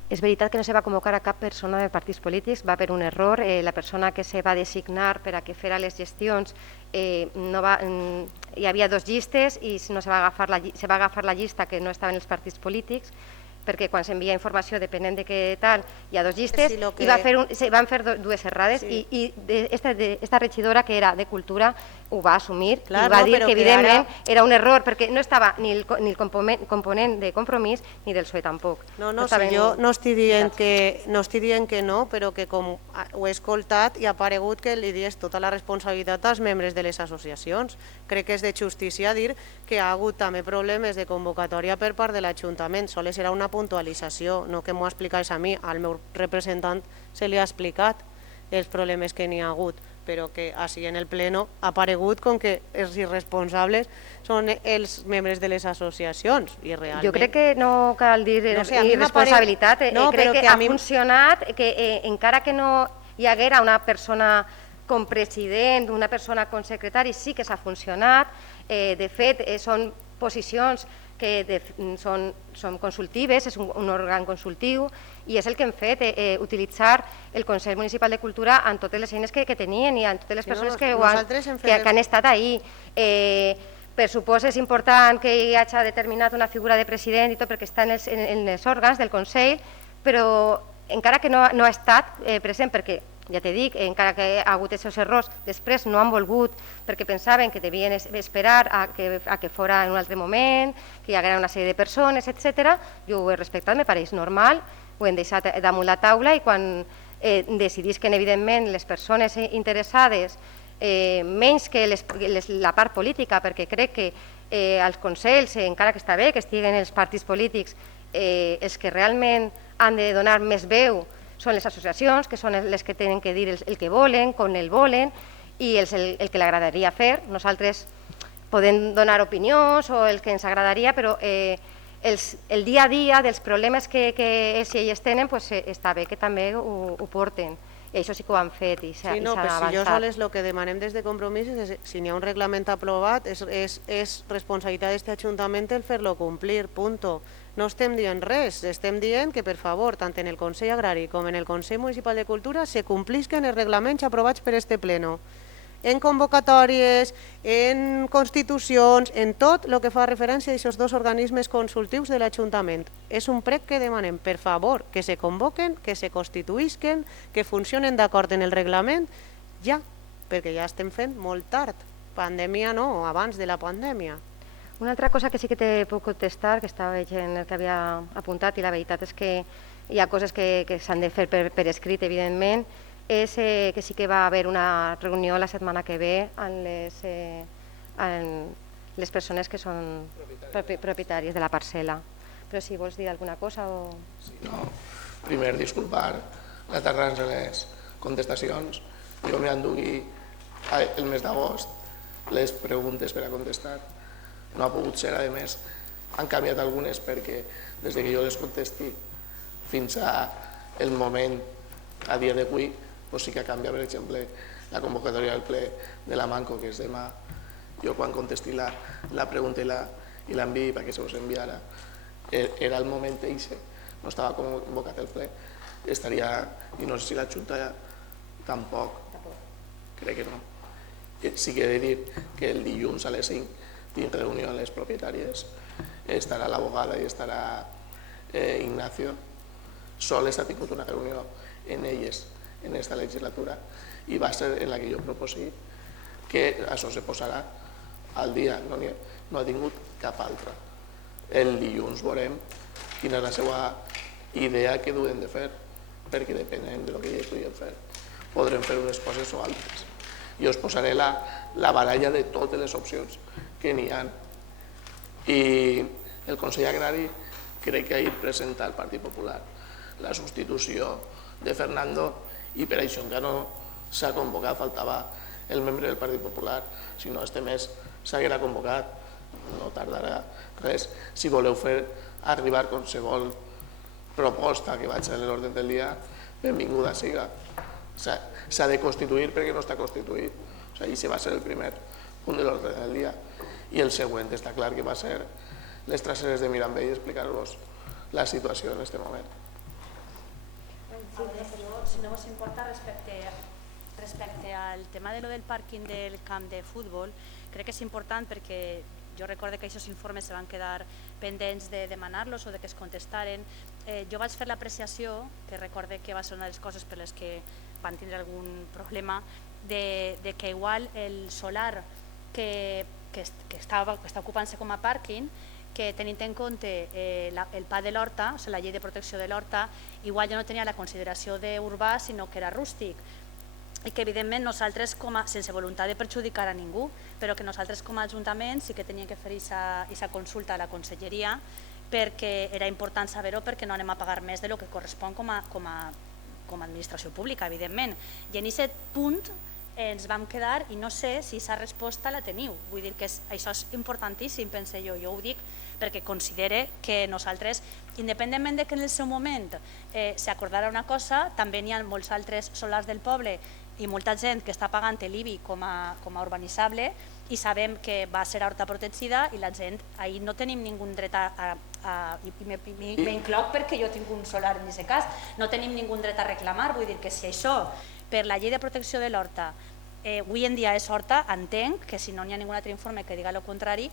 És veritat que no se va convocar a cap persona de partits polítics, va haver un error, la persona que se va designar per a que fera les gestions, hi havia dues llistes i se va agafar la llista que no estaven els partits polítics, perquè quan s'envia informació depenent de què tal, hi ha dues llistes i se van fer dues errades i aquesta regidora que era de Cultura ho va assumir i va dir que evidentment era un error perquè no estava ni el component de Compromís ni del PSOE tampoc. Jo no estic dient que no, però que com ho he escoltat i ha aparegut que li dius tota la responsabilitat als membres de les associacions. Crec que és de justícia dir que hi ha hagut també problemes de convocatòria per part de l'Ajuntament. Sols era una puntualització, no que m'ho explicés a mi. Al meu representant se li ha explicat els problemes que n'hi ha hagut, però que així en el pleno ha aparegut com que els irresponsables són els membres de les associacions. Jo crec que no cal dir irresponsabilitat, crec que ha funcionat, que encara que no hi haguera una persona com president, una persona com secretari, sí que s'ha funcionat. De fet, són posicions que són consultives, és un òrgan consultiu i és el que hem fet, utilitzar el Consell Municipal de Cultura en totes les eines que tenien i en totes les persones que han estat ahí. Per supost és important que hi hagi determinat una figura de president i tot perquè està en els òrgans del Consell, però encara que no ha estat present, perquè ja t'he dit, encara que ha hagut aquests errors, després no han volgut perquè pensaven que devien esperar a que fora en un altre moment, que hi haguera una sèrie de persones, etc. Jo ho he respectat, me pareix normal, ho hem deixat damunt la taula i quan decidisquen, evidentment, les persones interessades, menys que la part política, perquè crec que els consells, encara que està bé que estiguen els partits polítics, els que realment han de donar més veu són les associacions, que són les que tenen que dir el que volen, com el volen, i el que li agradaria fer. Nosaltres podem donar opinions o el que ens agradaria, però el dia a dia dels problemes que ells i elles tenen, està bé que també ho porten. I això sí que ho han fet i s'ha avançat. Si jo sols el que demanem des de Compromís és si n'hi ha un reglament aprovat és responsabilitat d'aquest Ajuntament el fer-lo complir, punto. No estem dient res, estem dient que per favor, tant en el Consell Agrari com en el Consell Municipal de Cultura se complisquen els reglaments aprovats per este pleno. En convocatòries, en constitucions, en tot el que fa referència a aquests dos organismes consultius de l'Ajuntament. És un prec que demanem, per favor, que se convoquen, que se constituïsquen, que funcionen d'acord en el reglament, ja, perquè ja estem fent molt tard. Pandèmia no, abans de la pandèmia. Una altra cosa que sí que te puc contestar, que estava veient el que havia apuntat, i la veritat és que hi ha coses que s'han de fer per escrit, evidentment, és que sí que va haver una reunió la setmana que ve amb les persones que són propietàries de la parcel·la. Però si vols dir alguna cosa o... Sí, no. Primer, disculpar la tardança en les contestacions. Jo m'endugui el mes d'agost les preguntes per a contestar. No ha pogut ser, a més, han canviat algunes perquè des que jo les contesti fins al moment, a dia d'avui, sí que ha canviat, per exemple, la convocatòria del ple de la Manco, que és demà. Jo quan contesti la pregunta i l'enviï perquè se us enviara, era el moment eixe, no estava convocat el ple, estaria, i no sé si la Junta tampoc, crec que no. Sí que he de dir que el dilluns a les 5 tinc reunió amb les propietàries, estarà l'abogada i estarà Ignacio. Sols ha tingut una reunió en elles en aquesta legislatura i va ser en la que jo proposi que això se posarà al dia, no ha tingut cap altra. El dilluns veurem quina és la seva idea que duem de fer, perquè depenent del que ja podem fer, podrem fer unes coses o altres. Jo us posaré la baralla de totes les opcions que n'hi ha. I el Consell Agrari crec que ahir presenta al Partit Popular la substitució de Fernando i per això encara no s'ha convocat, faltava el membre del Partit Popular, si no este mes s'haguera convocat, no tardarà res. Si voleu fer arribar qualsevol proposta que vaig a l'ordre del dia, benvinguda siga. S'ha de constituir perquè no està constituït, i això va ser el primer punt de l'ordre del dia. I el següent està clar que va ser les traseres de Mirambell i explicar-vos la situació en aquest moment. Si no us importa, respecte al tema de lo del pàrquing del camp de futbol, crec que és important perquè jo recordo que aquests informes se van quedar pendents de demanar-los o de que es contestaren. Jo vaig fer l'apreciació, que recorde que va ser una de les coses per les que van tindre algun problema, de que igual el solar que està ocupant-se com a pàrquing, que tenint en compte el PA de l'Horta, o sigui, la llei de protecció de l'Horta, igual ja no tenia la consideració d'urbà, sinó que era rústic. I que evidentment nosaltres, sense voluntat de perjudicar a ningú, però que nosaltres com a Ajuntament sí que teníem que fer aquesta consulta a la Conselleria perquè era important saber-ho perquè no anem a pagar més del que correspon com a administració pública, evidentment. I en aquest punt ens vam quedar i no sé si aquesta resposta la teniu. Vull dir que això és importantíssim, pense jo. Jo ho dic perquè considere que nosaltres, independentment de que en el seu moment s'acordara una cosa, també n'hi ha molts altres solars del poble i molta gent que està pagant l'IBI com a urbanitzable i sabem que va ser horta protegida i la gent, ahir no tenim ningú dret m'incloc perquè jo tinc un solar en aquest cas, no tenim ningú dret a reclamar, vull dir que si això per la llei de protecció de l'horta avui en dia és horta, entenc que si no hi ha ningun altre informe que diga el contrari,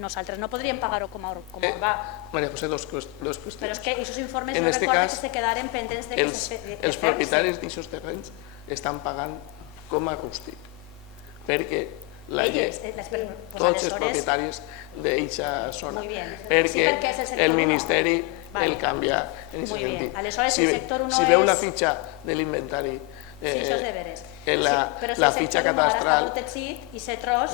nosaltres no podríem pagar-ho com a urbà. María José, dos qüestions. Però és que aquests informes En jo este recordo cas, que se quedaren pendents de que els propietaris d'aquests terrenys estan pagant com a rústic, perquè la llei, tots els propietaris d'aquesta zona, perquè el Ministeri el canvia en aquest sentit. Aleshores, el sector 1 si veu la fitxa de l'inventari, això és de veres. la fitxa catastral, i se tros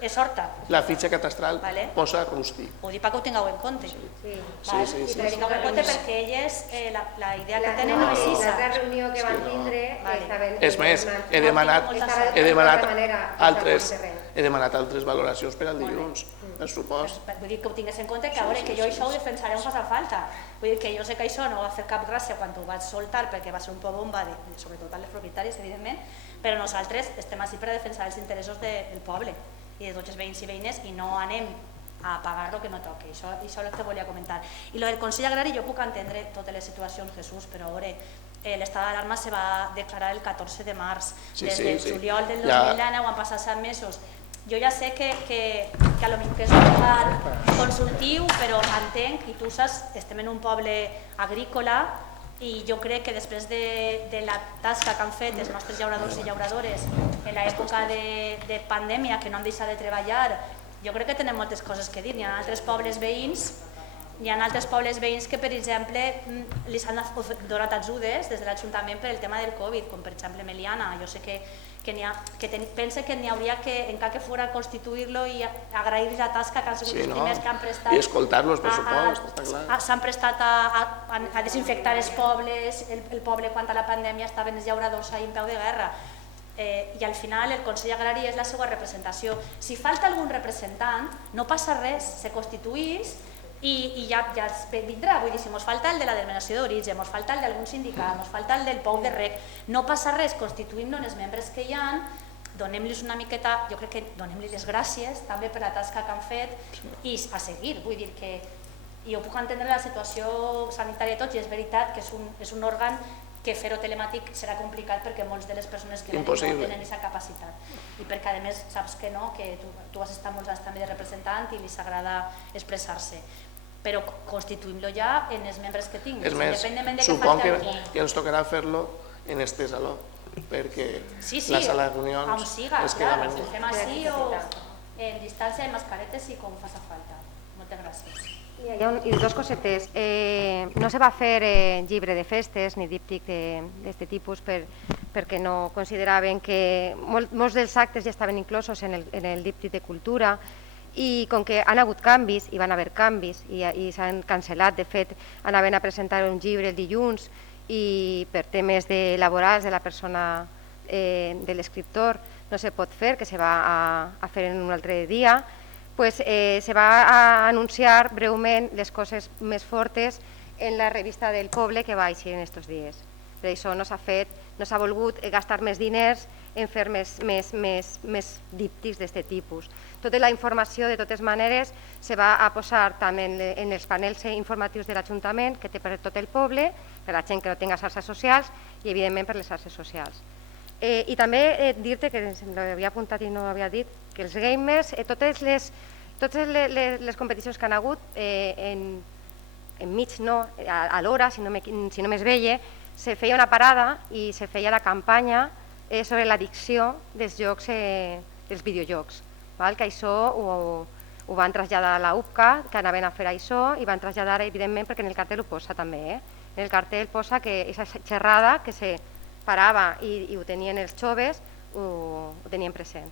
és horta. la fitxa catastral posa rústic. Ho dic perquè ho tingueu en compte. Sí. I ho tingueu en compte perquè elles, la idea que tenen no és això. La reunió que van tindre estaven... És més, he demanat altres valoracions per al dilluns, per supost. Vull dir que ho tingués en compte, que a veure, que jo això ho defensaré on faci falta. Vull dir que jo sé que això no va fer cap gràcia quan ho vaig soltar, perquè va ser un poc bomba, sobretot als propietaris, evidentment, però nosaltres estem així per a defensar els interessos del poble i de tots els veïns i veïnes i no anem a pagar el que no toqui. Això és el que volia comentar. I el del Consell Agrari jo puc entendre totes les situacions, Jesús, però a veure, l'estat d'alarma se va declarar el 14 de març. Des del juliol del 2019 han passat 7 mesos. Jo ja sé que a lo millor és un debat consultiu, però entenc, i tu saps, estem en un poble agrícola i jo crec que després de la tasca que han fet els nostres llauradors i llauradores en l'època de pandèmia, que no han deixat de treballar, jo crec que tenen moltes coses que dir. Hi ha altres pobles veïns que, per exemple, els han donat ajudes des de l'Ajuntament per el tema del Covid, com per exemple Meliana. Jo sé que pense que n'hi hauria que, en que fora, constituir-lo i agrair la tasca que han sigut els primers que han prestat. I escoltar-los, per supost, està clar. S'han prestat a desinfectar els pobles, el poble quan a la pandèmia estaven els llauradors ahí en peu de guerra. I al final el Consell Agrari és la seva representació. Si falta algun representant, no passa res, se constituís i ja es vindrà. Vull dir, si ens falta el de la denominació d'origen, ens falta el d'algun sindicat, ens falta el del POU de REC, no passa res, constituïm-nos els membres que hi ha, donem-los una miqueta, jo crec que donem-los les gràcies també per la tasca que han fet i a seguir. Vull dir que jo puc entendre la situació sanitària i tot, i és veritat que és un òrgan que fer-ho telemàtic serà complicat perquè molts de les persones que no tenen aquesta capacitat. I perquè, a més, saps que no, que tu has estat molts anys també de representant i els agrada expressar-se. Però constituïm-lo ja en els membres que tinguin. És més, supon que ens tocarà fer-lo en este saló, perquè la sala de reunions és que clar, ho fem així o en distància, en mascaretes i com faci falta. Moltes gràcies. I dos cosetes. No se va fer llibre de festes ni díptic d'aquest tipus perquè no consideraven que molts dels actes ja estaven inclosos en el díptic de cultura i com que han hagut canvis, i van haver canvis i s'han cancel·lat, de fet anaven a presentar un llibre el dilluns i per temes laborals de la persona, de l'escriptor, no se pot fer, que se va a fer en un altre dia, pues, se va a anunciar breument les coses més fortes en la revista del poble que va eixir en aquests dies. Per això no s'ha volgut gastar més diners en fer més díptics d'aquest tipus. Tota la informació, de totes maneres, se va a posar també en els panels informatius de l'Ajuntament, que té per tot el poble, per la gent que no tinga xarxes socials i, evidentment, per les xarxes socials. I també dir-te, que l'havia apuntat i no havia dit, que els gamers, totes les competicions que han hagut, enmig, a l'hora, si no més veia, se feia una parada i se feia la campanya sobre l'addicció dels videojocs. Que això ho van traslladar a la UPCA, que anaven a fer això, i van traslladar, evidentment, perquè en el cartell ho posa també. En el cartell posa que aquesta xerrada que se parava i ho tenien els joves, ho tenien present.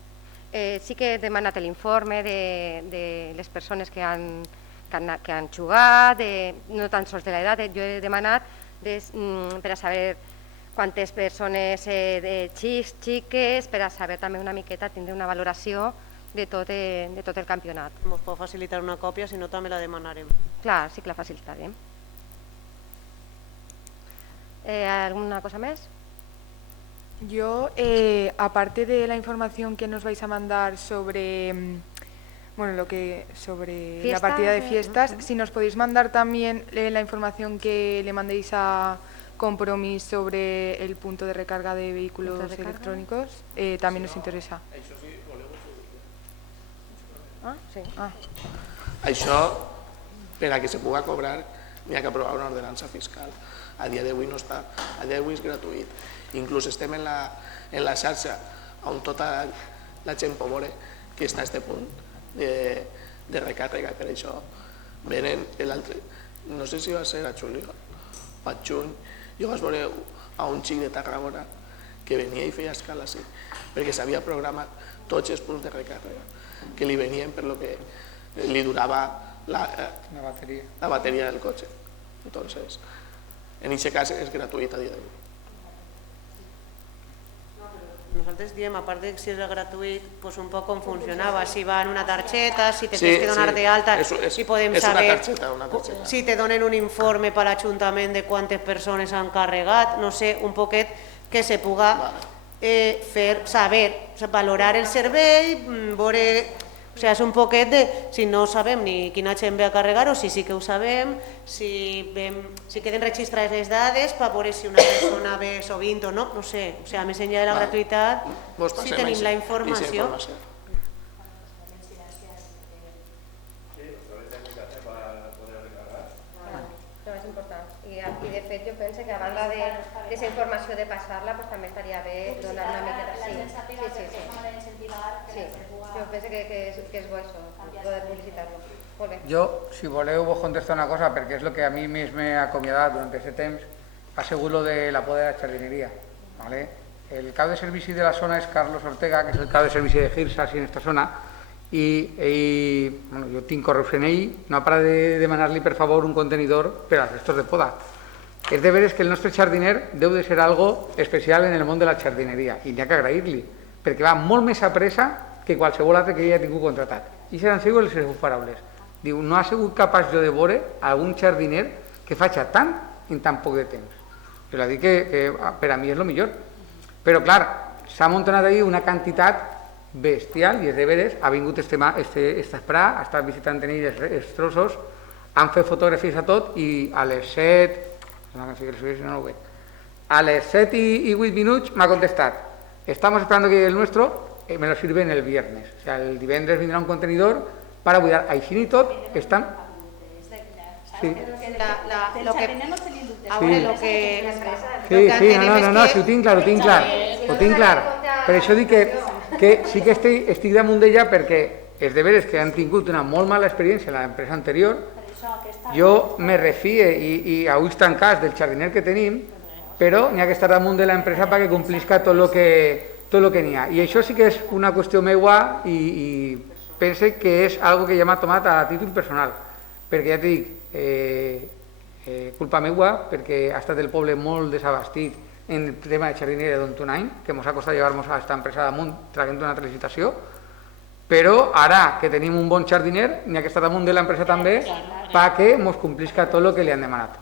Sí que he demanat l'informe de les persones que han jugat, no tan sols de l'edat, jo he demanat per a saber quantes persones, xiques, per a saber també una miqueta, tindre una valoració de tot el campionat. Ens pot facilitar una còpia, si no també la demanarem. Clar, sí que la facilitarem. ¿Alguna cosa más? Yo, aparte de la información que nos vais a mandar sobre, sobre la partida de fiestas, si nos podéis mandar también la información que le mandéis a Compromís sobre el punto de recarga de vehículos electrónicos, también nos interesa. Ah, sí. Ah. Això, per a que se pugui cobrar, n'hi ha que aprovar una ordenança fiscal. A dia d'avui no està, a dia d'avui és gratuït. Inclús estem en la xarxa on tota la gent pot veure que està a aquest punt de recàrrega. Per això venen l'altre, no sé si va ser a juliol o a juny, jo vaig veure a un xic de Tarragona que venia i feia escala així, perquè s'havia programat tots els punts de recàrrega que li venien per lo que li durava la bateria del cotxe. Entonces, en aquest cas és gratuït a dia d'avui. Nosaltres diem, a part de si era gratuït, pues un poc com funcionava, si va en una targeta, si te tens que donar de alta, si podem saber si te donen un informe per l'Ajuntament de quantes persones han carregat, no sé, un poquet que se puga fer, saber, valorar el servei, veure... O sigui, és un poquet de, si no sabem ni quina gent ve a carregar o si sí que ho sabem, si queden registrades les dades per veure si una persona ve sovint o no, no sé. O sigui, més enllà de la gratuïtat, si tenim la informació. I de fet jo penso que a banda d'aquesta informació de passar-la també estaria bé donar una miqueta... Sí, jo penso que és bo això, poder publicitar-lo. Molt bé. Jo, si voleu, vos contestar una cosa, perquè és el que a mi més m'he acomiadat durant aquest temps, ha sigut lo de la poda de la jardineria. ¿Vale? El cap de servici de la zona és Carlos Ortega, que és el cap de servici de Girsa, en aquesta zona, i bueno, jo tinc correus en ell, no ha parat de demanar-li per favor un contenidor per als restos de poda. És de veres que el nostre jardiner deu de ser algo especial en el món de la jardineria i n'hi ha que agrair-li, perquè va molt més a pressa que qualsevol altre que ell ha tingut contratat. I això han sigut les seves paraules. Diu, no ha sigut capaç jo de veure algun jardiner que faci tant en tan poc de temps. És a dir, que per a mi és el millor. Però clar, s'ha muntat ahí una quantitat bestial i és de veres, ha vingut este esprà, ha estat visitant en ell els trossos, han fet fotografies a tot i a les 7, a les 7 i 8 minuts m'ha contestat, estamos esperando que el nuestro me lo sirven el viernes, o sea, el divendres vindrà un contenidor para buidar, així i tot estan... Sí. No, si ho tinc clar, per això dic que sí que estic damunt d'ella perquè és de veres que han tingut una molt mala experiència en l'empresa anterior. Jo me refie i avui està en cas del jardiner que tenim, però n'hi ha que estar damunt de l'empresa perquè complisca tot el que n'hi ha. I això sí que és una qüestió meua i pense que és algo que ja m'ha tomat a títol personal, perquè ja et dic, culpa meua, perquè ha estat el poble molt desabastit en el tema de jardineria d'un any, que ens ha costat llevar-nos a aquesta empresa damunt traient una altra licitació, però ara que tenim un bon jardiner, n'hi ha que estar damunt de l'empresa també perquè ens complisca tot el que li han demanat.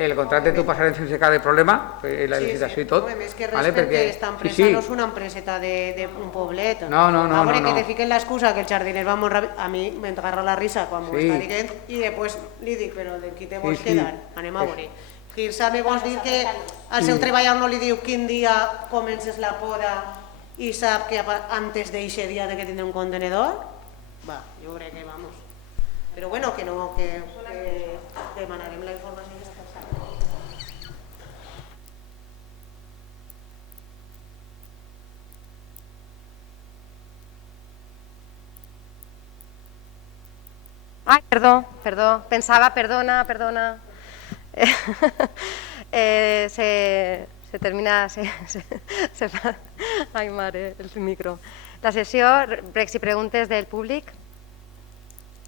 El contracte t'ho passarem sense cap problema, la licitació i tot. Més que res perquè aquesta empresa no és una empreseta d'un poblet. No. A veure que te fiquen l'excusa que el jardiner va molt ràpid, a mi m'engarra la risa quan m'ho està dient i després li dic, però de qui te vols quedar? Anem a veure. Girsa, me vols dir que al seu treballador no li diu quin dia comences la poda i sap que antes d'eixe dia que tindrà un contenedor? Va, jo crec que vamos. Però bueno, que no, que demanarem la informació. Ai, perdó, pensava, perdona. Se termina, se fa... Ai, mare, el micro. La sessió, pregs i preguntes del públic.